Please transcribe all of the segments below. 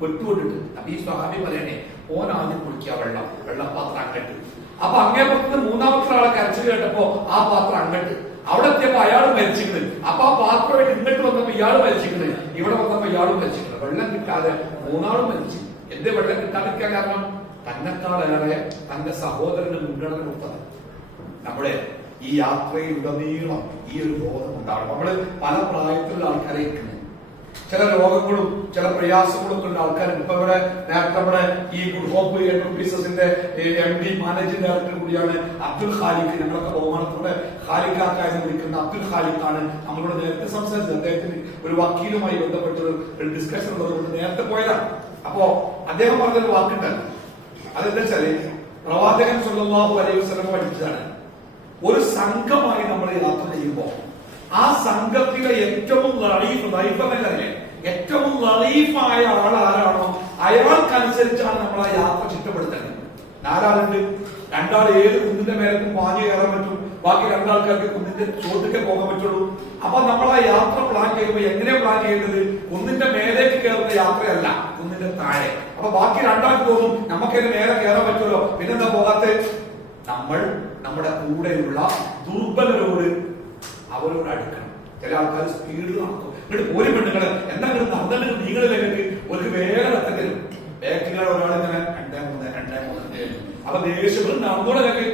വിട്ടുകൊണ്ടിട്ട്. അപ്പൊ ഈ സ്വഹാബി പറയണേ, ഓൻ ആദ്യം കുടിക്കുക വെള്ളപ്പാത്രം അങ്ങട്ട്. അപ്പൊ അങ്ങേ പക്കത്ത് മൂന്നാമത്തെ ആളെ കരച്ചിൽ കേട്ടപ്പോ ആ പാത്രം അങ്ങട്ട്. അവിടെ എത്തിയപ്പോ അയാൾ മരിച്ചിട്ടുണ്ട്. അപ്പൊ ആ പാത്രമായിട്ട് ഇങ്ങോട്ട് വന്നപ്പോ ഇയാൾ മരിച്ചിട്ടുണ്ട്, ഇവിടെ വന്നപ്പോ ഇയാളും മരിച്ചിട്ടുണ്ട്. വെള്ളം കിട്ടാതെ മൂന്നാളും മരിച്ചു. എന്റെ വെള്ളം കിട്ടാതിരിക്കാൻ കാരണം തന്നെക്കാളേറെ തന്റെ സഹോദരന് മുൻഗണന കൊടുത്തത്. നമ്മുടെ ഈ യാത്രയിലുടനീളം ഈ ഒരു ബോധം ഉണ്ടാവണം. നമ്മള് പല പ്രായത്തിലുള്ള ആൾക്കാരെ ഇരിക്കുന്നത്, ചില രോഗങ്ങളും ചില പ്രയാസങ്ങളും ഒക്കെ ഉള്ള ആൾക്കാരുണ്ട്. ഇപ്പൊ ഇവിടെ നേരത്തെ നമ്മുടെ ഈ ഗുഡ് ഹോപ്പ് എന്റർപ്രൈസസിന്റെ MD മാനേജിംഗ് ഡയറക്ടർ കൂടിയാണ് അബ്ദുൽ ഖാലിഖ്. ഞങ്ങളൊക്കെ ബഹുമാനത്തോടെ ഖാലിഖാക്കാരെന്ന് വിളിക്കുന്ന അബ്ദുൽ ഖാലിഖാണ് നമ്മളോട് നേരത്തെ സംസാരിച്ചത്. അദ്ദേഹത്തിന് ഒരു വക്കീലുമായി ബന്ധപ്പെട്ട ഒരു ഡിസ്കഷൻ ഉള്ളതുകൊണ്ട് നേരത്തെ പോയതാണ്. അപ്പോ അദ്ദേഹം പറഞ്ഞൊരു വാക്കുണ്ടല്ലോ, അതെന്താ വെച്ചാല് പ്രവാചകൻ സല്ലല്ലാഹു അലൈഹി വസല്ലം പഠിച്ചതാണ്. ഒരു സംഘമായി നമ്മൾ യാത്ര ചെയ്യുമ്പോൾ ആ സംഘത്തിലെ ഏറ്റവും ഏറ്റവും ലൈഫായ ആൾ ആരാണോ അയാൾക്കനുസരിച്ചാണ് നമ്മൾ ആ യാത്ര ചിട്ടപ്പെടുത്തേണ്ടത്. 4 ആളുണ്ട്, 2 ആൾ ഏത് കുന്നിന്റെ മേലക്കും പാഞ്ഞു കയറാൻ പറ്റും, ബാക്കി 2 ആൾക്കാർക്ക് കുന്നിന്റെ ചോട്ടിക്ക് പോകാൻ പറ്റുള്ളൂ. അപ്പൊ നമ്മൾ ആ യാത്ര പ്ലാൻ ചെയ്യുമ്പോൾ എങ്ങനെ പ്ലാൻ ചെയ്യുന്നത്? കുന്നിന്റെ മേലേക്ക് കയറുന്ന യാത്രയല്ല, കുന്നിന്റെ താഴെ. അപ്പൊ ബാക്കി 2 ആൾക്ക് തോന്നും നമുക്കതിന് മേലെ കയറാൻ പറ്റുമല്ലോ, പിന്നെന്താ പോകാത്ത? നമ്മൾ നമ്മുടെ കൂടെയുള്ള ദുർബലരോട് അവരോട് അടുക്കണം. ചില ആൾക്കാർ സ്പീഡ് നടക്കും. എന്നിട്ട് ഒരു പെണ്ണുങ്ങള് എന്തെങ്കിലും നടന്നിട്ട് നീങ്ങളിലേക്ക് ഒരു വേഗം എത്തരും. ബാക്കിലുള്ള ഒരാളിങ്ങനെ 2-3 അപ്പൊ ദേഷ്യപ്പെടും നടന്നോടൊക്കെ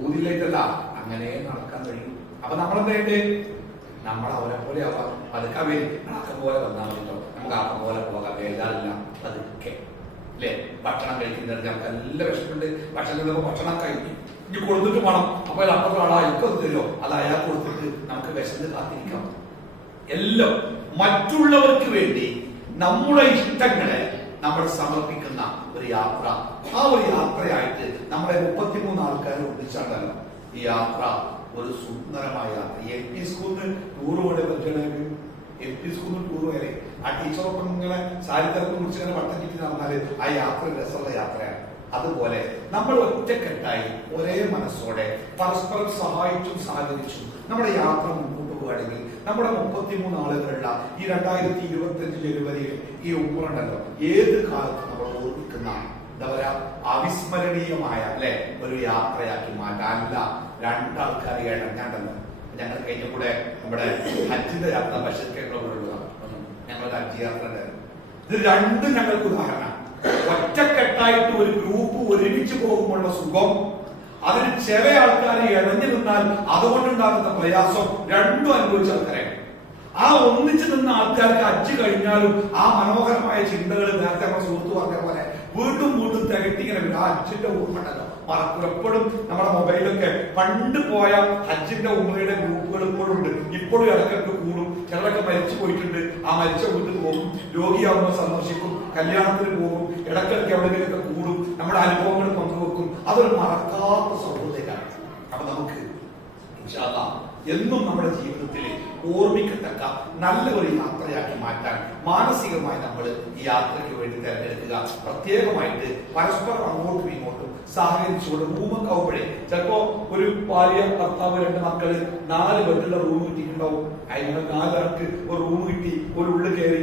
ഊതിലേക്കല്ല, അങ്ങനെ നടക്കാൻ കഴിയും. അപ്പൊ നമ്മളെന്തായിട്ട് നമ്മൾ അവരെ പോലെ ആവാം. പതുക്കാൻ വേണ്ടി ആക്കം പോലെ വന്നാൽ മതിട്ടോ, നമുക്ക് ആക്കം പോലെ പോകാം, വേദാറില്ല പതുക്കെ അല്ലെ. ഭക്ഷണം കഴിക്കുന്നിടത്ത് നമുക്ക് നല്ല വിഷമുണ്ട്, ഭക്ഷണം കഴിഞ്ഞു ഇനി കൊടുത്തിട്ട് വേണം. അപ്പൊ അപ്പുറത്തെ ആളാ എനിക്കൊന്ന് തരുമോ, അത് അയാൾ കൊടുത്തിട്ട് നമുക്ക് വിശന്ന് കാത്തിരിക്കാം. എല്ലാം മറ്റുള്ളവർക്ക് വേണ്ടി നമ്മുടെ ഇഷ്ടങ്ങളെ നമ്മൾ സമർപ്പിക്കുന്ന ഒരു യാത്ര. ആ ഒരു യാത്രയായിട്ട് നമ്മുടെ 33 ആൾക്കാരെ ഒന്നിച്ചാണല്ലോ ഈ യാത്ര ഒരു സുന്ദരമായ യാത്ര. LP സ്കൂളിന് ടൂർ പോലെ പറ്റണമെങ്കിൽ LP സ്കൂളിന് ടൂർ വരെ ആ ടീച്ചറൊപ്പം ഇങ്ങനെ സാരിത്തരത്തെ കുറിച്ച് ഇങ്ങനെ വട്ടം ചുറ്റി നടന്നാല് ആ യാത്ര രസമുള്ള യാത്രയാണ്. അതുപോലെ നമ്മൾ ഒറ്റക്കെട്ടായി ഒരേ മനസ്സോടെ പരസ്പരം സഹായിച്ചും സഹകരിച്ചും നമ്മുടെ യാത്ര മുന്നോട്ട് പോവുകയാണെങ്കിൽ നമ്മുടെ 33 ആളുകളുള്ള ഈ 2025 ജനുവരിയിൽ ഈ ഉമ്മറുണ്ടല്ലോ ഏത് കാലത്തും നമ്മൾ ഓർമ്മിക്കുന്ന എന്താ പറയാ അവിസ്മരണീയമായ അല്ലെ ഒരു യാത്രയാക്കി മാറ്റാനല്ല. 2 ആൾക്കാർ ഇണങ്ങാണ്ടല്ലോ. ഞങ്ങൾ കഴിഞ്ഞ കൂടെ നമ്മുടെ ഹജ്ജിന്റെ യാത്ര ബഷീർക്കുള്ള ഞങ്ങളുടെ ഹജ്ജ് യാത്ര ഇത് 2 ഞങ്ങൾക്ക് ഉദാഹരണം. ഒറ്റക്കെട്ടായിട്ട് ഒരു ഗ്രൂപ്പ് ഒരുമിച്ച് പോകുമ്പോഴുള്ള സുഖം, അതിന് ചില ആൾക്കാർ ഇഴഞ്ഞു നിന്നാൽ അതുകൊണ്ടുണ്ടാകുന്ന പ്രയാസം 2 അനുഭവിച്ച ആൾക്കാരാണ്. ആ ഒന്നിച്ചു നിന്ന ആൾക്കാർക്ക് ഹജ്ജ് കഴിഞ്ഞാലും ആ മനോഹരമായ ചിന്തകൾ നേരത്തെ നമ്മുടെ സുഹൃത്ത് പറഞ്ഞ പോലെ വീണ്ടും തികട്ടിങ്ങനെ ആ ഹജ്ജിന്റെ ഓർമ്മ ഉണ്ടല്ലോ മറക്കും. എപ്പോഴും നമ്മുടെ മൊബൈലൊക്കെ പണ്ട് പോയ ഹജ്ജിന്റെ ഉമ്മയുടെ ഗ്രൂപ്പുകൾ ഇപ്പോഴും ഉണ്ട്. ഇപ്പോഴും ഇടയ്ക്കൊക്കെ കൂടും. ചിലരൊക്കെ മരിച്ചു പോയിട്ടുണ്ട്, ആ മരിച്ച വീട്ടിൽ പോകും, രോഗിയാവുമ്പോൾ സന്ദർശിക്കും, കല്യാണത്തിന് പോകും, ഇടയ്ക്കിടയ്ക്ക് എവിടെയെങ്കിലൊക്കെ കൂടും, നമ്മുടെ അനുഭവങ്ങൾ പങ്കുവെക്കും. അതൊരു മറക്കാത്ത സൗഹൃദമാണ്. അപ്പൊ നമുക്ക് എന്നും നമ്മുടെ ജീവിതത്തിൽ ഓർമ്മിക്കത്തക്ക നല്ല ഒരു യാത്രയാക്കി മാറ്റാൻ മാനസികമായി നമ്മൾ ഈ യാത്രയ്ക്ക് വേണ്ടി തിരഞ്ഞെടുക്കുക. പ്രത്യേകമായിട്ട് പരസ്പരം അങ്ങോട്ടും ഇങ്ങോട്ടും സഹകരിച്ചുകൊണ്ട് റൂമൊക്കെ ആവുമ്പോഴേ ചിലപ്പോ ഒരു ഭാര്യ ഭർത്താവ് 2 മക്കള് 4 ബെഡുള്ള റൂം കിട്ടിയിട്ടുണ്ടാവും. അതിന് 4 ആൾക്ക് ഒരു റൂം കിട്ടി, ഒരു ഉള്ളിൽ കയറി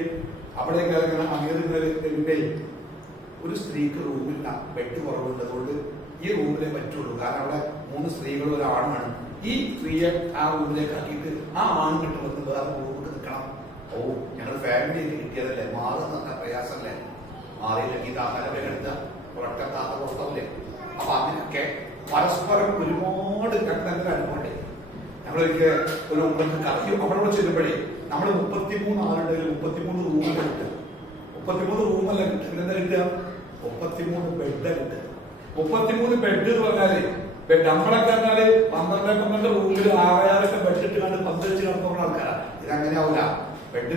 അവിടെ കയറി അങ്ങേറിന്റെ ഒരു സ്ത്രീക്ക് റൂമില്ല, ബെഡ് കുറവുണ്ട്, അതുകൊണ്ട് ഈ റൂമിലേ പറ്റുള്ളൂ. കാരണം അവിടെ 3 സ്ത്രീകളും ഒരു ആണുമാണ്. ഈ സ്ത്രീയെ ആ റൂമിലേക്ക് ആക്കിയിട്ട് ആ ആണിട്ട് വന്ന് വേറെ റൂമിൽ നിൽക്കണം. ഓ ഞങ്ങൾ ഫാമിലിയിൽ കിട്ടിയതല്ലേ, മാറുന്ന പ്രയാസമല്ലേ, മാറിയില്ലെങ്കിൽ താത്താലൊക്കെ എടുത്ത പുറത്തെത്താത്ത പുറത്തല്ലേ. അപ്പൊ അതിനൊക്കെ പരസ്പരം ഒരുപാട് കണ്ടങ്ങൾ അനുഭവമുണ്ട്. നമ്മളൊരിക്കൽ ഒരു ഉമ്മക്ക് കഥയും അവിടെ ചെല്ലുമ്പോഴേ നമ്മൾ 33 ആളുടെ 33 റൂമല്ല കിട്ടുക. 33 റൂമല്ല കിട്ടുക, എന്താ കിട്ടുക? 33 ബെഡ് കിട്ടുക. 33 ബെഡ് എന്ന് പറഞ്ഞാല് നമ്മളൊക്കെ പറഞ്ഞാല് 12 റൂമിൽ 6 ബെഡ് ഇട്ട് കണ്ട് 10 വെച്ച് കിടക്കുന്ന ആൾക്കാരാ. ഇതങ്ങനെ ആവില്ല, ബെഡ്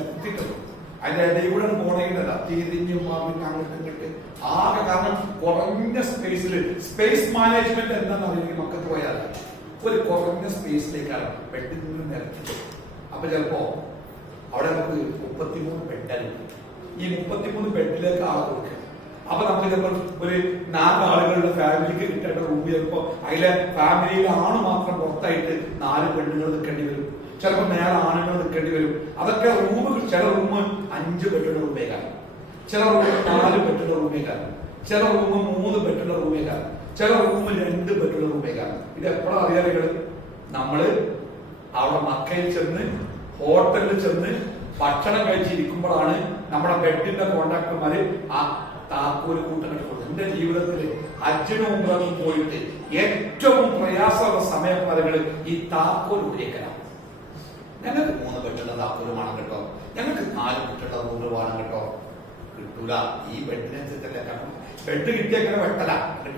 എത്തിയിട്ടുള്ളൂ. അതിന്റെ ഇടയിൽ കൂടെ പോണേണ്ടല്ല, തിരിഞ്ഞും മാറിഞ്ഞ് അങ്ങോട്ടും ഇങ്ങോട്ട് ആകെ. കാരണം കുറഞ്ഞ സ്പേസിൽ സ്പേസ് മാനേജ്മെന്റ് എന്താണെന്ന് അറിയില്ലെങ്കിൽ മക്കൾക്ക് പോയാൽ ഒരു കുറഞ്ഞ സ്പേസിലേക്കാണ് ബെഡിൽ നിന്ന് നിരത്തിട്ടത്. അപ്പൊ ചിലപ്പോ അവിടെ നമുക്ക് 33 ബെഡാണ്. ഈ 33 ബെഡിലേക്ക് ആളെ കൊടുക്കുക. അപ്പൊ നമുക്ക് ചിലപ്പോൾ ഒരു 4 ആളുകളുടെ ഫാമിലിക്ക് കിട്ടേണ്ട റൂം ചിലപ്പോ അതിലെ ഫാമിലിയിൽ ആണ് മാത്രം പുറത്തായിട്ട് 4 പെണ്ണുങ്ങൾ നിൽക്കേണ്ടി വരും, ചിലപ്പോൾ നേരെ ആണുങ്ങൾ നിൽക്കേണ്ടി വരും. അതൊക്കെ റൂം ചില റൂം 5 ബെഡുള്ള റൂമേക്കാണ്. ചില റൂം 4 ബെഡുള്ള റൂമേക്കാണ്, ചില റൂം 3 ബെഡുള്ള റൂമേക്കാണ്, ചില റൂം 2 ബെഡുള്ള റൂമേക്കാണ്. ഇത് എപ്പോഴാണ് അറിയാറുകൾ? നമ്മള് അവിടെ മക്കയിൽ ചെന്ന് ഹോട്ടലിൽ ചെന്ന് ഭക്ഷണം കഴിച്ചിരിക്കുമ്പോഴാണ് നമ്മുടെ ബെഡിന്റെ കോൺട്രാക്ടർമാര് ആ താക്കോല് കൂട്ടങ്ങട്ട് കൊടുത്തത്. എന്റെ ജീവിതത്തില് ഹജ്ജിനും ഉംറയ്ക്കും പോയിട്ട് ഏറ്റവും പ്രയാസമുള്ള സമയപ്പറകൾ ഈ താക്കോൽ ഉപയോഗിക്കലാണ്. ഞങ്ങൾക്ക് 3 ബെഡുള്ള താക്കോല് വേണം കേട്ടോ, ഞങ്ങൾക്ക് 4 ബെഡുള്ള റൂം വേണം കേട്ടോ. കിട്ടൂല. ഈ ബെഡിനനുസരിച്ചല്ലേ. കാരണം ബെഡ് കിട്ടിയാൽ വെട്ടല,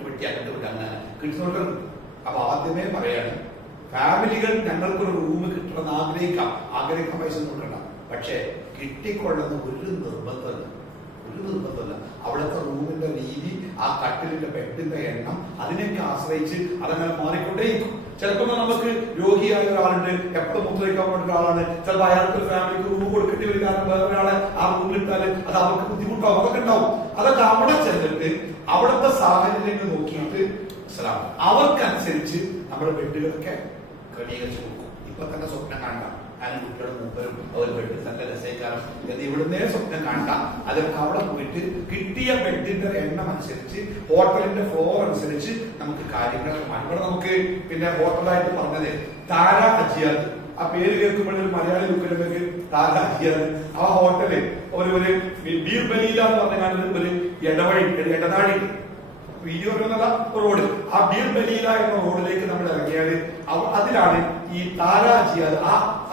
വെട്ടിയാക്കിട്ട് വിട്ട അങ്ങനെ കിട്ടുന്നവർക്ക്. അപ്പൊ ആദ്യമേ പറയാണ്, ഫാമിലികൾ ഞങ്ങൾക്കൊരു റൂം കിട്ടണമെന്ന് ആഗ്രഹിക്കാൻ പൈസ നോക്കണ്ട. പക്ഷെ കിട്ടിക്കൊള്ളുന്ന ഒരു നിർബന്ധമല്ല. അവിടുത്തെ റൂമിന്റെ രീതി, ആ കട്ടിലിന്റെ ബെഡിന്റെ എണ്ണം, അതിനെയൊക്കെ ആശ്രയിച്ച് അതങ്ങനെ മാറിക്കൊണ്ടേയിരിക്കും. ചിലപ്പോൾ നമുക്ക് രോഗിയായ ഒരാളുണ്ട്, എപ്പോഴും മുദ്രയിക്കാൻ വേണ്ട ഒരാളാണ്. ചിലപ്പോൾ അയാൾക്ക് ഫാമിലിക്ക് റൂം കൊടുക്കേണ്ടി വരും. കാരണം വേറെ ഒരാളെ ആ റൂമിൽ ഇട്ടാല് അത് അവർക്ക് ബുദ്ധിമുട്ടാവും. അതൊക്കെ ഉണ്ടാവും. അതൊക്കെ അവിടെ ചെന്നിട്ട് അവിടുത്തെ സാഹചര്യങ്ങൾ നോക്കിയിട്ട് അവർക്കനുസരിച്ച് നമ്മുടെ ബെഡുകളൊക്കെ ക്രമീകരിച്ച് കൊടുക്കും. ഇപ്പൊ തന്നെ സ്വപ്നം കാണണ്ട, ഞാനും കുട്ടികളും മൂപ്പരും ഒരു ബെഡ് നല്ല രസേക്കാരം എന്ന് ഇവിടുന്നേ സ്വപ്നം കാണണ്ട. അതൊക്കെ അവിടെ പോയിട്ട് കിട്ടിയ ബെഡിന്റെ എണ്ണം അനുസരിച്ച്, ഹോട്ടലിന്റെ ഫ്ലോർ അനുസരിച്ച് നമുക്ക് കാര്യങ്ങളൊക്കെ മാറ്റും. ഇവിടെ നമുക്ക് പിന്നെ ഹോട്ടലായിട്ട് പറഞ്ഞത് താര അജിയാദ്, ആ പേര് കേൾക്കുമ്പോഴൊരു മലയാളി ലുക്കിലേക്ക് താര അജിയാദ്. ആ ഹോട്ടല് ഒരു ബീർ ബലീല എന്ന് പറഞ്ഞാൽ ഒരു ഇടനാഴി വീഡിയോ റോഡ്, ആ ബീർ ബലീല എന്ന റോഡിലേക്ക് നമ്മൾ ഇറങ്ങിയാൽ അതിലാണ് ഈ താരാജിയാദ്.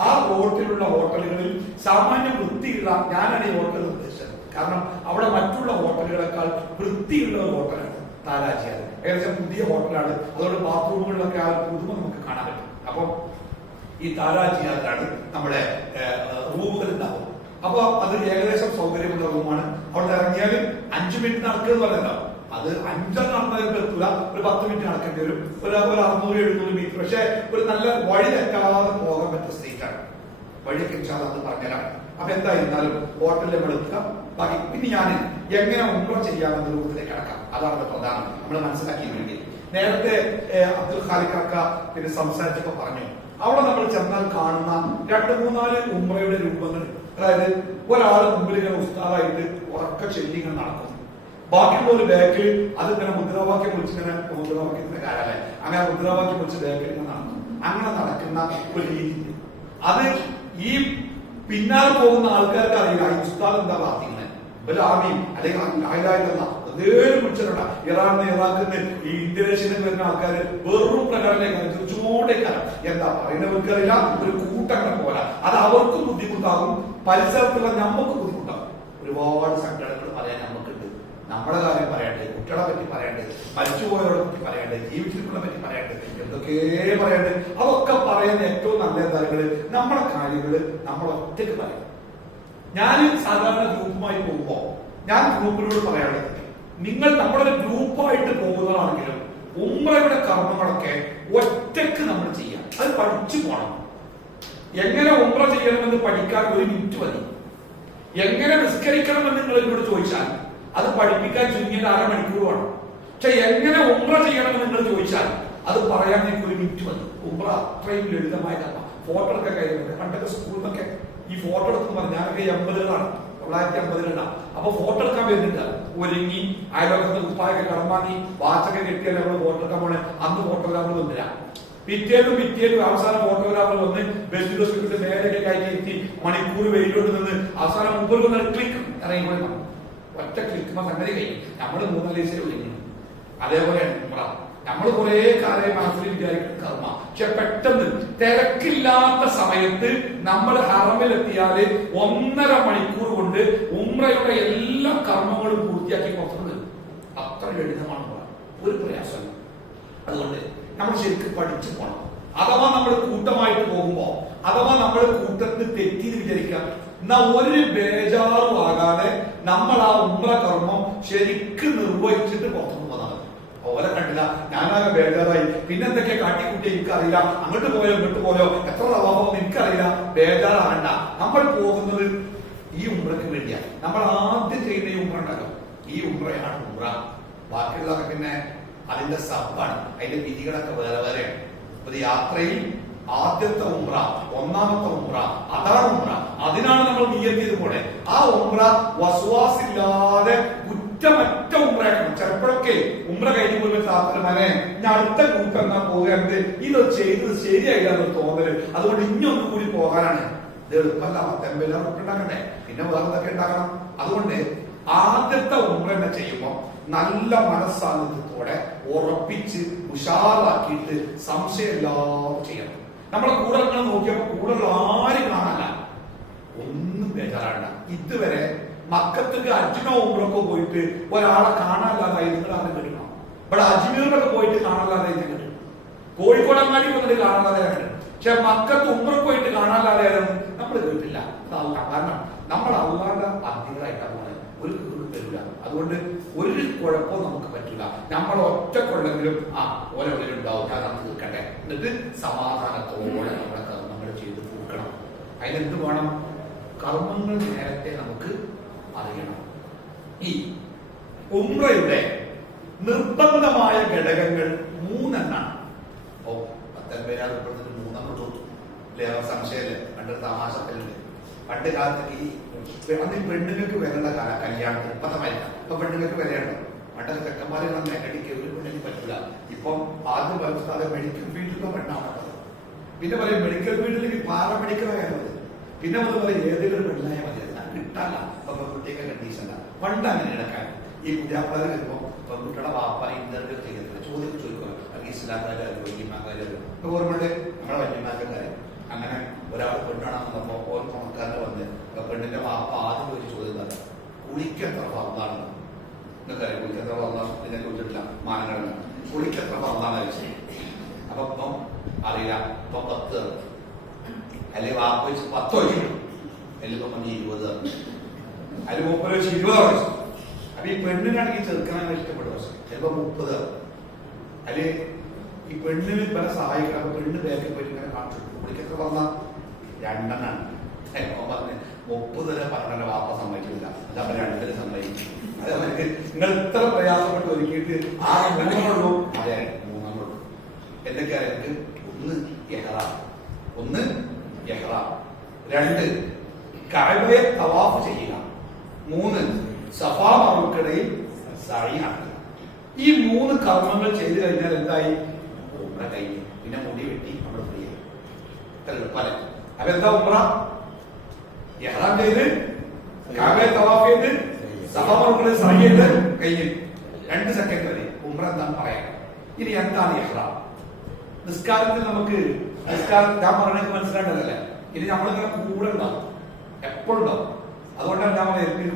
ആ റോഡിലുള്ള ഹോട്ടലുകളിൽ സാമാന്യം വൃത്തിയുള്ള, ഞാനാണ് ഈ ഹോട്ടൽ ഉദ്ദേശിച്ചത്. കാരണം അവിടെ മറ്റുള്ള ഹോട്ടലുകളെക്കാൾ വൃത്തിയുള്ള ഒരു ഹോട്ടലാണ് താരാജിയാദ്. ഏകദേശം പുതിയ ഹോട്ടലാണ്. അതുകൊണ്ട് ബാത്റൂമുകളിലൊക്കെ ആ പുതുമ നമുക്ക് കാണാൻ പറ്റും. അപ്പം ഈ താരാജിയാദിലാണ് നമ്മുടെ റൂമുകൾ ഉണ്ടാവും. അപ്പൊ അത് ഏകദേശം സൗകര്യമുള്ള റൂമാണ്. അവിടെ ഇറങ്ങിയാൽ 5 മിനിറ്റ് നടക്കുക എന്ന് പറയുന്നത്, അത് 5 നടന്നതിൽ എത്തൂല, ഒരു 10 മിനിറ്റ് നടക്കേണ്ടി വരും. ഒരു 600-700 മീറ്റർ. പക്ഷെ ഒരു നല്ല വഴി തെറ്റാതെ പോകാൻ പറ്റിയ സ്ട്രീറ്റാണ്. വഴിയൊക്കെ അത് പറഞ്ഞുതരാം. അപ്പൊ എന്തായിരുന്നാലും ഹോട്ടലിൽ നമ്മൾ എത്തുക. ബാക്കി പിന്നെ ഞാൻ എങ്ങനെ ഉംറ ചെയ്യാമെന്ന രൂപത്തിലേക്ക് കടക്കാം. അതാണ് പ്രധാനം നമ്മൾ മനസ്സിലാക്കി വേണ്ടി. നേരത്തെ അബ്ദുൽ ഖാലിഖ് പിന്നെ സംസാരിച്ചപ്പോ പറഞ്ഞു, അവിടെ നമ്മൾ ചെന്നാൽ കാണുന്ന 2-3-4 ഉംറയുടെ രൂപങ്ങൾ. അതായത് ഒരാള് മുമ്പിൽ ഇങ്ങനെ ഉസ്താദായിട്ട് ഉറക്ക ചെല്ലിങ്ങനെ നടക്കും, ബാക്കിയുള്ള ഒരു ബാക്കിൽ അതിങ്ങനെ മുദ്രാവാക്യം വിളിച്ചിങ്ങനെ, മുദ്രാവാക്യത്തിന്റെ കാലല്ലേ, അങ്ങനെ മുദ്രാവാക്യം വിളിച്ച് ബാക്കിൽ ഇങ്ങനെ നടക്കും. അങ്ങനെ നടക്കുന്ന ഒരു രീതി. അത് ഈ പിന്നാലെ പോകുന്ന ആൾക്കാർക്ക് അറിയില്ല ഈ ഉസ്താദ് എന്താ പ്രാർത്ഥിക്കുന്നത്. ഒരു ആർമിയും അല്ലെങ്കിൽ പിടിച്ചിട്ടുണ്ട ഇറാനിന്ന് ഇറാഖിന്ന് ഈ ഇന്തോനേഷ്യയിൽ വരുന്ന ആൾക്കാർ വെറും പ്രകടനേക്കാരം തിരിച്ചുകൊണ്ടേക്കാരം. എന്താ പറയുന്നവർക്കറിയില്ല, ഒരു കൂട്ടങ്ങനെ പോരാ. അത് അവർക്കും ബുദ്ധിമുട്ടാകും, പരിസരത്തുള്ള നമുക്ക് ബുദ്ധിമുട്ടാകും. ഒരുപാട് സങ്കടങ്ങൾ പറയാൻ നമുക്കുണ്ട്. നമ്മുടെ കാര്യം പറയണ്ടേ, കുട്ടികളെ പറ്റി പറയണ്ടേ, മരിച്ചുപോയവരെ പറ്റി പറയണ്ടേ, ജീവിച്ചിരിക്കുന്നതിനെ പറ്റി പറയണ്ടേ, എന്തൊക്കെ പറയണ്ടേ. അതൊക്കെ പറയാൻ ഏറ്റവും നല്ല കാര്യങ്ങള് നമ്മുടെ കാര്യങ്ങള് നമ്മൾ ഒറ്റയ്ക്ക് പറയാം. ഞാൻ സാധാരണ ഗ്രൂപ്പുമായി പോകുമ്പോ ഞാൻ ഗ്രൂപ്പിനോട് പറയാനുള്ളത്, നിങ്ങൾ നമ്മുടെ ഗ്രൂപ്പായിട്ട് പോകുന്നതാണെങ്കിലും ഉംറയുടെ കർമ്മങ്ങളൊക്കെ ഒറ്റയ്ക്ക് നമ്മൾ ചെയ്യാം. അത് പഠിച്ചു പോകണം. എങ്ങനെ ഉംറ ചെയ്യണമെന്ന് പഠിക്കാൻ 1 മിനിറ്റ് മതി. എങ്ങനെ നിസ്കരിക്കണമെന്ന് നിങ്ങൾ എന്നോട് ചോദിച്ചാൽ അത് പഠിപ്പിക്കാൻ ചുരുങ്ങിയത് 1/2 മണിക്കൂർ വേണം. പക്ഷെ എങ്ങനെ ഉംറ ചെയ്യണമെന്ന് നിങ്ങൾ ചോദിച്ചാൽ അത് പറയാൻ നിങ്ങൾക്ക് 1 മിനിറ്റ് മതി. ഉംറ അത്രയും ലളിതമായ കർമ്മ. ഫോട്ടോ എടുക്കാൻ കഴിയുന്നുണ്ട്. പണ്ടൊക്കെ സ്കൂളിലൊക്കെ ഈ ഫോട്ടോ എടുക്കുന്ന പറഞ്ഞാൽ ഞാനൊക്കെ 80-കളാണ്, 950-ലാണ്. അപ്പൊ ഫോട്ടോ എടുക്കാൻ വരുന്നില്ല. ഒരുങ്ങി അയലോകത്ത് ഉപ്പായൊക്കെ കടം വാങ്ങി വാച്ചൊക്കെ കെട്ടിയാൽ നമ്മൾ ഫോട്ടോ എടുക്കാൻ പോണേ. അന്ന് ഫോട്ടോഗ്രാഫർ വന്നില്ല. പിറ്റേലും അവസാനം ഫോട്ടോഗ്രാഫർ വന്ന് ബെഞ്ചിന്റെ മേലൊക്കെ കയറ്റി എത്തി മണിക്കൂർ വെയിലോട്ട് നിന്ന് അവസാനം മുമ്പിൽ വന്ന് ക്ലിക്ക് ഇറങ്ങി. ഒറ്റ ക്ലിക്കുമ്പോ സംഗതി കഴിയും. നമ്മള് 3-4 ദിവസം ഒരുങ്ങി. അതേപോലെയാണ് ഉംറ. നമ്മൾ കുറെ കാര്യം മനസ്സിൽ വിചാരിക്കുന്ന കർമ്മ. പക്ഷെ പെട്ടെന്ന് തിരക്കില്ലാത്ത സമയത്ത് നമ്മൾ ഹറമിലെത്തിയാല് 1.5 മണിക്കൂർ കൊണ്ട് ഉംറയുടെ എല്ലാ കർമ്മങ്ങളും പൂർത്തിയാക്കി പുറത്തുണ്ട്. അത്ര ലളിതമാണ്. ഒരു പ്രയാസമല്ല. അതുകൊണ്ട് നമ്മൾ ശരിക്കും പഠിച്ചു പോകണം. അഥവാ നമ്മൾ കൂട്ടമായിട്ട് പോകുമ്പോ, അഥവാ നമ്മൾ കൂട്ടത്തിൽ തെറ്റിന്ന് വിചാരിക്കാം, എന്നാ ഒരു ബേജാറും ആകാതെ നമ്മൾ ആ ഉംറ കർമ്മം ശരിക്കും നിർവഹിച്ചിട്ട് പുറത്തു പോകുന്നതാണ്. ഓരെ കണ്ടില്ല, ഞാനാകെ ബേജാറായി, പിന്നെന്തൊക്കെ കാട്ടിക്കുട്ടി എനിക്കറിയില്ല, അങ്ങോട്ട് പോയോ ഇങ്ങോട്ട് പോയോ എത്ര തവാഫോ എനിക്കറിയില്ല. ബേജാറാകണ്ട. നമ്മൾ പോകുന്നത് ഈ ഉംറയ്ക്ക് വേണ്ടിയാണ്. നമ്മൾ ആദ്യം ചെയ്യുന്ന ഈ ഉംറ ഉണ്ടല്ലോ, ഈ ഉംറയാണ് ഉംറ. ബാക്കിയുള്ളതൊക്കെ പിന്നെ അതിന്റെ സബ്ബാണ്. അതിന്റെ വിധികളൊക്കെ വേറെ വേറെയാണ്. ഒരു യാത്രയിൽ ആദ്യത്തെ ഉംറ, 1ാമത്തെ ഉംറ, അതാണ് ഉംറ. അതിനാണ് നമ്മൾ നിയന്ത്രിയത് പോലെ ആ ഉംറ വസ്വാസില്ലാതെ കുറ്റമറ്റ ഉംറയാക്കണം. ചിലപ്പോഴൊക്കെ ഉംറ കഴിഞ്ഞ താല്പര്യമനെ ഞാൻ അടുത്ത ഗ്രൂപ്പ് എന്നാ പോകരുത്, ഇത് ചെയ്തത് ശരിയായില്ല തോന്നല്, അതുകൊണ്ട് ഇനിയൊന്നും കൂടി പോകാനാണ്. ഇത് എളുപ്പമല്ല, 10 ഉണ്ടാക്കണ്ടേ, പിന്നെ വേറെ എന്തൊക്കെ ഉണ്ടാക്കണം. അതുകൊണ്ട് ആദ്യത്തെ ഉംറ തന്നെ ചെയ്യുമ്പോൾ നല്ല മനസ്സാന്നിധ്യത്തോടെ ഉറപ്പിച്ച് ഉഷാറാക്കിയിട്ട് സംശയമില്ലാതെ ചെയ്യണം. നമ്മളെ കൂടെ നോക്കിയപ്പോ കൂടെ ആരും കാണാനല്ല, ഒന്നും ബേജാറാണ്ട. ഇതുവരെ മക്കത്തേക്ക് അജ്നോ ഉംറക്കോ പോയിട്ട് ഒരാളെ കാണാനില്ലാതായി നിങ്ങളാണ് കിട്ടണം. ഇവിടെ അജ്മീറിലൊക്കെ പോയിട്ട് കാണാനില്ലാതെ കിട്ടും, കോഴിക്കോടങ്ങാടി വന്നിട്ട് കാണാനില്ലാതെ കിട്ടും. പക്ഷെ മക്കത്ത് ഉംറക്ക് പോയിട്ട് കാണാനില്ലാതെയായിരുന്നു നമ്മൾ കേട്ടില്ല. കാരണം നമ്മൾ അള്ളാന്റെ അധികമായിട്ടാണ് ഒരു വരില്ല. അതുകൊണ്ട് ഒരു കുഴപ്പവും നമുക്ക് പറ്റില്ല. നമ്മൾ ഒറ്റ കൊള്ളെങ്കിലും ഓരോരുണ്ടാവും, കാരണം തീർക്കട്ടെ, എന്നിട്ട് സമാധാനത്തോടെ നമ്മളെ കർമ്മങ്ങൾ ചെയ്ത് തീർക്കണം. അതിനെന്ത് വേണം? കർമ്മങ്ങൾ നേരത്തെ നമുക്ക് അറിയണം. ഈ ഉംറയുടെ നിർബന്ധമായ ഘടകങ്ങൾ 3 എണ്ണാണ്. 19 3 സംശയല്ലേ, പണ്ട് തമാശത്തിലുണ്ട്. പണ്ട് കാലത്ത് ഈ പെണ്ണുങ്ങൾക്ക് വരേണ്ട കല്യാണം ഇപ്പത്തെ മരിക്കാം. ഇപ്പൊ പെണ്ണുങ്ങൾക്ക് വരേണ്ട പണ്ടൊക്കെ ചെക്കന്മാരെ മെക്കടിക്ക് ഒരു പെണ്ണിന് പറ്റില്ല. ഇപ്പം ആദ്യം പറഞ്ഞത് മെഡിക്കൽ ഫീൽഡിലോ പെണ്ണാണ്. പിന്നെ പറയും മെഡിക്കൽ ഫീൽഡിലേക്ക് പാരാമെഡിക്കൽ ആയാലും പിന്നെ അത് പറയും ഏതെങ്കിലും പെണ്ണായ മതി, കിട്ടാല്ല. അപ്പൊ കുട്ടിയൊക്കെ കണ്ടീഷന. പണ്ട് അങ്ങനെ എടുക്കാൻ ഈ പുതിയാപ്പാട് വരുമ്പോ പെൺകുട്ടിയുടെ വാപ്പ ഇന്റർവ്യൂ ചെയ്തിട്ടില്ല, ചോദിക്കുക അല്ലെങ്കിൽ ഇസ്ലാംകാരും വല്യമാക്കാരും ഓർമ്മയുണ്ട്. നമ്മളെ വല്യമാക്കാര് അങ്ങനെ ഒരാൾ പെണ്ണാണെന്ന് പറഞ്ഞപ്പോ ഓരോ പണക്കാരനെ വന്ന് പെണ്ണിന്റെ വാപ്പ ആദ്യം ഒരു ചോദ്യം കുളിക്കെത്ര ഫർദാണെന്ന്. നിങ്ങൾക്കറിയാം കുളിക്കെത്ര ഫർദാണ്? ഇതിനെ ചോദിച്ചിട്ടില്ല. മാനങ്ങളെന്ന് കുളിക്കെത്ര ഫർദാണ് വെച്ചത്. അപ്പൊ അറിയില്ല. ഇപ്പൊ 10 അല്ലെങ്കിൽ വാപ്പ വെച്ച് 10 വെച്ചു, അതിലിപ്പോ 20 അതിൽ 30 വെച്ച് 20 വെച്ചു. അപ്പൊ ഈ പെണ്ണിനാണെങ്കിൽ ചെറുക്കനാണ് ഇഷ്ടപ്പെട്ട ചിലപ്പോ 30. അല്ലെ ഈ പെണ്ണിന് പല സഹായിക്കണം. അപ്പൊ പെണ്ണ് ബാക്കിൽ പോയിട്ട് ഇങ്ങനെ കാണിച്ചു കുളിക്കെത്ര പറഞ്ഞാൽ 2 എണ്ണാണ്. പറഞ്ഞ് 30 വരെ പറഞ്ഞ വാപ്പ സമ്മതിക്കില്ല, അതപ്പൊ 2 സമ്മതിക്കും. അതേമാതിരി നിങ്ങൾ ഇത്ര പ്രയാസപ്പെട്ട് ഒരുക്കിയിട്ട് 6 3 അതെ 3 എന്തൊക്കെയാണ് എനിക്ക്? 1 ഇഹ്റാം, 2 കഅബയെ തവാഫ് ചെയ്യുക, 3 സഫാ മറുക്കടയിൽ സഅയ് നടത്തുക. ഈ 3 കർമ്മങ്ങൾ ചെയ്തു കഴിഞ്ഞാൽ എന്തായി? ഉംറ കഴിഞ്ഞു. പിന്നെ മുടി വെട്ടി നമ്മൾ ഫ്രീ ആയി. പല അപ്പൊ എന്താ ഉംറ? ഇഹ്റാം ചെയ്ത് കഅബയെ തവാഫ് ചെയ്ത് സഫാ മറുക്കടയിൽ സഅയ് ചെയ്ത് കഴിഞ്ഞു. 2 സെക്കൻഡ് വരെ ഉംറ എന്താണ് പറയാം. ഇനി എന്താണ് ഇഹ്റാം? നിസ്കാരത്തിൽ നമുക്ക് ഞാൻ പറഞ്ഞത് മനസ്സിലാണ്ടല്ലേ. ഇനി നമ്മളിങ്ങനെ കൂടെ ഉണ്ടാവും, എപ്പോഴും ഉണ്ടാവും. അതുകൊണ്ടാണ് ഞാൻ പറയുന്നത്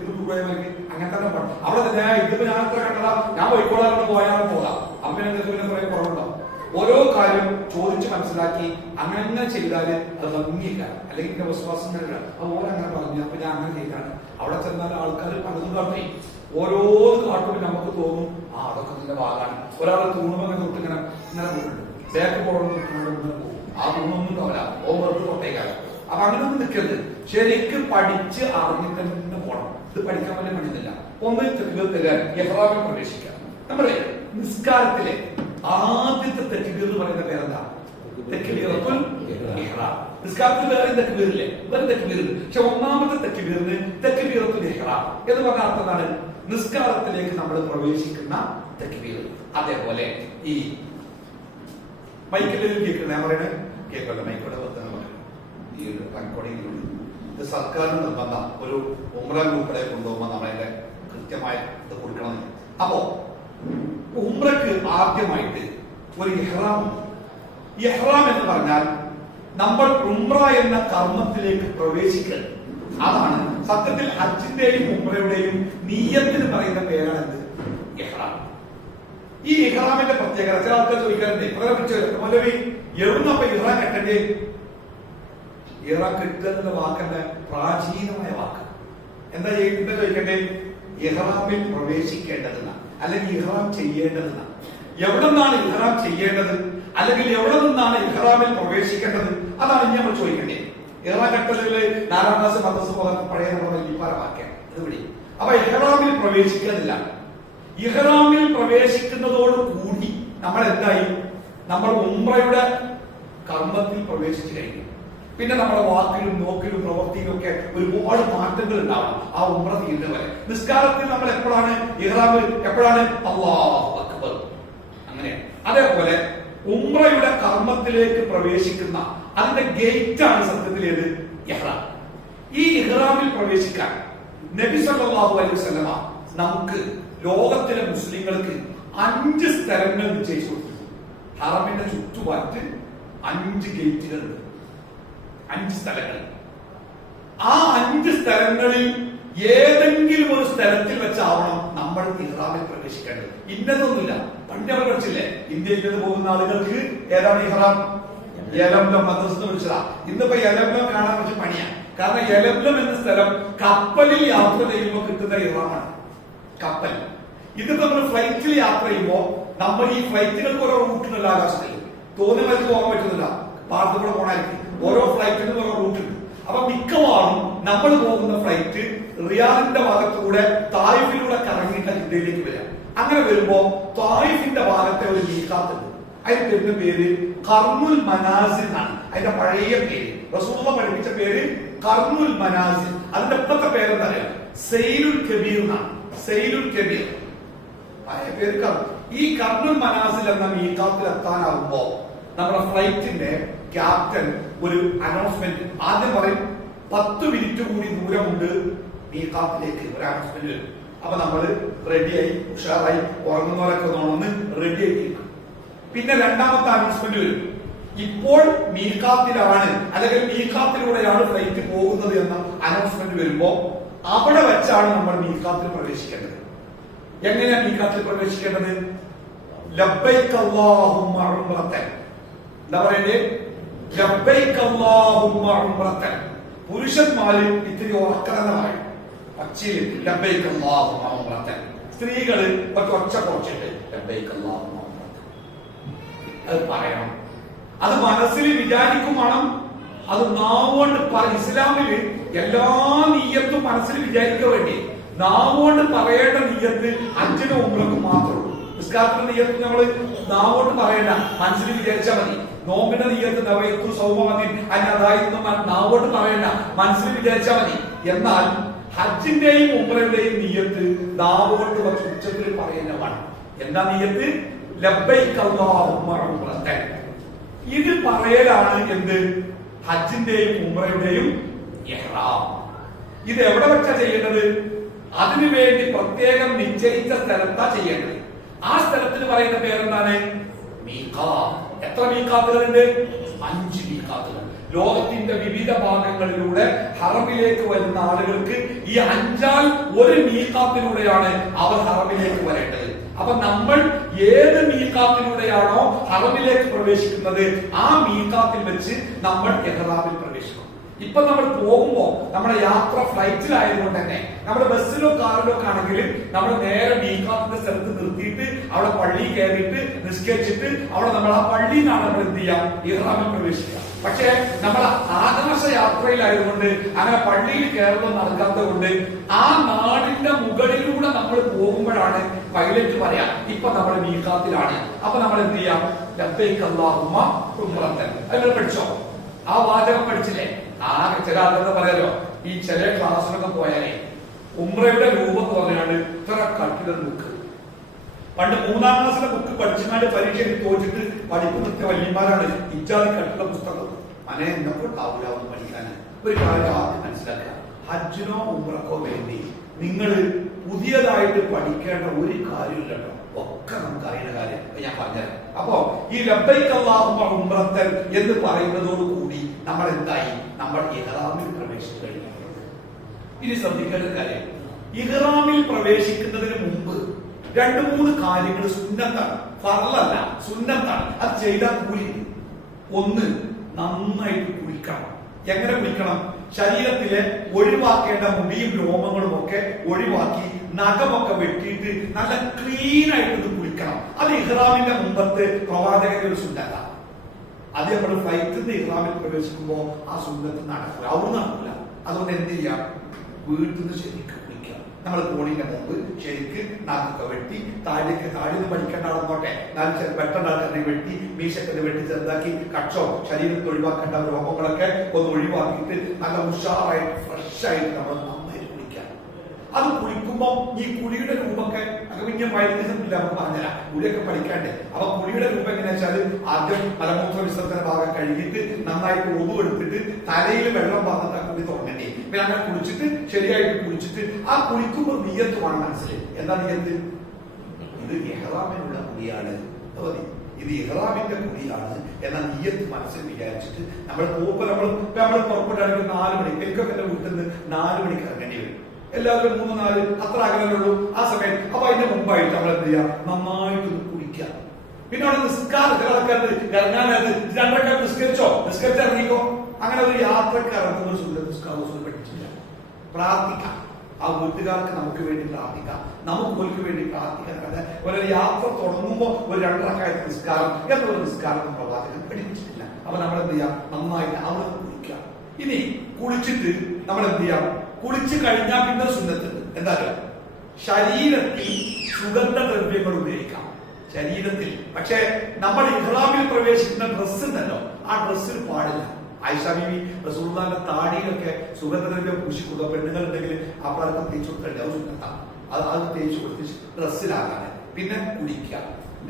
അങ്ങനെ തന്നെ പോകണം. അവിടെ തന്നെ ഇതിപ്പോ ഞാൻ എത്ര കണ്ടതാ, ഞാൻ പോയിക്കോളാൻ പോയാൽ പോകാം. അമ്മ പിന്നെ കുറെ കുറവുണ്ടാവും. ഓരോ കാര്യം ചോദിച്ച് മനസ്സിലാക്കി അങ്ങനെ ചെയ്താല് അത് ഭംഗിയില്ല. അല്ലെങ്കിൽ എന്റെ വിശ്വാസം അതുപോലെ അങ്ങനെ പറഞ്ഞു. അപ്പൊ ഞാൻ അങ്ങനെ ചെയ്താണ്. അവിടെ ചെന്നാൽ ആൾക്കാർ പലതും കാട്ടി ഓരോ കാട്ടുമ്പോൾ നമുക്ക് തോന്നും അതൊക്കെ ഇതിന്റെ ഭാഗമാണ്. ഒരാൾ തൂണുമ്പോൾ അങ്ങനെ തൊട്ട് ഇങ്ങനെ പോയിട്ടുണ്ട്, ബാക്ക് പോകണം, ആ തൂണൊന്നും ഉണ്ടാവില്ല, ഓവർക്ക് തൊട്ടേക്കാണ്. അപ്പൊ അങ്ങനെ ഒന്നും നിൽക്കരുത്. ശരിക്കും പഠിച്ച് അറിഞ്ഞിട്ട് തന്നെ പോകണം. ഇത് പഠിക്കാൻ വേണ്ടി പറ്റുന്നില്ല. ഇഹ്റാമിൽ പ്രവേശിക്കാം. നമ്മുടെ നിസ്കാരത്തിലെ ആദ്യത്തെ തക്ബീർ എന്ന് പറയുന്ന പേരെന്താ? തക്ബീറത്തുൽ ഇഹ്റാം. നിസ്കാരത്തിൽ വേറെ തക്ബീറില്ലേ? വേറെ തക്ബീറുണ്ട്. പക്ഷെ ഒന്നാമത്തെ തക്ബീറിന് തക്ബീറത്തുൽ ഇഹ്റാം എന്ന് പറഞ്ഞ അർത്ഥം എന്താണ്? നിസ്കാരത്തിലേക്ക് നമ്മൾ പ്രവേശിക്കുന്ന തക്ബീർ. അതേപോലെ ഈ മൈക്കിൽ കേൾക്കുന്നത് ഞാൻ പറയണേ കേൾക്കണ്ട, മൈക്കോടെ ഈ ഒരു കൺകോടിയിലുണ്ട്. ഇത് സർക്കാരിന് നിർബന്ധം. ഒരു ഉംറ ഗ്രൂപ്പിടെ കൊണ്ടുപോകുമ്പോൾ നമ്മളതിന്റെ കൃത്യമായ ഇത് കൊടുക്കണം. അപ്പോ ഉംറക്ക് ആദ്യമായിട്ട് ഒരു ഇഹ്റാം. ഇഹ്റാം എന്ന് പറഞ്ഞാൽ നമ്മൾ ഉംറ എന്ന കർമ്മത്തിലേക്ക് പ്രവേശിക്കൽ. അതാണ് സത്യത്തിൽ ഹജ്ജിന്റെയും ഉംറയുടെയും നിയ്യത്തിന് പറയുന്ന പേരാണ് ഇഹ്റാം. ഈ ഇഹ്റാമിന്റെ പ്രത്യേകത ചില ആൾക്കാർ ചോദിക്കാറുണ്ട്, മൗലവി എവിടുന്നപ്പോ ഇഹ്റാം കെട്ടണ്ടേ? ഇഹ്റാം കെട്ടുന്ന വാക്കന്റെ പ്രാചീനമായ വാക്ക് എന്താ ചോദിക്കണ്ടേ? ഇഹ്റാമിൽ പ്രവേശിക്കേണ്ടതെന്ന, അല്ലെങ്കിൽ ഇഹ്റാം ചെയ്യേണ്ടതെന്ന. എവിടെ നിന്നാണ് ഇഹ്റാം ചെയ്യേണ്ടത്, അല്ലെങ്കിൽ എവിടെ നിന്നാണ് ഇഹ്റാമിൽ പ്രവേശിക്കേണ്ടത്? അതാണ് ഇനി നമ്മൾ ചോദിക്കേണ്ടത്. ഇഹ്റാം കെട്ടലില് 4ാം ക്ലാസ് മദ്രസ പോകാൻ പഴയ നമ്മുടെ വാക്യം ഇതുപിടി. അപ്പൊ ഇഹ്റാമിൽ പ്രവേശിക്കുന്നില്ല. ഇഹ്റാമിൽ പ്രവേശിക്കുന്നതോട് കൂടി നമ്മൾ എന്തായി? നമ്മൾ ഉംറയുടെ കർമ്മത്തിൽ പ്രവേശിച്ചു കഴിഞ്ഞു. പിന്നെ നമ്മുടെ വാക്കിലും നോക്കിലും പ്രവൃത്തിയിലും ഒക്കെ ഒരുപാട് മാറ്റങ്ങൾ ഉണ്ടാവണം ആ ഉംറ തീരുന്ന വരെ. നിസ്കാരത്തിൽ നമ്മൾ എപ്പോഴാണ് ഇഹ്റാമിൽ, എപ്പോഴാണ് അല്ലാഹു അക്ബർ, അങ്ങനെ. അതേപോലെ ഉംറയുടെ കർമ്മത്തിലേക്ക് പ്രവേശിക്കുന്ന അതിന്റെ ഗേറ്റ് ആണ് സത്യത്തിൽ ഏത്? ഇഹ്റാം. ഈ ഇഹ്റാമിൽ പ്രവേശിക്കാൻ നബി സല്ലല്ലാഹു അലൈഹി വസല്ലമ നമുക്ക് ലോകത്തിലെ മുസ്ലിങ്ങൾക്ക് 5 സ്ഥലങ്ങൾ നിശ്ചയിച്ചു കൊടുത്തു. ഹറമിന്റെ ചുറ്റുപാറ്റ് 5 ഗേറ്റുകളുണ്ട്, 5 സ്ഥലങ്ങൾ. ആ 5 സ്ഥലങ്ങളിൽ ഏതെങ്കിലും ഒരു സ്ഥലത്തിൽ വെച്ചാവണം നമ്മൾ ഇഹ്റാമിൽ പ്രവേശിക്കേണ്ടത്. ഇന്നതൊന്നുമില്ല. പണ്ട് അവർ പഠിച്ചില്ലേ, ഇന്ത്യയിൽ നിന്ന് പോകുന്ന ആളുകൾക്ക് ഏതാണ് ഇഹ്റാം? യലംലം മദ്രസ വിളിച്ചതാ. ഇന്നിപ്പോ യലംലം കാണാൻ കുറച്ച് പണിയാണ്. കാരണം യലംലം എന്ന സ്ഥലം കപ്പലിൽ യാത്ര ചെയ്യുമ്പോൾ കിട്ടുന്ന ഇഹ്റാമാണ്. കപ്പൽ. ഇതിപ്പോ നമ്മൾ ഫ്ലൈറ്റിൽ യാത്ര ചെയ്യുമ്പോൾ നമ്മൾ ഈ ഫ്ലൈറ്റുകൾക്ക് ഓരോ റൂട്ടിനുള്ള ആകാശത്തിൽ തോന്നി വരച്ച് പോകാൻ പറ്റുന്നില്ല. ഭാരതത്തിൽ പോകണമായിരിക്കും. ഓരോ ഫ്ലൈറ്റിനും ഓരോ റൂട്ടുണ്ട്. അപ്പൊ മിക്കവാറും നമ്മൾ പോകുന്ന ഫ്ലൈറ്റ് റിയാദിന്റെ ഭാഗത്തൂടെ തായിഫിലൂടെ കറങ്ങിയിട്ട് ഇന്ത്യയിലേക്ക് വരാം. അങ്ങനെ വരുമ്പോ തായിഫിന്റെ ഭാഗത്തെ ഒരു മീഖാത്തുണ്ട്. അതിന് പേരിന്റെ പേര് ഖർനുൽ മനാസിൽ എന്നാണ്. അതിന്റെ പഴയ പേര് റസൂലുള്ളാഹി പഠിപ്പിച്ച പേര് ഖർനുൽ മനാസിൽ. അതിന്റെ ഇപ്പോഴത്തെ പേരെന്താ അറിയാം? സെയ്ലുൽ കബീർ എന്നാണ്. സെയ്ലുൽ കബീർ പഴയ പേര്. ഈ ഖർനുൽ മനാസിൽ എന്ന മീഖാത്തിൽ എത്താനാവുമ്പോ നമ്മുടെ ഫ്ലൈറ്റിന്റെ ക്യാപ്റ്റൻ ഒരു അനൗൺസ്മെന്റ് ആദ്യം പറയും. 10 മിനിറ്റ് കൂടി ദൂരമുണ്ട് മീഖാത്തിലേക്ക്, ഒരു അനൗൺസ്മെന്റ് വരും. അപ്പൊ നമ്മൾ റെഡിയായി ഉഷാറായി ഉറങ്ങുന്നവരൊക്കെ നോണെന്ന് റെഡി ആയിരിക്കും. പിന്നെ രണ്ടാമത്തെ അനൗൺസ്മെന്റ് വരും. ഇപ്പോൾ മീഖാത്തിലാണ് അല്ലെങ്കിൽ മീഖാത്തിലൂടെയാണ് ഫ്ലൈറ്റ് പോകുന്നത് എന്ന അനൗൺസ്മെന്റ് വരുമ്പോ അവിടെ വെച്ചാണ് നമ്മൾ മീഖാത്തിൽ പ്രവേശിക്കേണ്ടത്. എങ്ങനെയാ മീഖാത്തിൽ പ്രവേശിക്കേണ്ടത്? ലബ്ബൈക അല്ലാഹുമ്മ ഉംറതൻ. എന്താ പറയണ്ടേ? ലബ്ബൈക അല്ലാഹുമ്മ ഉംറതൻ. പുരുഷന്മാര് ഇത്തിരി ഉറക്കരമായി പച്ചയിൽ ലബ്ബൈക അല്ലാഹുമ്മ ഉംറതൻ. സ്ത്രീകള് ഒച്ച കുറച്ചിട്ട് ലബ്ബൈക അല്ലാഹുമ്മ ഉംറതൻ. അത് പറയണം. അത് മനസ്സിൽ വിചാരിക്കും വേണം. അത് നാവുകൊണ്ട് ഇസ്ലാമില് എല്ലാ നീയത്തും മനസ്സിൽ വിചാരിക്കാൻ വേണ്ടി നാവുകൊണ്ട് പറയേണ്ട നീയത്ത് ഹജ്ജിനും ഉംറക്കും മാത്രമേ ഉള്ളൂ. നിസ്കാരത്തിന്റെ നീയത്ത് നമ്മൾ നാവുകൊണ്ട് പറയേണ്ട, മനസ്സിൽ വിചാരിച്ചാൽ മതി. നോമ്പിന്റെ നീയത്ത് നവയത്തു സൗമമതിൻ അതായിരുന്നു നാവുകൊണ്ട് പറയേണ്ട, മനസ്സിൽ വിചാരിച്ചാൽ മതി. എന്നാൽ ഹജ്ജിന്റെയും ഉംറയുടെയും നീയത്ത് നാവുകൊണ്ട് കുറച്ച് ഉച്ചത്തിൽ പറയുന്നതാണ്. എന്താ നീയത്ത്? ലബ്ബൈക അല്ലാഹുമ്മ ഉംറതൻ. ഇത് പറയലാണ് എന്ത്? ഹജ്ജിന്റെയും ഉംറയുടെയും ഇഹ്റാം. ഇത് എവിടെ വെച്ചാ ചെയ്യേണ്ടത്? അതിനുവേണ്ടി പ്രത്യേകം നിശ്ചയിച്ച സ്ഥലത്താ ചെയ്യേണ്ടത്. ആ സ്ഥലത്തിന് പറയുന്ന പേരെന്താണ്? മീഖാത്ത്. എത്ര മീഖാത്തുകളുണ്ട്? 5 മീഖാത്തുകൾ. ലോകത്തിന്റെ വിവിധ ഭാഗങ്ങളിലൂടെ ഹറമിലേക്ക് വരുന്ന ആളുകൾക്ക് ഈ 5-ൽ ഒരു മീഖാത്തിലൂടെയാണ് അവർ ഹറമിലേക്ക് വരേണ്ടത്. അപ്പൊ നമ്മൾ ഏത് മീഖാത്തിലൂടെയാണോ ഹറമിലേക്ക് പ്രവേശിക്കുന്നത് ആ മീഖാത്തിൽ വെച്ച് നമ്മൾ ഇഹ്റാമിൽ പ്രവേശിക്കും. ഇപ്പൊ നമ്മൾ പോകുമ്പോ നമ്മുടെ യാത്ര ഫ്ലൈറ്റിലായതുകൊണ്ട് തന്നെ നമ്മുടെ ബസ്സിലോ കാറിലോ ഒക്കെ ആണെങ്കിൽ നമ്മൾ നേരെ മീഖാത്തിന്റെ സ്ഥലത്ത് നിർത്തിയിട്ട് അവിടെ പള്ളിയിൽ കയറിയിട്ട് നിസ്കരിച്ചിട്ട് അവിടെ നമ്മൾ ആ പള്ളിയിൽ നിന്നാണ് നമ്മൾ എന്ത് ചെയ്യാം? ഇഹ്റാമിൽ പ്രവേശിക്കുക. പക്ഷേ നമ്മൾ ആകാശ യാത്രയിലായതുകൊണ്ട് അങ്ങനെ പള്ളിയിൽ കയറുന്നത് നടക്കാത്തത് കൊണ്ട് ആ നാടിന്റെ മുകളിലൂടെ നമ്മൾ പോകുമ്പോഴാണ് പൈലറ്റ് പറയാം ഇപ്പൊ നമ്മൾ മീഖാത്തിലാണ്. അപ്പൊ നമ്മൾ എന്ത് ചെയ്യാം? ലബ്ബൈക അല്ലാഹുമ്മ ഉംറതൻ. അത് പഠിച്ചോ? ആ വാചകം പഠിച്ചില്ലേ? ചില ആളുകൾ പറയാലോ, ഈ ചില ക്ലാസ്സിലൊക്കെ പോയാലേ ഉംറയുടെ രൂപം എന്ന് പറഞ്ഞാൽ ഇത്ര കട്ടിലെ ബുക്ക്. പണ്ട് 3-ാം ക്ലാസ്സിലെ ബുക്ക് പഠിച്ചാണ്ട് പരീക്ഷ തോച്ചിട്ട് പഠിപ്പ് നിർത്തിയ വല്യന്മാരാണ് ഇജാതി കട്ടിലെ പുസ്തകം. എന്നൊക്കെ ഉണ്ടാവില്ലാവുന്ന പഠിക്കാൻ. ഒരു കാര്യം ആദ്യം മനസ്സിലാക്കുക, ഹജ്ജിനോ ഉംറക്കോ വേണ്ടി നിങ്ങൾ പുതിയതായിട്ട് പഠിക്കേണ്ട ഒരു കാര്യമില്ല കേട്ടോ. ഒക്കെ നമുക്ക് അറിയുന്ന കാര്യം ഞാൻ പറഞ്ഞുതരാം. അപ്പോ ഈ ലബ്ബൈക അല്ലാഹുമ്മ ഉംറതൻ എന്ന് പറയുന്നതോട് കൂടി നമ്മൾ എന്തായി? നമ്മൾ ഇഹ്റാമിൽ പ്രവേശിച്ചു കഴിഞ്ഞു. ഇനി ശ്രദ്ധിക്കേണ്ട കാര്യം, ഇഹ്റാമിൽ പ്രവേശിക്കുന്നതിന് മുമ്പ് 2-3 കാര്യങ്ങൾ സുന്നത്താണ്, ഫർളല്ല, സുന്നത്താണ്. അത് ചെയ്താൽ കൂലി. ഒന്ന്, നന്നായിട്ട് കുളിക്കണം. എങ്ങനെ കുളിക്കണം? ശരീരത്തിലെ ഒഴിവാക്കേണ്ട മുടിയും രോമങ്ങളും ഒക്കെ ഒഴിവാക്കി നഖമൊക്കെ വെട്ടിയിട്ട് നല്ല ക്ലീൻ ആയിട്ട് കുളിക്കണം. അത് ഇഹ്റാമിന്റെ മുമ്പത്തെ പ്രവാചകന്റെ ഒരു സുന്നത്താണ്. അത് നമ്മൾ ഫ്ലൈറ്റിൽ നിന്ന് ഇഹ്റാമിൽ പ്രവേശിക്കുമ്പോൾ ആ സുന്നത്ത് നടക്കില്ല, അവിടെ നടക്കില്ല. അതുകൊണ്ട് എന്ത് ചെയ്യാം? വീട്ടിൽ നിന്ന് ശരിക്കും കുളിക്കാം. നമ്മൾ കോണിന്റെ മുമ്പ് ശരിക്ക് നാക്കൊക്കെ വെട്ടി താടിന്ന് പഠിക്കേണ്ട ആളെന്നോട്ടെ പെട്ടെന്ന് ആൾക്കാരെ വെട്ടി മീശക്കത് വെട്ടി ചെറുതാക്കി കക്ഷോ ശരീരത്തിൽ ഒഴിവാക്കേണ്ട രോഗങ്ങളൊക്കെ ഒന്ന് ഒഴിവാക്കിയിട്ട് നല്ല ഉഷാറായിട്ട് ഫ്രഷ് ആയിട്ട് നമ്മൾ നന്നായിട്ട് കുളിക്കാം. അത് കുളിക്കുമ്പോൾ ഈ കുളിയുടെ രൂപമൊക്കെ പിന്നെ വൈദ്യുതില്ല നമുക്ക് പറഞ്ഞുതരാം. കുളിയൊക്കെ പഠിക്കാണ്ട്. അപ്പൊ കുളിയുടെ രൂപം എങ്ങനെയാ വെച്ചാല് ആദ്യം മലമൂത്ര വിസർജന ഭാഗം കഴുകിയിട്ട് നന്നായിട്ട് ഒതു എടുത്തിട്ട് തലയിൽ വെള്ളം പാർന്നിട്ട് കുളി തുടങ്ങണ്ടേ. പിന്നെ അങ്ങനെ കുളിച്ചിട്ട് ശരിയായിട്ട് കുളിച്ചിട്ട് ആ കുളിക്കുമ്പോൾ നിയ്യത്ത് വേണം മനസ്സിലായി. എന്താ നിയ്യത്ത്? ഇത് ഇഹ്റാമിനുള്ള കുളിയാണ്, ഇത് ഇഹ്റാമിന്റെ കുളിയാണ് എന്ന നിയ്യത്ത് മനസ്സിൽ വിചാരിച്ചിട്ട് നമ്മൾ പുറപ്പെട്ടാണെങ്കിൽ 4 മണിക്ക് എനിക്കൊക്കെ എന്റെ വീട്ടിൽ നിന്ന് 4 മണിക്ക് ഇറങ്ങേണ്ടി വരും. എല്ലാവരും 3, 4 അത്ര അകലുള്ളൂ ആ സമയം. അപ്പൊ അതിന്റെ മുമ്പായിട്ട് നമ്മൾ എന്ത് ചെയ്യാം? നന്നായിട്ടൊന്ന് കുളിക്കാം. പിന്നെ അവിടെ നിസ്കാരം ചില ആൾക്കാർക്ക് ഇറങ്ങാനത് 2 റക്അത്ത് നിസ്കരിച്ചോ, നിസ്കരിച്ച് ഇറങ്ങിക്കോ. അങ്ങനെ ഒരു യാത്രക്ക് ഇറങ്ങുന്ന ഒരു സുന്നത്ത് നിസ്കാരം പഠിച്ചില്ല. പ്രാർത്ഥിക്കാം, ആ വീട്ടുകാർക്ക് നമുക്ക് വേണ്ടി പ്രാർത്ഥിക്കാം, നമുക്ക് ഓർക്ക് വേണ്ടി പ്രാർത്ഥിക്കാൻ. ഒരു യാത്ര തുടങ്ങുമ്പോൾ ഒരു 2 റക്അത്ത് നിസ്കാരം എന്നൊരു നിസ്കാരം പ്രവാചകൻ പഠിപ്പിച്ചിട്ടില്ല. അപ്പൊ നമ്മൾ എന്ത് ചെയ്യാം? നന്നായിട്ട് അവിടെ കുളിക്കാം. ഇനി കുളിച്ചിട്ട് നമ്മൾ എന്ത് ചെയ്യാം? കുളിച്ചു കഴിഞ്ഞാൽ പിന്നെ സുന്നത്ത് എന്താ? ശരീരത്തിൽ സുഗന്ധദ്രവ്യങ്ങൾ ഉപയോഗിക്കാം ശരീരത്തിൽ. പക്ഷെ നമ്മൾ ഇഹ്റാമിൽ പ്രവേശിക്കുന്ന ഡ്രസ്സ് ഉണ്ടല്ലോ, ആ ഡ്രസ്സിൽ പാടില്ല. ആയിഷ ബീവി റസൂലുള്ളാഹിന്റെ താടിയിലൊക്കെ സുഗന്ധദ്രവ്യം പൂശി കൊടുക്കുക. പെണ്ണുങ്ങൾ ഉണ്ടെങ്കിൽ ആ പ്രാർത്ഥന തേച്ചു കൊടുക്കണ്ടേ? അത് സുന്നത്താണ്. അത് തേച്ചു കൊടുത്ത് ഡ്രസ്സിലാകാൻ. പിന്നെ കുളിക്കുക.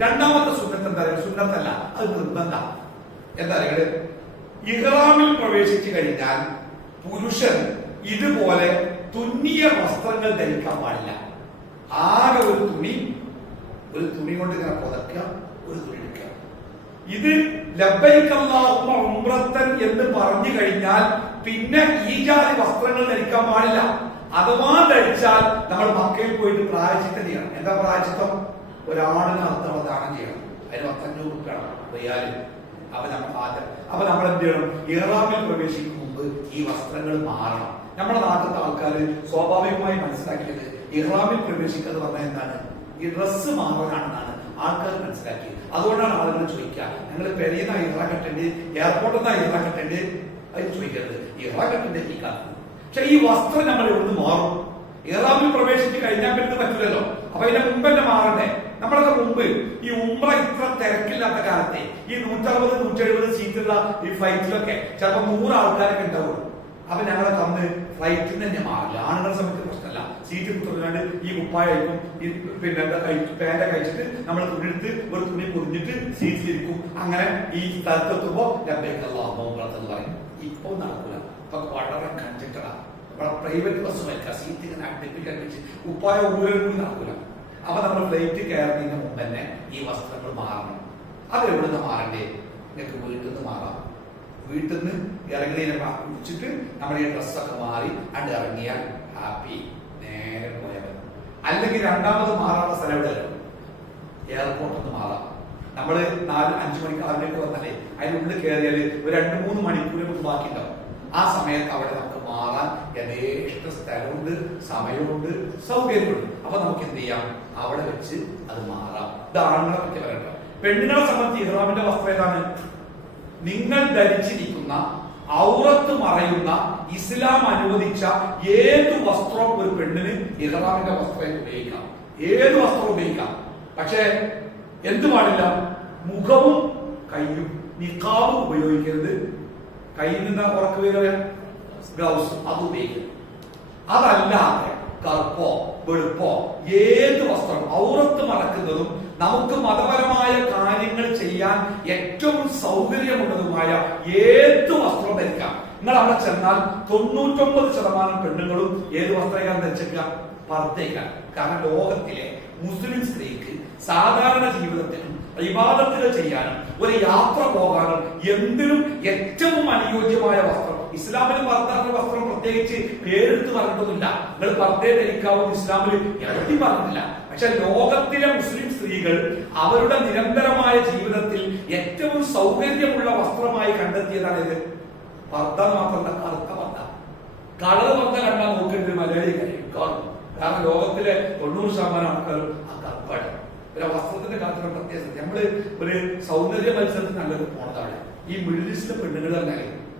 രണ്ടാമത്തെ സുന്നത്ത് എന്താ പറയുക? സുന്നത്തല്ല, അത് നിർബന്ധം. എന്താ പറയുക? ഇഹ്റാമിൽ പ്രവേശിച്ചു കഴിഞ്ഞാൽ പുരുഷൻ ഇതുപോലെ തുന്നിയ വസ്ത്രങ്ങൾ ധരിക്കാൻ പാടില്ല. ആകെ ഒരു തുണി കൊണ്ട് ഇങ്ങനെ പുതക്കുക, ഒരു തുണി എടുക്കുക. ഇത് ലബ്ബൈക അല്ലാഹുമ്മ ഉംറത്തൻ എന്ന് പറഞ്ഞു കഴിഞ്ഞാൽ പിന്നെ ഈ ജാതി വസ്ത്രങ്ങൾ ധരിക്കാൻ പാടില്ല. അഥവാ ധരിച്ചാൽ നമ്മൾ മക്കയിൽ പോയിട്ട് പ്രായശ്ചിത്തം ചെയ്യണം. എന്താ പ്രായശ്ചിത്തം? ഒരാളിന് അർത്ഥം ദാനം ചെയ്യണം. അതിന് 500 രൂപയാണ് റിയാല്. അപ്പൊ നമ്മൾ എന്ത് ചെയ്യണം? ഇഹ്റാമിൽ പ്രവേശിക്കും മുമ്പ് ഈ വസ്ത്രങ്ങൾ മാറണം. നമ്മുടെ നാട്ടിലത്തെ ആൾക്കാർ സ്വാഭാവികമായി മനസ്സിലാക്കിയത് ഇഹ്റാമിൽ പ്രവേശിക്കുന്നത് പറഞ്ഞാൽ എന്താണ്? ഈ ഡ്രസ്സ് മാറാനാണെന്നാണ് ആൾക്കാർ മനസ്സിലാക്കിയത്. അതുകൊണ്ടാണ് ആളുകൾ ചോദിക്കുക, ഞങ്ങൾ പെരിയുന്ന ഇഹ്റാം കെട്ടേണ്ടി, എയർപോർട്ടിൽ നിന്നാ ഇഹ്റാം കെട്ടേണ്ടി? അത് ചോദിക്കരുത്. ഇഹ്റാം കെട്ടേണ്ടി ഈ കാലത്ത്. പക്ഷെ ഈ വസ്ത്രം നമ്മൾ എവിടുന്ന് മാറും? ഇഹ്റാമിൽ പ്രവേശിച്ച് കഴിഞ്ഞാൽ പിന്നെ പറ്റില്ലല്ലോ. അപ്പൊ ഇതിന്റെ മുമ്പ് തന്നെ മാറണ്ടേ? നമ്മളൊക്കെ മുമ്പ് ഈ ഉംറ ഇത്ര തിരക്കില്ലാത്ത കാലത്തെ ഈ 160, 170 സീറ്റുള്ള ഈ ഫ്ലൈറ്റിലൊക്കെ ചിലപ്പോ 100 ആൾക്കാരൊക്കെ ഉണ്ടാവുള്ളൂ. അപ്പൊ ഞങ്ങളെ തന്ന് ഫ്ലൈറ്റിൽ തന്നെ മാറില്ല. ആണുങ്ങളുടെ സമയത്ത് പ്രശ്നമല്ല. സീറ്റ് തുറന്നാണ്ട് ഈ കുപ്പായായിരിക്കും ഈ പിന്നെ പാൻറ് കഴിച്ചിട്ട് നമ്മൾ തുണിയെടുത്ത് ഒരു തുണി പൊതിഞ്ഞിട്ട് സീറ്റിലിരിക്കും. അങ്ങനെ ഈ സ്ഥലത്തെത്തുമ്പോ ലബ്ബൈക അല്ലാഹുമ്മ ഉംറത്തൻ എന്ന് പറയും. ഇപ്പൊ നടക്കൂല. ഇപ്പൊ വളരെ കൺജക്റ്റഡാ. ഇവിടെ പ്രൈവറ്റ് ബസ് വയ്ക്കുക, സീറ്റ് ഇങ്ങനെ അടുപ്പിച്ച് കുപ്പായ ഊരൽ കൂടി നടക്കൂല. അപ്പൊ നമ്മൾ ഫ്ലൈറ്റ് കയറുന്നതിന് മുമ്പ് തന്നെ ഈ വസ്ത്രങ്ങൾ മാറണം. അത് എവിടുന്ന് മാറണ്ടേ? നിങ്ങൾക്ക് വീട്ടിൽ നിന്ന് മാറാം. വീട്ടിൽ നിന്ന് ഇറങ്ങിയതിനെ കുടിച്ചിട്ട് നമ്മൾ ഈ ഡ്രസ്സൊക്കെ മാറി അത് ഇറങ്ങിയാൽ ഹാപ്പി, നേരെ പോയാൽ. അല്ലെങ്കിൽ രണ്ടാമത് മാറാനുള്ള സ്ഥലം എവിടെ? എയർപോർട്ടിൽ നിന്ന് മാറാം. നമ്മള് 4-5 മണിക്ക് 6 മണിക്ക് വന്നാലേ അതിനുള്ളിൽ കയറിയാല് ഒരു 2-3 മണിക്കൂർ നമുക്ക് ബാക്കിയുണ്ടാവും. ആ സമയത്ത് അവിടെ നമുക്ക് മാറാൻ യഥേഷ്ട സ്ഥലമുണ്ട്, സമയമുണ്ട്, സൗകര്യമുണ്ട്. അപ്പൊ നമുക്ക് എന്ത് ചെയ്യാം? അവിടെ വെച്ച് അത് മാറാം. ഇത് ആണുങ്ങളെ പറ്റി പറയട്ടോ. പെണ്ണുങ്ങളെ സംബന്ധിച്ച് ഇഹ്റാമിന്റെ വസ്ത്രം ഏതാണ്? നിങ്ങൾ ധരിച്ചിരിക്കുന്ന ഔറത്ത് മറയുന്ന ഇസ്ലാം അനുവദിച്ച ഏത് വസ്ത്രവും ഒരു പെണ്ണിന് ഇഹ്റാമിന്റെ വസ്ത്രം ഉപയോഗിക്കാം. ഏത് വസ്ത്രം ഉപയോഗിക്കാം. പക്ഷെ എന്ത് പാടില്ല? മുഖവും കയ്യും നിഖാബും ഉപയോഗിക്കരുത്. കയ്യിൽ നിന്ന് ഉറക്കു വരിക ഗ്ലൗസ് അത് ഉപയോഗിക്കരുത്. അതല്ലാതെ കറുപ്പോ വെളുപ്പോ ഏത് വസ്ത്രം ഔറത്ത് മറക്കുന്നതും നമുക്ക് മതപരമായ കാര്യങ്ങൾ ചെയ്യാൻ ഏറ്റവും സൗകര്യമുള്ളതുമായ ഏത് വസ്ത്രം ധരിക്കാം. നിങ്ങൾ അവിടെ ചെന്നാൽ 99% പെണ്ണുങ്ങളും ഏത് വസ്ത്രമാണ് ധരിച്ചേക്കുക? പർദ്ദയ്ക്കാണ്. കാരണം ലോകത്തിലെ മുസ്ലിം സ്ത്രീക്ക് സാധാരണ ജീവിതത്തിനും ഇബാദത്തുകൾ ചെയ്യാനും ഒരു യാത്ര പോകാനും എന്തിനും ഏറ്റവും അനുയോജ്യമായ വസ്ത്രം ഇസ്ലാമിൽ പർദ്ദ വസ്ത്രം പ്രത്യേകിച്ച് പേരെടുത്ത് പറഞ്ഞിട്ടൊന്നുമില്ല. നിങ്ങൾ പർദ്ദയെ ധരിക്കാവുന്ന ഇസ്ലാമിൽ എഴുതി പറഞ്ഞിട്ടില്ല. പക്ഷെ ലോകത്തിലെ മുസ്ലിം സ്ത്രീകൾ അവരുടെ നിരന്തരമായ ജീവിതത്തിൽ ഏറ്റവും സൗകര്യമുള്ള വസ്ത്രമായി കണ്ടെത്തിയതാണ് ഇത്. പർദ്ദ മാത്രമല്ല, കറുത്ത പർദ്ദ. കളർ പർദ്ദ കണ്ടാൽ നോക്കേണ്ട ഒരു മലയാളി കാണും. കാരണം ലോകത്തിലെ 90% ആൾക്കാരും ആ കറുപ്പാണ്. പിന്നെ വസ്ത്രത്തിന്റെ കാര്യത്തിലുള്ള പ്രത്യേകത നമ്മള് ഒരു സൗന്ദര്യ മത്സരത്തിന് നല്ലത് പോണതാണ്. ഈ മിഡിൽ ഈസ്റ്റിലെ പെണ്ണുങ്ങൾ തന്നെ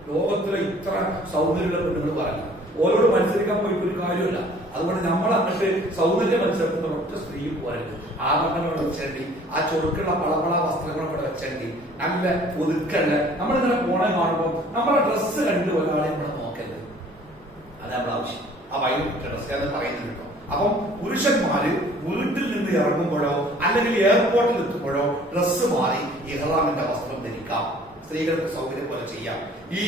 ലോകത്തിലെ ഇത്ര സൗന്ദര്യമുള്ള പെണ്ണുങ്ങൾ പറയാം. ഓരോട് മത്സരിക്കാൻ പോയിട്ട് ഒരു കാര്യമില്ല. അതുകൊണ്ട് നമ്മൾ അങ്ങോട്ട് സൗന്ദര്യ മത്സരത്തിന് ഒറ്റ സ്ത്രീ പോരരുത്. ആഭരണങ്ങൾ വെച്ചേണ്ടി, ആ ചൊറുക്കുള്ള പളപള വസ്ത്രങ്ങളൊക്കെ വെച്ചേണ്ടി, നല്ല ഒതുക്കല്ല. നമ്മളിങ്ങനെ പോണെ കാണുമ്പോൾ നമ്മുടെ ഡ്രസ്സ് കണ്ട് ഒരാളെ നമ്മൾ നോക്കരുത്. അത് നമ്മുടെ ആവശ്യം. ആ വൈകിട്ട് ഡ്രസ്സ് എന്ന് പറയുന്നത് കേട്ടോ. അപ്പം പുരുഷന്മാര് വീട്ടിൽ നിന്ന് ഇറങ്ങുമ്പോഴോ അല്ലെങ്കിൽ എയർപോർട്ടിൽ എത്തുമ്പോഴോ ഡ്രസ്സ് മാറി ഇഹ്റാമിന്റെ വസ്ത്രം ധരിക്കാം. സ്ത്രീകൾക്ക് സൗകര്യം പോലെ ചെയ്യാം. ഈ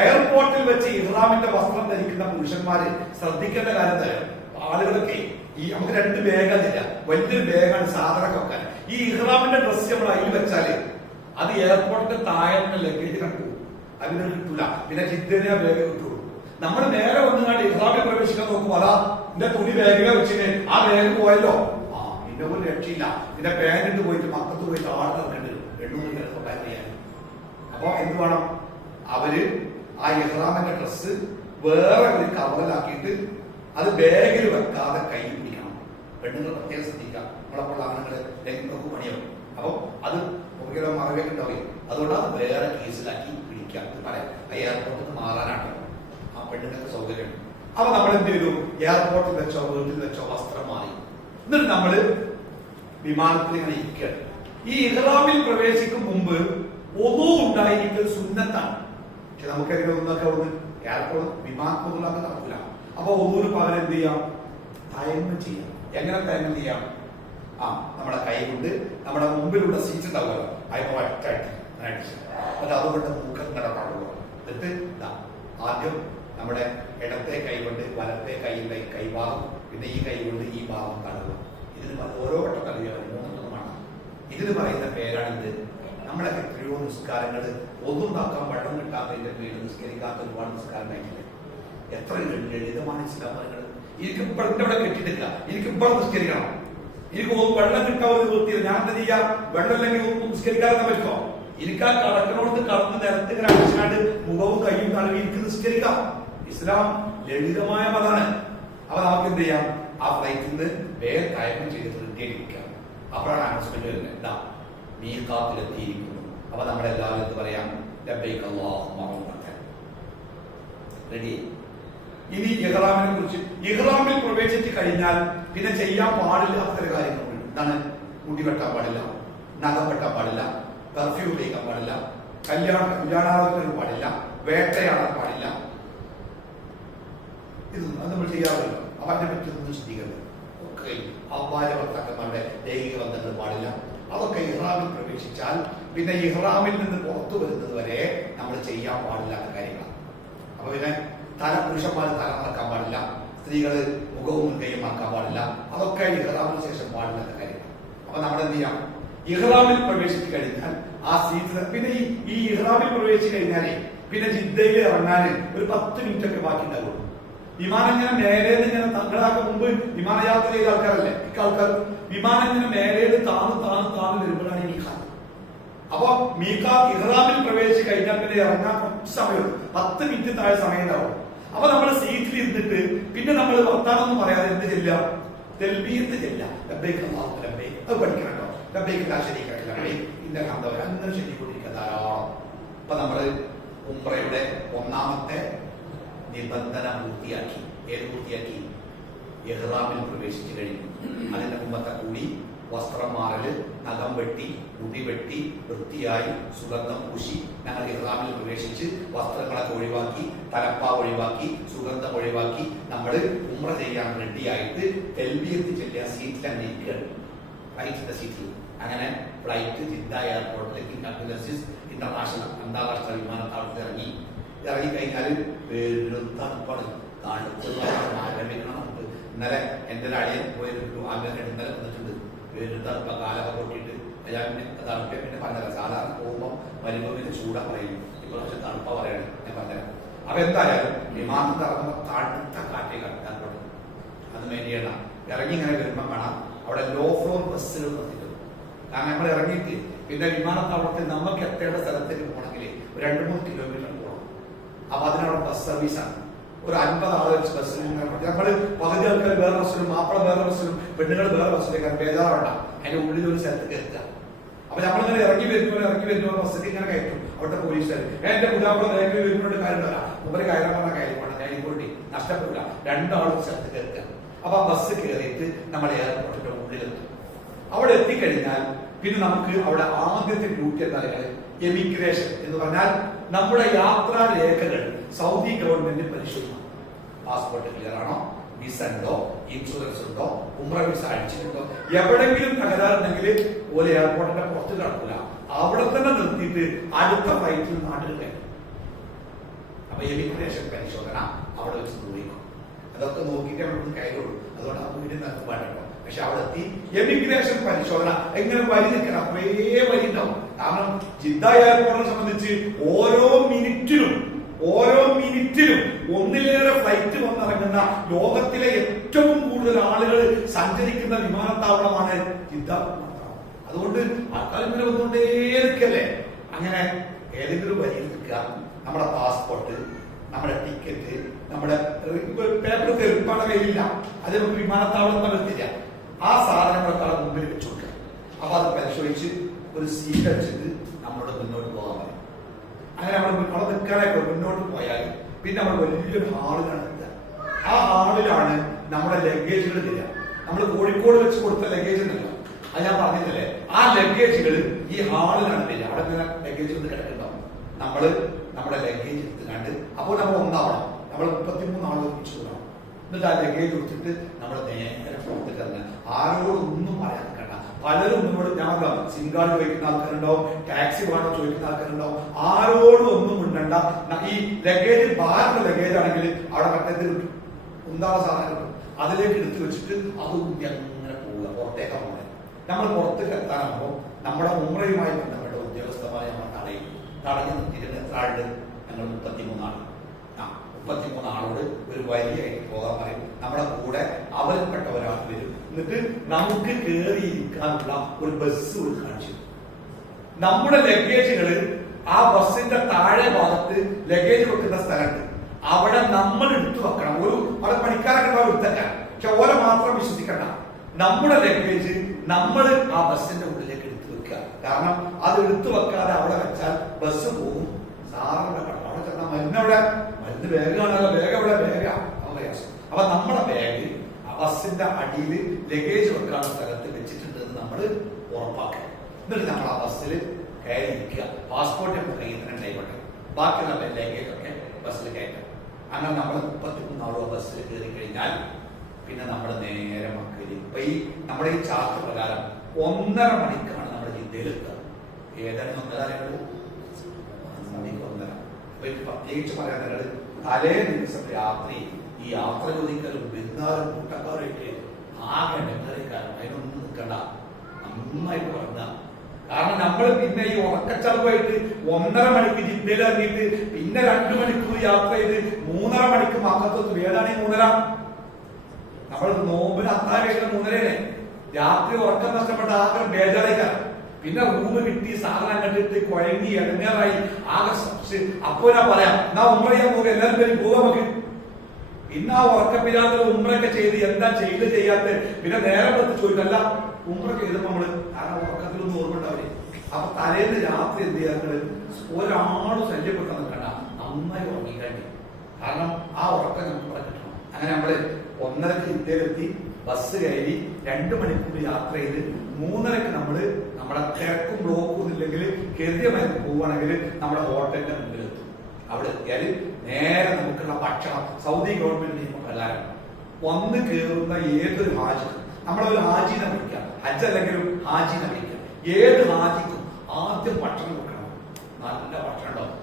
എയർപോർട്ടിൽ വെച്ച് ഇഹ്റാമിന്റെ വസ്ത്രം ധരിക്കുന്ന പുരുഷന്മാര് ശ്രദ്ധിക്കേണ്ട കാര്യം തരാം. ആളുകളൊക്കെ ഈ നമുക്ക് 2 ബാഗില്ല, വലിയൊരു ബാഗാണ് സാധനമൊക്കെ വെക്കാൻ. ഈ ഇഹ്റാമിന്റെ ഡ്രസ്സ് നമ്മൾ അതിൽ വെച്ചാല് അത് എയർപോർട്ടിന്റെ താഴെ ലഗേജ് കണ്ടു അതിന് കിട്ടൂല. പിന്നെ ജിദ്ദനെ ആ ബാഗ് കിട്ടുള്ളൂ. നമ്മൾ നേരെ വന്നുകൊണ്ട് ഇഹ്റാമിൽ പ്രവേശിക്കാൻ നോക്കുമ്പോൾ അതാ എന്റെ തുണി ബാഗിലെ വെച്ചിന് ആ ബാഗ് പോയല്ലോ. പിന്നെ ഒരു രക്ഷയില്ല. പിന്നെ പാൻറ് പോയിട്ട് മക്കത്ത് പോയിട്ട് ആടുന്നുണ്ട് 800 ചെയ്യാൻ. അപ്പൊ എന്ത് വേണം? അവര് ആ ഇഹ്റാമിന്റെ ഡ്രസ്സ് വേറെ ഒരു കവറിലാക്കിയിട്ട് അത് ബാഗിൽ വെക്കാതെ കൈ പിടിക്കണം. പെണ്ണുങ്ങൾ പ്രത്യേകം ശ്രദ്ധിക്കാം. നമ്മളപ്പോൾ ആണുങ്ങൾ നമുക്ക് പണിയാവും. അപ്പൊ അത് പുറകിലോ മറവൊക്കെ ഉണ്ടാവുകയും അതുകൊണ്ട് അത് വേറെ കേസിലാക്കി പിടിക്കാം. പറയാം എയർപോർട്ടിൽ മാറാനാണ് ആ പെണ്ണുങ്ങൾക്ക് സൗകര്യമുണ്ട്. അപ്പൊ നമ്മൾ എന്ത് ചെയ്തു? എയർപോർട്ടിൽ വെച്ചോ വീട്ടിൽ വെച്ചോ വസ്ത്രം മാറി. എന്നിട്ട് നമ്മള് വിമാനത്തിൽ ഇങ്ങനെ ഇരിക്കുകയാണ്. ഈ ഇഹ്റാമിൽ പ്രവേശിക്കും മുമ്പ് ഒന്നു ഉണ്ടായിരിക്കൽ സുന്നത്താണ്. പക്ഷെ നമുക്കറിയാം ഒന്നൊക്കെ ഒന്ന് എയർപോർട്ട് വിമാനത്തിലൊക്കെ നടക്കില്ല. അപ്പൊ ഒന്നൂര് പകരം എന്ത് ചെയ്യാം? തയമ്മം ചെയ്യാം. എങ്ങനെ തയമ്മം ചെയ്യാം? നമ്മുടെ കൈ കൊണ്ട് നമ്മുടെ മുമ്പിലുള്ള സീറ്റ് ഉണ്ടാവുമല്ലോ, അതിന് ഒറ്റ അതുകൊണ്ട് മൂക്കം നടപ്പാടുള്ളൂ. എന്നിട്ട് ആദ്യം നമ്മുടെ ഇടത്തെ കൈ കൊണ്ട് വലത്തെ കൈയുടെ കൈഭാഗം, പിന്നെ ഈ കൈ കൊണ്ട് ഈ ഭാഗം തടവുക. ഇതിന് ഓരോ വട്ടം തടവുകയാണ് 3 ഇതിന് പറയുന്ന പേരാണിത്. നമ്മളെ എത്രയോ നിസ്കാരങ്ങൾ ഒന്നും താക്കാൻ വെള്ളം കിട്ടാത്തതിന്റെ പേര് നിസ്കരിക്കാത്ത ഒരുപാട് നിസ്കാരമായിട്ടില്ല. എത്ര ലളിതമാണ് ഇസ്ലാമങ്ങൾ. എനിക്ക് ഇവിടെ കെട്ടിട്ടില്ല, എനിക്ക് ഇവിടെ നിസ്കരിക്കണം, എനിക്ക് വെള്ളം കിട്ടാവുന്ന വൃത്തിയിൽ ഞാൻ എന്താ ചെയ്യാം? വെള്ളം അല്ലെങ്കിൽ ഒന്നും നിസ്കരിക്കാതെ പറ്റുമോ? എനിക്ക് ആ കടക്കനോട് കടന്ന് നിരത്തിങ്ങനെ അടിച്ചാണ്ട് മുഖവും കൈയും തടവി എനിക്ക് നിസ്കരിക്കാം. ഇസ്ലാം ലളിതമായ മതാണ്. അപ്പൊ നമുക്ക് എന്ത് ചെയ്യാം? ആ ഫ്ലൈറ്റിൽ നിന്ന് വേഗം തയക്കം ചെയ്തിട്ട് റെഡിയായിരിക്കാം. അപ്പോഴാണ് അനൗൺസ്മെന്റ് വരുന്നത്, എന്താ മീഖാത്തിലെത്തിയിരിക്കുന്നു. അപ്പൊ നമ്മളെല്ലാവരും എന്ത് പറയാം? ലബ്ബൈക അല്ലാഹുമ്മ റെഡി. ഇനി ഇഹ്റാമിനെ കുറിച്ച്, ഇഹ്റാമിൽ പ്രവേശിച്ച് കഴിഞ്ഞാൽ പിന്നെ ചെയ്യാൻ പാടില്ലാത്ത കാര്യങ്ങളുണ്ട്. എന്താണ്? മുടി വെട്ടാൻ പാടില്ല, നഖം വെട്ടാൻ പാടില്ല, പെർഫ്യൂം ഉപയോഗിക്കാൻ പാടില്ല, കല്യാണാലോചന പാടില്ല, വേട്ടയാടാൻ പാടില്ല. ഇതൊന്നും അത് നമ്മൾ ചെയ്യാറില്ല. അപ്പൊ അതിനെ പറ്റിയൊന്നും ശ്രദ്ധിക്കരുത്. ഒക്കെ ഭാര്യ ഭർത്താക്കന്മാരുടെ ലൈംഗിക ബന്ധങ്ങൾ പാടില്ല. അതൊക്കെ ഇഹ്റാമിൽ പ്രവേശിച്ചാൽ പിന്നെ ഇഹ്റാമിൽ നിന്ന് പുറത്തു വരുന്നത് വരെ നമ്മൾ ചെയ്യാൻ പാടില്ലാത്ത കാര്യങ്ങളാണ്. അപ്പൊ പിന്നെ പുരുഷന്മാർ തല മറക്കാൻ പാടില്ല, സ്ത്രീകള് മുഖവും മുൻകൈയും മറക്കാൻ പാടില്ല. അതൊക്കെ ഇഹ്റാമിന് ശേഷം പാടില്ലാത്ത കാര്യങ്ങൾ. അപ്പൊ നമ്മൾ എന്ത് ചെയ്യാം? ഇഹ്റാമിൽ പ്രവേശിച്ചു കഴിഞ്ഞാൽ ആ സീറ്റ് പിന്നെ ഈ ഇഹ്റാമിൽ പ്രവേശിച്ചു കഴിഞ്ഞാലേ പിന്നെ ജിദ്ദയിൽ ഇറങ്ങാൻ ഒരു 10 മിനിറ്റ് ഒക്കെ ബാക്കി ഉണ്ടാവുള്ളൂ. വിമാനം ഇങ്ങനെ മേലേന്ന് ഇങ്ങനെ തങ്ങളാക്ക് മുമ്പ് വിമാനയാത്ര ചെയ്ത ആൾക്കാരല്ലേ ആൾക്കാർ. വിമാനം ഇങ്ങനെ മേലേന്ന് താന്ന് വരുമ്പോഴാണ് ഈ മീഖാത്ത്. അപ്പൊ ഇഹ്റാമിൽ പ്രവേശിച്ച് കഴിഞ്ഞാൽ പിന്നെ ഇറങ്ങാൻ കുറച്ച് സമയം, 10 മിനിറ്റ് താഴെ സമയം ഉണ്ടാവും. അപ്പൊ നമ്മൾ സീറ്റിൽ ഇരുന്നിട്ട് പിന്നെ നമ്മൾ വർത്താനൊന്നും പറയാതെ എന്ത് ചെല്ലാം? തൽബീയത്ത് ചെല്ലാം. ലബ്ബൈക അല്ലാഹുമ്മ ലബ്ബൈക. അത് പഠിക്കണം കേട്ടോ. ലബ്ബൈക ലാ ശരീക ലക ലബ്ബൈക ഇന്നൽ ഹംദ വ അങ്ങനെ ചൊല്ലിക്കൊണ്ടിരിക്കുക ധാരാളം. അപ്പൊ നമ്മള് ഉംറയുടെ 1ാമത്തെ നിബന്ധന പൂർത്തിയാക്കി. ഏത് പൂർത്തിയാക്കി? ഇഹ്റാമിൽ പ്രവേശിച്ചു കഴിഞ്ഞു. അതിന്റെ മുമ്പത്തെ കൂടി വസ്ത്രം മാറല്, നഖം വെട്ടി, മുടി വെട്ടി, വൃത്തിയായി സുഗന്ധം പൂശി ഞങ്ങൾ ഇഹ്റാമിൽ പ്രവേശിച്ച് വസ്ത്രങ്ങളൊക്കെ ഒഴിവാക്കി, തലപ്പാവ് ഒഴിവാക്കി, സുഗന്ധം ഒഴിവാക്കി നമ്മൾ ഉംറ ചെയ്യാൻ റെഡിയായിട്ട് തെൽബിയത്ത് ചെല്ലിയ സീറ്റിൽ അങ്ങനെ ഇരിക്കുകയാണ്. ഫ്ലൈറ്റിന്റെ സീറ്റിൽ. അങ്ങനെ ഫ്ലൈറ്റ് ജിദ്ദ എയർപോർട്ടിലേക്ക് അബ്ദുൽ അസീസ് ഇന്റർനാഷണൽ അന്താരാഷ്ട്ര വിമാനത്താവളത്തിൽ ഇറങ്ങിക്കഴിഞ്ഞാൽ തണുപ്പാണ്. ആരംഭിക്കണം. ഇന്നലെ എന്റെ ഒരു അളിയൻ പോയൊരു ആഗ്രഹം ഇന്നലെ വന്നിട്ടുണ്ട്. തണുപ്പ കാലൊക്കെ പൊട്ടിയിട്ട് ഞാൻ പിന്നെ തണുപ്പ പിന്നെ പറഞ്ഞത് സാധാരണ പോകുമ്പോൾ വരുമ്പോൾ പിന്നെ ചൂടാ പറയും. ഇപ്പൊ പക്ഷെ തണുപ്പ പറയണം ഞാൻ പറഞ്ഞുതരാം. അപ്പൊ എന്തായാലും വിമാനത്തിൽ ഇറങ്ങുമ്പോൾ തണുത്ത കാറ്റേ കടക്കാൻ തുടങ്ങി. അത് വേണ്ടിയാണ് ഇറങ്ങി ഇങ്ങനെ വരുമ്പോൾ കാണാം അവിടെ ലോ ഫ്ലോർ ബസ്സുകൾ നിർത്തിയിട്ടുണ്ട്. കാരണം നമ്മൾ ഇറങ്ങിയിട്ട് പിന്നെ വിമാനത്താവളത്തിൽ നമുക്ക് എത്തേണ്ട സ്ഥലത്തേക്ക് പോകണമെങ്കിൽ 2-3 കിലോമീറ്റർ പോകണം. അപ്പൊ അതിനവിടെ ബസ് സർവീസാണ്. ഒരു 50 ആള് വെച്ച് ബസ്സിൽ നമ്മള് പകുതി ആൾക്കാർ വേറെ ബസ്സിലും മാപ്പിള വേറെ ബസ്സിലും പെണ്ണുങ്ങൾ വേറെ ബസ്സിലേക്കാണ്. ബേജാറാവണ്ട, അതിന്റെ ഉള്ളിൽ ഒരു സ്ഥലത്തേക്ക് എത്തുക. അപ്പൊ നമ്മളിങ്ങനെ ഇറങ്ങി വരുന്നവർ ബസ്സിലേക്ക് ഇങ്ങനെ കയറ്റും. അവിടുത്തെ പോലീസുകാർ എന്റെ പുതാപ്പുറ ബാങ്കിൽ വരുന്നോണ്ട് കാര്യമില്ല, ഉപരി കയറാൻ പറഞ്ഞ കാര്യം വേണം, കാര്യം കൂടി നഷ്ടപ്പെടില്ല. 2 ആളും സ്ഥലത്തേക്ക് എത്തുക. അപ്പൊ ആ ബസ് കയറിയിട്ട് നമ്മൾ എയർപോർട്ടിന്റെ ഉള്ളിലെത്തും. അവിടെ എത്തിക്കഴിഞ്ഞാൽ പിന്നെ നമുക്ക് അവിടെ ആദ്യത്തെ ഡ്യൂട്ടി എന്താ പറയുക, എമിഗ്രേഷൻ എന്ന് പറഞ്ഞാൽ നമ്മുടെ യാത്രാ രേഖകൾ സൗദി ഗവൺമെന്റ് പരിശോധിക്കണം. പാസ്പോർട്ട് ക്ലിയർ ആണോ, വിസ ഉണ്ടോ, ഇൻഷുറൻസ് ഉണ്ടോ, ഉംറ വിസ അടിച്ചിട്ടുണ്ടോ, എവിടെങ്കിലും തകരാറുണ്ടെങ്കിൽ ഓരോ എയർപോർട്ടിന്റെ പുറത്ത് കിടക്കില്ല, അവിടെ തന്നെ നിർത്തിയിട്ട് അടുത്ത ഫ്ലൈറ്റിൽ നാട്ടിൽ കയറും. അപ്പൊ എമിഗ്രേഷൻ പരിശോധന അവിടെ വെച്ച് നിർവഹിക്കും. അതൊക്കെ നോക്കിയിട്ട് അവിടെ കയറുള്ളൂ. അതുകൊണ്ട് ആ വീടിൽ നിന്ന് വേണ്ടോ. പക്ഷെ അവിടെ എത്തി എമിഗ്രേഷൻ പരിശോധന എങ്ങനെ വരി നിൽക്കണം, കുറേ വരി ഉണ്ടാവും. കാരണം ജിദ്ദ എയർപോർട്ടിനെ സംബന്ധിച്ച് ഓരോ മിനിറ്റിലും ഒന്നിലേറെ ഫ്ലൈറ്റ് വന്നിറങ്ങുന്ന ലോകത്തിലെ ഏറ്റവും കൂടുതൽ ആളുകൾ സഞ്ചരിക്കുന്ന വിമാനത്താവളമാണ് ജിദ്ദ. അതുകൊണ്ട് ആൾക്കാർ ഇങ്ങനെ വന്നുകൊണ്ടേ നിൽക്കല്ലേ. അങ്ങനെ ഏതെങ്കിലും വരിയിൽ നിൽക്കുക, നമ്മുടെ പാസ്പോർട്ട്, നമ്മുടെ ടിക്കറ്റ്, നമ്മുടെ പേപ്പർ തെരുപ്പാടെ കയ്യിലില്ല, അത് നമുക്ക് വിമാനത്താവളം നിർത്തില്ല. ആ സാധനങ്ങളൊക്കെ മുമ്പിൽ വെച്ചു കൊടുക്കുക. അപ്പൊ അത് പരിശോധിച്ച് ഒരു സീറ്റ് അടിച്ചിട്ട് നമ്മളോട് മുന്നോട്ട് പോകാൻ പറയും. അങ്ങനെ നമ്മൾ അവിടെ നിൽക്കാനായിട്ട് മുന്നോട്ട് പോയാൽ പിന്നെ നമ്മൾ വലിയൊരു ഹാളിലാണ് എത്തുക. ആ ഹാളിലാണ് നമ്മുടെ ലഗേജുകൾ തരിക. നമ്മൾ കോഴിക്കോട് വെച്ച് കൊടുത്ത ലഗേജ് ഉണ്ടല്ലോ, അത് ഞാൻ പറഞ്ഞില്ലേ, ആ ലഗേജുകൾ ഈ ഹാളിലാണ് തരിക. അവിടെ ഇങ്ങനെ ലഗേജ് ഒന്ന് കിടക്കുന്നുണ്ടാവും. നമ്മുടെ ലഗേജ് എടുത്തുകൊണ്ട് അപ്പോൾ നമ്മൾ ഒന്നാവണം. നമ്മൾ 33 ആൾ ഒരുമിച്ച് കൂടണം. എന്നിട്ട് ആ ലഗേജ് കൊടുത്തിട്ട് നമ്മൾ നേരെ പുറത്തേക്ക് ഇറങ്ങുക. ആരോടൊന്നും പറയാൻ നിൽക്കണ്ട. പലരും ഒന്നോട് ഞാൻ സിംഗാൾ ചോദിക്കുന്ന ആൾക്കാരുണ്ടാവും, ടാക്സി വേണോ ചോദിക്കുന്ന ആൾക്കാരുണ്ടാവും. ആരോടും ഒന്നും ഉണ്ടണ്ട. ഈ ലഗേജ് ഭാരത ലഗേജ് ആണെങ്കിൽ അവിടെ മറ്റേത് കിട്ടും, ഉണ്ടാവുന്ന സാധനം കിട്ടും. അതിലേക്ക് എടുത്തു വെച്ചിട്ട് അത് അങ്ങനെ പോവുക, പുറത്തേക്ക് പോകാൻ. നമ്മൾ പുറത്തേക്ക് എത്താനാകുമ്പോൾ നമ്മുടെ ഉംറയുമായി ബന്ധപ്പെട്ട ഉദ്യോഗസ്ഥമായി നമ്മൾ തടഞ്ഞു നിർത്തിയിട്ട് എത്ര ആളുണ്ട്? ഞങ്ങൾ 33 ആൾ. 33 ആളോട് ഒരു വരിയായിട്ട് പോകാൻ പറയും. നമ്മുടെ കൂടെ അവരിൽപ്പെട്ട ഒരാൾ വരും. എന്നിട്ട് നമുക്ക് കയറിയിരിക്കാനുള്ള ഒരു ബസ് കാണിച്ചു. നമ്മുടെ ലഗേജുകള് ആ ബസ്സിന്റെ താഴെ ഭാഗത്ത് ലഗേജ് വെക്കുന്ന സ്ഥലത്ത് അവിടെ നമ്മൾ എടുത്തു വെക്കണം. അവിടെ പണിക്കാരൊക്കെ എടുത്തല്ല, പക്ഷെ ഓരോ മാത്രം വിശ്വസിക്കണ്ട. നമ്മുടെ ലഗേജ് നമ്മൾ ആ ബസ്സിന്റെ ഉള്ളിലേക്ക് എടുത്തു വെക്കുക. കാരണം അത് എടുത്തു വെക്കാതെ അവിടെ വെച്ചാൽ ബസ് പോകും. സാറിന്റെ അവിടെ ചെന്നാൽ മരുന്ന് ബാഗ് കാണാനോ, ബാഗ് എവിടെ ബാഗ് പ്രയാസം. അപ്പൊ നമ്മുടെ ബാഗ് ബസ്സിന്റെ അടിയിൽ ലഗേജ് വെക്കാനുള്ള സ്ഥലത്ത് വെച്ചിട്ടുണ്ടെന്ന് നമ്മൾ ഉറപ്പാക്കുക. എന്നിട്ട് നമ്മൾ ആ ബസ്സിൽ കയറിയിരിക്കുക. പാസ്പോർട്ട് നമ്മുടെ കയ്യിൽ തന്നെ ഉണ്ടായിക്കോട്ടെ, ബാക്കി നമ്മുടെ ലഗേജ് ഒക്കെ ബസ്സിൽ കയറ്റാം. അങ്ങനെ നമ്മൾ 33 ആളോ ബസ്സിൽ കയറി കഴിഞ്ഞാൽ പിന്നെ നമ്മൾ നേരെ മക്കയിൽ. ഇപ്പൊ നമ്മുടെ ഈ ചാർട്ട് പ്രകാരം 1.5 മണിക്കാണ് നമ്മുടെ ജിദ്ദയിലെത്തുക. ഏതാണ് 1.5? പ്രത്യേകിച്ച് പറയാൻ തലേ ദിവസം രാത്രി ഈ യാത്ര ചോദിക്കലും ബിരുദാരും കൂട്ടക്കാരൊക്കെ ആകെ ഡെങ്കറിക്കാരും അതിനൊന്നും നിൽക്കണ്ട, നന്നായിട്ട് പറഞ്ഞ. കാരണം നമ്മൾ പിന്നെ ഈ ഉറക്കച്ചടവായിട്ട് 1.5 മണിക്ക് ജിദ്ദയിൽ ഇറങ്ങിയിട്ട് പിന്നെ 2 മണിക്കൂർ യാത്ര ചെയ്ത് 3.5 മണിക്ക് മക്കത്തെത്തും. ഏതാണ് ഈ 3.5? നമ്മൾ നോമ്പിന് അത്താഴം കഴിക്കുന്ന 3.5. രാത്രി ഉറക്കം നഷ്ടപ്പെട്ട ആകെ ബേജാറേക്കാണ്. പിന്നെ റൂം കിട്ടി, സാധനം കണ്ടിട്ട് കുഴങ്ങി ഇടങ്ങാറായി ആകെ. അപ്പോ ഞാൻ പറയാം, എന്നാ ഉംറ ചെയ്യാൻ പോകുക, എല്ലാവരും പേരും പോകാൻ നമുക്ക്. പിന്നെ ആ ഉറക്കപ്പില്ലാത്ത ഉംറയൊക്കെ ചെയ്ത് എന്താ ചെയ്യാത്ത പിന്നെ നേരെ വന്ന് ചോദിക്കല്ല ഉംറ ചെയ്തപ്പോ നമ്മള് കാരണം ഉറക്കത്തിലൊന്നും ഓർമ്മ ഉണ്ടാവില്ലേ. അപ്പൊ തലേന്ന് രാത്രി എന്ത് ചെയ്യാറുണ്ട്, ഒരാളും ശല്യപ്പെട്ടാൽ നിൽക്കണ്ട, നന്നായി ഉറങ്ങിക്കണ്ടി. കാരണം ആ ഉറക്കം നമുക്ക് കിട്ടണം. അങ്ങനെ നമ്മള് 1.5 ഇന്ത്യയിലെത്തി, ബസ് കയറി 2 മണിക്കൂർ യാത്ര ചെയ്ത് 3.5 നമ്മള് നമ്മുടെ തിരക്കും ബ്ലോക്കും ഇല്ലെങ്കിൽ കൃത്യമായി പോവുകയാണെങ്കിൽ നമ്മുടെ ഹോട്ടലിന്റെ മുമ്പിലെത്തും. അവിടെ എത്തിയാൽ നേരെ നമുക്കുള്ള ഭക്ഷണം സൗദി ഗവൺമെന്റ് നിയമ പ്രകാരം വന്ന് കയറുന്ന ഏതൊരു ഹാജിക്കും നമ്മളൊരു ഹാജിനെ വിളിക്കാം, ഹജ്ജ് അല്ലെങ്കിലും ഹാജിനെ വിളിക്കാം. ഏത് ഹാജിക്കും ആദ്യം ഭക്ഷണം കൊടുക്കണം. നല്ല ഭക്ഷണം ഉണ്ടാവും,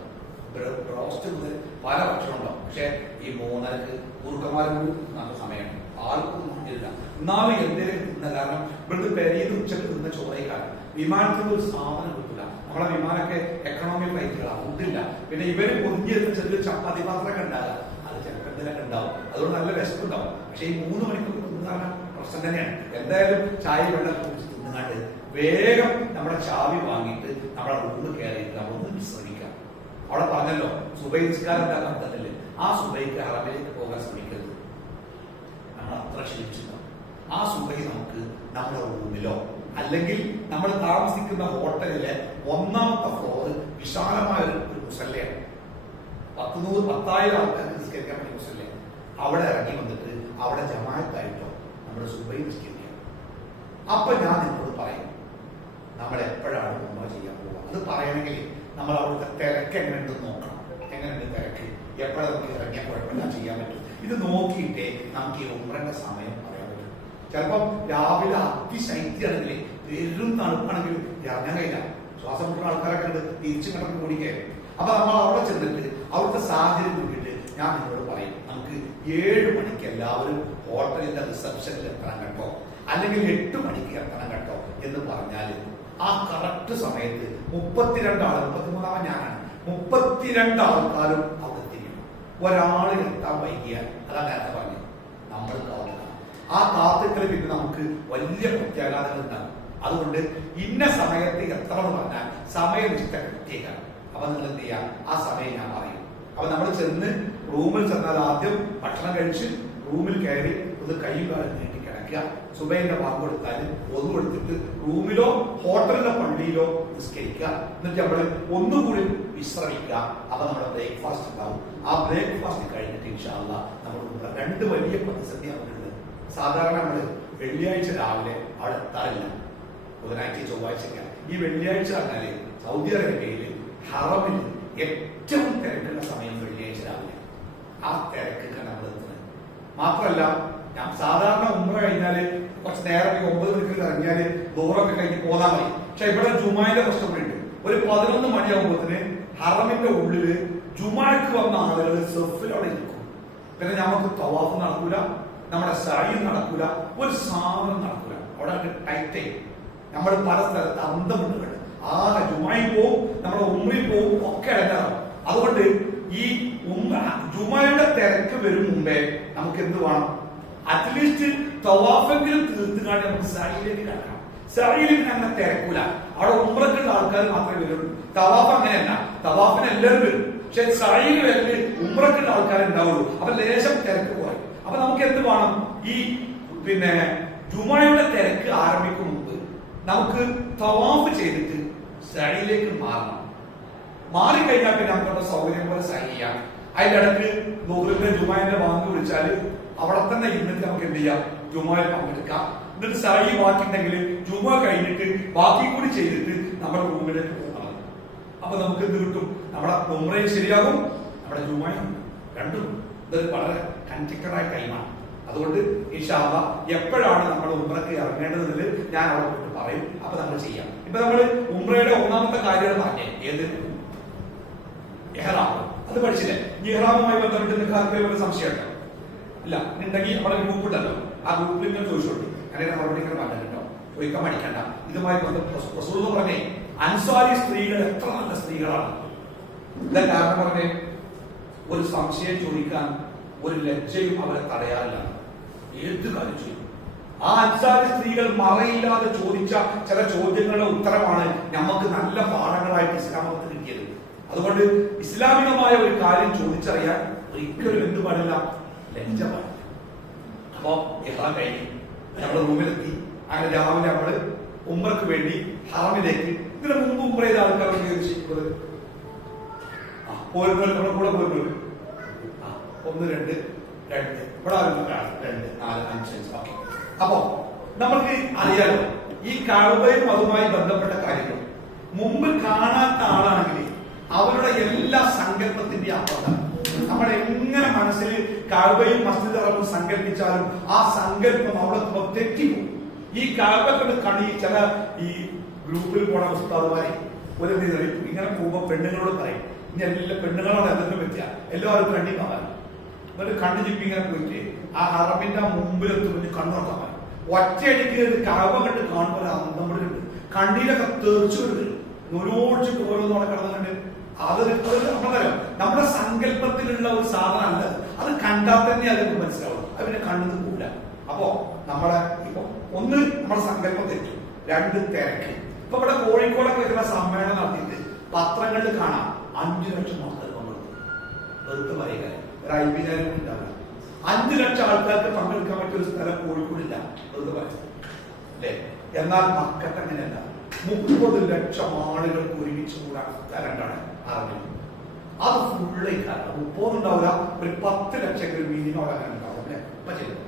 റോസ്റ്റ് മുതൽ പല ഭക്ഷണം ഉണ്ടാവും. പക്ഷെ ഈ 3.5 ഊർക്കന്മാരും നല്ല സമയമാണ്, ആർക്കും ഇല്ല. എന്നാലും എന്തെങ്കിലും തിന്ന, കാരണം ഇവിടുത്തെ പെരിയത് ഉച്ചക്ക് തിന്ന ചോറേക്കാണ്. വിമാനത്തിൽ ഒരു സാധനം കിട്ടില്ല. നമ്മളെ വിമാനമൊക്കെ എക്കണോമി ഫ്ലൈറ്റുകളാണ്, ഫുഡില്ല. പിന്നെ ഇവര് പൊതിഞ്ഞെടുത്ത് ചെറിയ ചപ്പാത്തി പാത്രമൊക്കെ ഉണ്ടാകാം, അത് ചിലപ്പോൾ എന്തെങ്കിലുമൊക്കെ ഉണ്ടാവും. അതുകൊണ്ട് നല്ല വിശപ്പുണ്ടാവും. പക്ഷെ ഈ 3 മണിക്കൂർ തിന്നാണ് പ്രശ്നം തന്നെയാണ്. എന്തായാലും ചായ വെള്ളം കുടിച്ച് തിന്നാണ്ട് വേഗം നമ്മുടെ ചാവി വാങ്ങിയിട്ട് നമ്മുടെ റൂമിൽ കയറിയിട്ട് നമ്മളൊന്ന് വിശ്രമിക്കാം. അവിടെ പറഞ്ഞല്ലോ സുബൈ നിസ്കാരം ഉണ്ടാക്കാൻ പറ്റില്ലേ, ആ സുബൈക്ക് ഹറമിലേക്ക് പോകാൻ ശ്രമിക്കരുത്. നമ്മൾ അത്ര ക്ഷണിച്ചിട്ടുണ്ടാവും. ആ സുബൈ നമുക്ക് നമ്മുടെ റൂമിലോ അല്ലെങ്കിൽ നമ്മൾ താമസിക്കുന്ന ഹോട്ടലിലെ 1ാമത്തെ ഫ്ലോറ് വിശാലമായ ഒരു മുസല്ലയാണ്. 10,000 ആൾക്കാർക്ക് നിസ്കരിക്കാൻ പറ്റിയ മുസല്ല. അവിടെ ഇറങ്ങി വന്നിട്ട് അവിടെ ജമാഅത്തായിട്ടോ നമ്മൾ സുബൈ നിസ്കരിക്കുക. അപ്പൊ ഞാൻ നിങ്ങളോട് പറയും നമ്മൾ എപ്പോഴാണ് ഉംറ ചെയ്യാൻ പോവുക. അത് പറയണമെങ്കിൽ നമ്മൾ അവിടുത്തെ തിരക്ക് എങ്ങനെയുണ്ടെന്ന് നോക്കണം. എങ്ങനെയുണ്ട് തിരക്ക്, എപ്പോഴാണ് നമുക്ക് ഇറങ്ങിയാൽ കുഴപ്പമില്ല ചെയ്യാൻ പറ്റും. ഇത് നോക്കിയിട്ടേ നമുക്ക് ഈ ഉംറയുടെ സമയം പറയാൻ പറ്റും. ചിലപ്പം രാവിലെ അതിശൈത്യമാണെങ്കിൽ വെറും തണുപ്പാണെങ്കിൽ ഇറങ്ങാൻ കഴിയില്ല. ശ്വാസം മുട്ടുന്ന ആൾക്കാരൊക്കെ ഉണ്ട്, തിരിച്ചു കിടന്ന് കൂടിക്കയറും. അപ്പൊ നമ്മൾ അവിടെ ചെന്നിട്ട് അവിടുത്തെ സാഹചര്യം നോക്കിയിട്ട് ഞാൻ നിങ്ങളോട് പറയും നമുക്ക് 7 മണിക്ക് എല്ലാവരും ഹോട്ടലിന്റെ റിസപ്ഷനിൽ എത്തണം കേട്ടോ, അല്ലെങ്കിൽ 8 മണിക്ക് എത്തണം കേട്ടോ എന്ന് പറഞ്ഞാൽ ആ കറക്റ്റ് സമയത്ത് 32 ആൾ, 33 ഞാനാണ്, 32 ആൾക്കാരും അവിടെ തിരിയണം. ഒരാൾ എത്താൻ വൈകിയാൽ അതാ നേരത്തെ പറഞ്ഞു നമ്മൾ കാത്തുക്കണം. ആ കാത്തുക്കൾ പിന്നെ നമുക്ക് വലിയ പ്രത്യാഘാതങ്ങൾ ഉണ്ടാകും. അതുകൊണ്ട് ഇന്ന സമയത്ത് എത്ര എന്ന് പറഞ്ഞാൽ സമയനിഷ്ഠ കൃത്യമാണ്. അപ്പൊ നിങ്ങൾ എന്ത് ചെയ്യാം, ആ സമയം ഞാൻ പറയും. അപ്പൊ നമ്മൾ ചെന്ന് റൂമിൽ ചെന്നാൽ ആദ്യം ഭക്ഷണം കഴിച്ച് റൂമിൽ കയറി ഒന്ന് കൈയും കാലം നീട്ടി കിടക്കുക. സുബൈന്റെ വാക്ക് കൊടുത്താൽ ഒന്നു എടുത്തിട്ട് റൂമിലോ ഹോട്ടലിലോ പള്ളിയിലോ നിസ്കരിക്കുക. എന്നിട്ട് നമ്മൾ ഒന്നുകൂടി വിശ്രമിക്കുക. അപ്പൊ നമ്മുടെ ബ്രേക്ക്ഫാസ്റ്റ് ഉണ്ടാവും. ആ ബ്രേക്ക്ഫാസ്റ്റ് കഴിഞ്ഞിട്ട് ഇൻഷാ അല്ലാഹ് നമ്മൾ 2 വലിയ പ്രതിസന്ധി നമുക്കുണ്ട്. സാധാരണ നമ്മൾ വെള്ളിയാഴ്ച രാവിലെ അവിടെ എത്താറില്ല, ബുധനാഴ്ച ചൊവ്വാഴ്ച. ഈ വെള്ളിയാഴ്ച പറഞ്ഞാല് സൗദി അറേബ്യയിൽ ഹറമിൽ ഏറ്റവും തിരക്കുള്ള സമയം വെള്ളിയാഴ്ച രാവിലെ. ആ തിരക്കൊക്കെ നമ്മൾ എത്തുന്നത് മാത്രമല്ല, ഞാൻ സാധാരണ ഉംറ കഴിഞ്ഞാല് കുറച്ച് നേരം 9 മണിക്ക് ഇറങ്ങിയാല് ദൂരമൊക്കെ കഴിഞ്ഞ് പോകാൻ മതി. പക്ഷെ ഇവിടെ ജുമാന്റെ പ്രശ്നം കൂടി ഉണ്ട്. ഒരു 11 മണിയാകുമ്പോഴത്തിന് ഹറമിന്റെ ഉള്ളില് ജുമാക്ക് വന്ന ആളുകൾ സെഫിൽ അവിടെ ഇരിക്കും. പിന്നെ നമുക്ക് തവാഫ് നടക്കൂല, നമ്മുടെ സഅയ് നടക്കൂല, ഒരു സാധനം നടക്കൂല. അവിടെ ടൈറ്റ് നമ്മൾ പല സ്ഥലത്ത് അന്തമുണ്ട്. ആകെ ജുമായി പോവും, നമ്മുടെ ഉംറയിൽ പോവും, ഒക്കെ ഇടങ്ങാറാവും. അതുകൊണ്ട് ഈ ജുമായുടെ തിരക്ക് വരും മുമ്പേ നമുക്ക് എന്ത് വേണം, അറ്റ്ലീസ്റ്റ് തവാഫെങ്കിലും തീർത്തുകാണ്ട് നമുക്ക് സഅയിലേക്ക് കിടക്കണം. സഅയിലേക്ക് അങ്ങനെ തിരക്കൂല. അവിടെ ഉംറക്കുള്ള ആൾക്കാർ മാത്രമേ വരുള്ളൂ. തവാഫ് അങ്ങനെയല്ല, തവാഫിന് എല്ലാവരും വരും. പക്ഷെ സഅയിൽ വരല് ഉംറക്കുള്ള ആൾക്കാരെ ഉണ്ടാവുള്ളൂ. അപ്പൊ ലേശം തിരക്ക് പോയി. അപ്പൊ നമുക്ക് എന്ത് വേണം, ഈ ജുമായുടെ തിരക്ക് ആരംഭിക്കും മുമ്പ് നമുക്ക് തവാഫ് ചെയ്തിട്ട് സഅയിലേക്ക് മാറണം. മാറിക്കഴിഞ്ഞാൽ പിന്നെ നമുക്ക് സൗകര്യം പോലെ സഅയ് ചെയ്യാം. അതിന്റെ ഇടയ്ക്ക് ദുഹറിന്റെ ജുമാന്റെ വാങ്ങി വിളിച്ചാല് അവിടെ തന്നെ ഇരുന്നിട്ട് നമുക്ക് എന്ത് ചെയ്യാം, ജുമായിൽ പങ്കെടുക്കാം. എന്നിട്ട് സഅയ് ബാക്കിയുണ്ടെങ്കിൽ ജുമ കഴിഞ്ഞിട്ട് ബാക്കി കൂടി ചെയ്തിട്ട് നമ്മുടെ റൂമിലേക്ക് പോകണം. അപ്പൊ നമുക്ക് എന്ത് കിട്ടും, നമ്മുടെ ഉംറയും ശരിയാകും, നമ്മുടെ ജുമായും രണ്ടും. ഇത് വളരെ കൺജക്റ്റഡായ ടൈമാണ്. അതുകൊണ്ട് ഇൻഷാ അല്ലാഹ് എപ്പോഴാണ് നമ്മൾ ഉംറക്ക് ഇറങ്ങേണ്ടതെന്ന് ഞാൻ അവിടെ പോയിട്ട് പറയും. അപ്പൊ നമ്മൾ ചെയ്യാം. ഇപ്പൊ നമ്മൾ ഉംറയുടെ ഒന്നാമത്തെ കാര്യമാണ് പറഞ്ഞേ, ഏത് ഇഹ്റാം. അത് പഠിച്ചില്ലേ? ഇഹ്റാമുമായി ബന്ധപ്പെട്ട് നിങ്ങൾക്ക് ആർക്കെങ്കിലും സംശയമുണ്ടോ? ഇല്ല, ഉണ്ടെങ്കിൽ നമ്മുടെ ഗ്രൂപ്പ് ഉണ്ടല്ലോ, ആ ഗ്രൂപ്പിൽ ഇങ്ങനെ ചോദിച്ചോളൂ. അങ്ങനെ മറുപടി ഇങ്ങനെ പറഞ്ഞിട്ടുണ്ടോ, ചോദിക്കാൻ പഠിക്കണ്ട. ഇതുമായി ബന്ധപ്പെട്ട് റസൂൽ പറഞ്ഞേ അൻസാരി സ്ത്രീകൾ എത്ര നല്ല സ്ത്രീകളാണ്. എന്താ കാരണം പറഞ്ഞേ, ഒരു സംശയം ചോദിക്കാൻ ഒരു ലജ്ജയും അവരെ തടയാറില്ല. ഏത് കാര്യം ചെയ്യും. ആ അൻസാരി സ്ത്രീകൾ മറയില്ലാതെ ചോദിച്ച ചില ചോദ്യങ്ങളുടെ ഉത്തരമാണ് നമുക്ക് നല്ല പാഠങ്ങളായിട്ട് ഇസ്ലാമത്ത് കിട്ടിയത്. അതുകൊണ്ട് ഇസ്ലാമികമായ ഒരു കാര്യം ചോദിച്ചറിയാൻ ഒരിക്കലും എന്ത് പാടില്ല, ലജ്ജ പാടില്ല. അപ്പോ ഇഹ്റാം കഴിഞ്ഞു, നമ്മുടെ റൂമിലെത്തി. അങ്ങനെ രാവിലെ നമ്മള് ഉംറക്ക് വേണ്ടി ഹറമിലേക്ക്, ഇതിന് മുമ്പ് ഉംറ ചെയ്ത ആൾക്കാരൊക്കെ ഉദ്ദേശിക്കുന്നത് പോരുന്നവർ നമ്മുടെ കൂടെ പോരുന്നവർ 1 2 2 ഇവിടെ 2 4 5 ഓക്കെ. അപ്പോ നമുക്ക് അറിയാലോ ഈ കഅബയും അതുമായി ബന്ധപ്പെട്ട കാര്യങ്ങൾ മുമ്പ് കാണാത്ത ആളാണെങ്കിൽ അവരുടെ എല്ലാ സങ്കല്പത്തിന്റെ അപ്പുറത്താണ്. നമ്മൾ എങ്ങനെ മനസ്സിൽ കഅബയും മസ്ജിദ് ഹറമും സങ്കല്പിച്ചാലും ആ സങ്കല്പം അവിടെ തെറ്റിപ്പോകും. ഈ കഅബയുടെ കണി ചില ഈ ഗ്രൂപ്പിൽ പോണ ഉസ്താദുമാരെ ഒരു ഇങ്ങനെ പോകുമ്പോൾ പെണ്ണുങ്ങളോട് പറയും, ഇനി എല്ലാ പെണ്ണുങ്ങളോട് എന്തെങ്കിലും പറ്റിയ എല്ലാവരും കണ്ണി കാണാൻ. എന്നിട്ട് കണ്ണു ചിപ്പി ഇങ്ങനെ പോയിട്ട് ആ ഹറമിന്റെ മുമ്പിലെത്തുമ്പോൾ കണ്ണു നോക്കാൻ പറയും. ഒറ്റയടിക്ക് കഅബ കണ്ട് കാണുമ്പോൾ നമ്മുടെ കണ്ണിലൊക്കെ തെറിച്ചു വരുന്നുണ്ട്. നൂരോടിച്ചിട്ട് ഓരോന്നോടെ കിടന്നുണ്ട്. അത് നമ്മളറിയാം, നമ്മുടെ സങ്കല്പത്തിലുള്ള ഒരു സാധനം അല്ല. അത് കണ്ടാൽ തന്നെ അതിന് മനസ്സിലാവും. അത് പിന്നെ കണ്ണു പോകില്ല. അപ്പോ നമ്മളെ ഇപ്പൊ ഒന്ന് നമ്മുടെ സങ്കല്പം തെറ്റും, 2 തിരക്ക്. ഇപ്പൊ ഇവിടെ കോഴിക്കോടൊക്കെ വരുന്ന സമ്മേളനം നടത്തിയിട്ട് പത്രങ്ങളിൽ കാണാം 5 ലക്ഷം ആൾക്കാർ പങ്കെടുക്കും. വെറുതെ പറയുക, ഒരു ഐബിനാരും ഉണ്ടാവില്ല. 5 ലക്ഷം ആൾക്കാർക്ക് പങ്കെടുക്കാൻ പറ്റിയ ഒരു സ്ഥലം കോഴിക്കോടില്ല. വെറുതെ പറയാം അല്ലേ? എന്നാൽ മക്കത്ത് അങ്ങനെയല്ല. 30 ലക്ഷം ആളുകൾക്ക് ഒരുമിച്ച് കൂടാൻ സ്ഥലങ്ങളാണ് അറിഞ്ഞത്. അത് ഫുള്ള് കാരണം 30 ഉണ്ടാവില്ല, ഒരു 10 ലക്ഷം മിനിമം അവിടെ ഉണ്ടാവും. ഇപ്പൊ ചെയ്തത്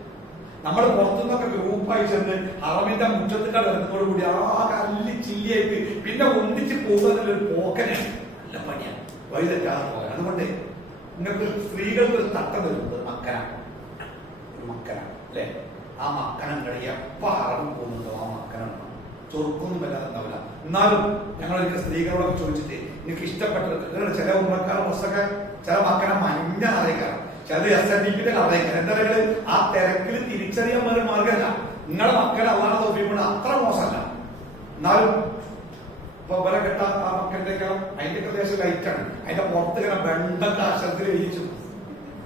നമ്മൾ പുറത്തുനിന്നൊക്കെ ഗ്രൂപ്പായി ചെന്ന് ഹറമിന്റെ മുറ്റത്തുകാർ ഇറങ്ങുന്നതോട് കൂടി ആ കല്ലി ചില്ലിയായിട്ട് പിന്നെ ഒന്നിച്ച് പോകുന്നതിലൊരു പോക്കനാണ്. നല്ല പണിയാണ്, വഴിതെറ്റാതെ പോകാൻ. അതുകൊണ്ട് നിങ്ങൾക്ക് സ്ത്രീകൾക്ക് ഒരു തട്ടം വരുന്നത് മക്കന, ഒരു മക്കന അല്ലെ? ആ മക്കനങ്ങൾ എപ്പ ഹറം പോകുന്നുണ്ടോ ആ മക്കന ചൊറുക്കൊന്നും വല്ലാതെ ഉണ്ടാവില്ല. എന്നാലും ഞങ്ങളൊക്കെ സ്ത്രീകളോടൊക്കെ ചോദിച്ചിട്ട് നിങ്ങൾക്ക് ഇഷ്ടപ്പെട്ട ചില ഉമ്മക്കാർ ഡ്രസ്സൊക്കെ ചില മക്കന മഞ്ഞ അറിയിക്കണം, ചിലത് SNDP അറിയിക്കണം. എന്താ പറയുക, ആ തിരക്കിൽ തിരിച്ചറിയാൻ ഒരു മാർഗമല്ല. നിങ്ങളുടെ മക്കളെ അള്ളാഹ് തോന്നിക്കൊണ്ട് അത്ര മോശമല്ല. എന്നാലും ഇപ്പൊ ഇവരെ കെട്ട ആ മക്കളുടെ അതിന്റെ പ്രദേശം ലൈറ്റാണ്, അതിന്റെ പുറത്ത് ഇങ്ങനെ വെണ്ടന്റെ അക്ഷരത്തിൽ എഴുതിച്ചു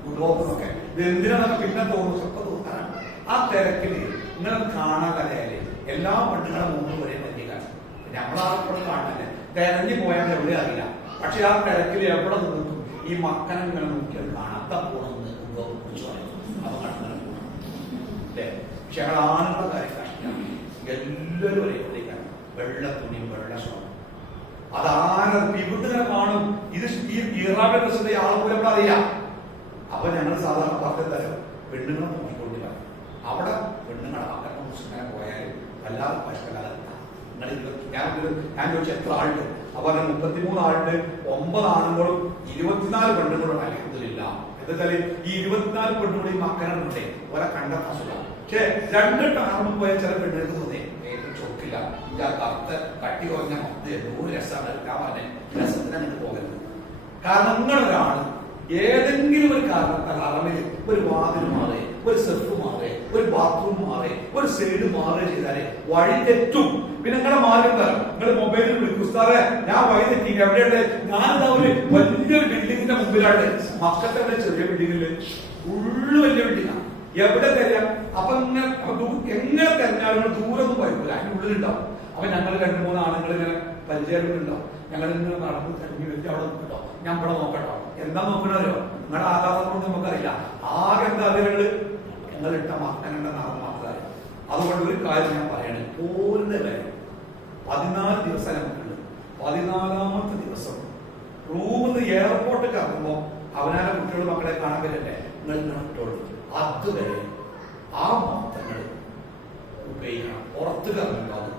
ഉദ്യോഗന്നൊക്കെ ഇത് എന്തിനാണെന്നൊക്കെ പിന്നെ തോന്നുന്നു, സ്വപ്പം തോന്നാനാണ്. ആ തിരക്കില് ഇങ്ങനെ കാണാൻ കലയാലേ എല്ലാ പെണ്ണുങ്ങളുടെ മുമ്പ് ഒരേ പറ്റിയാണ്. നമ്മളാർക്കും കാണാനല്ലേ, തെരഞ്ഞു പോയാൽ എവിടെ അറിയില്ല. പക്ഷെ ആ തിരക്കിൽ എവിടെ നിന്നും ഈ മക്കനെ ഇങ്ങനെ നോക്കിയാൽ കാണാത്ത പോണെന്ന് അപകടങ്ങളെ പോകണം അല്ലേ? പക്ഷെ ഞങ്ങൾ ആണുങ്ങളുടെ കാര്യം കാണിക്കാം, എല്ലാവരും ഒരേ പറ്റിക്കാണ്. വെള്ള തുണി, വെള്ള ഷോൾ, അതാരും ഇവിടുന്ന് കാണും. ഇത് ഈ ഇറാബിന്റെ ഡ്രസ്സിന്റെ ആൾ പോലും നമ്മൾ അറിയാം. അപ്പൊ ഞങ്ങൾ സാധാരണ പറഞ്ഞത് തരും പെണ്ണുങ്ങളെ നോക്കിക്കൊണ്ടില്ല. അവിടെ പെണ്ണുങ്ങളെ മക്കളെ മുസ്ലിങ്ങളെ പോയാലും വല്ലാതെ പഴക്കല്ലാതെ ഞാൻ ചോദിച്ചു എത്ര ആളുണ്ട്? അപ്പൊ 33 ആളുണ്ട്, 9 ആണുങ്ങളും 24 പെണ്ണുങ്ങളും അലഹദില്ല. എന്താ ഈ 24 പെണ്ണുകളും ഈ മക്കളുടെ ഓരോ കണ്ടെത്താൻ സുഖം. പക്ഷെ 2 ടൗണിൽ പോയ ചില പെണ്ണുങ്ങൾക്ക് തോന്നേ ചൊക്കില്ല, കറുത്ത കട്ടി കുറഞ്ഞ മൊത്തം എന്തോ രസമാണ്. ഞാൻ പറഞ്ഞ രസത്തിന് അങ്ങോട്ട് പോകരുത്. കാരണം നിങ്ങളൊരാള് ഏതെങ്കിലും ഒരു കാരണത്താൽ അറമിൽ ഒരു വാതിൽ മാറേ, ഒരു സെഫ് മാറേ, ഒരു ബാത്റൂം മാറേ, ഒരു സൈഡ് മാറേ ചെയ്താലേ വഴി തെറ്റും. പിന്നെ നിങ്ങളെ മാറി നിങ്ങൾ മൊബൈലിൽ വിളിക്കും, ഉസ്താദേ ഞാൻ വഴി തെറ്റി എവിടെയുണ്ട്? ഞാനിതാ ഒരു വലിയൊരു ബിൽഡിങ്ങിന്റെ മുമ്പിലാണ്. മക്കത്തെ ചെറിയ ബിൽഡിങ്ങില് ഫുള്ള് വലിയ ബിൽഡിങ്ങാണ്, എവിടെ തരാം? അപ്പൊ എങ്ങനെ തെരഞ്ഞാലും ദൂരമൊന്നും വരില്ല, അതിന്റെ ഉള്ളിലുണ്ടാവും. അപ്പൊ ഞങ്ങൾ 2-3 ആണുങ്ങൾ ഇങ്ങനെ പരിചയങ്ങളുണ്ടാവും. ഞങ്ങൾ ഇങ്ങനെ നടന്ന് തെരഞ്ഞു വെച്ച് അവിടെ നോക്കട്ടോ, ഞാൻ ഇവിടെ നോക്കട്ടോ. എന്താ നോക്കണല്ലോ? നിങ്ങളുടെ ആധാരം കൊണ്ട് നമുക്കറിയില്ല. ആകെ എന്താ അറിയുന്നത്? ഞങ്ങൾ ഇട്ട മക്കനുടെ നാളെ മാത്രമല്ല. അതുകൊണ്ട് ഒരു കാര്യം ഞാൻ പറയണേ, പോലിന്റെ കാര്യം 14 ദിവസം നമുക്കുണ്ട്. 14ാമത്തെ ദിവസം റൂമിൽ എയർപോർട്ടിൽ ഇറങ്ങുമ്പോ അവനാലെ കുട്ടികളും മക്കളെ കാണാൻ പറ്റണ്ടേ? നിങ്ങൾ ഇട്ടോളൂ. അതുവരെ ആ മൊത്തങ്ങൾ ഉപയോഗിക്കണം, പുറത്ത് കറങ്ങുന്നത്.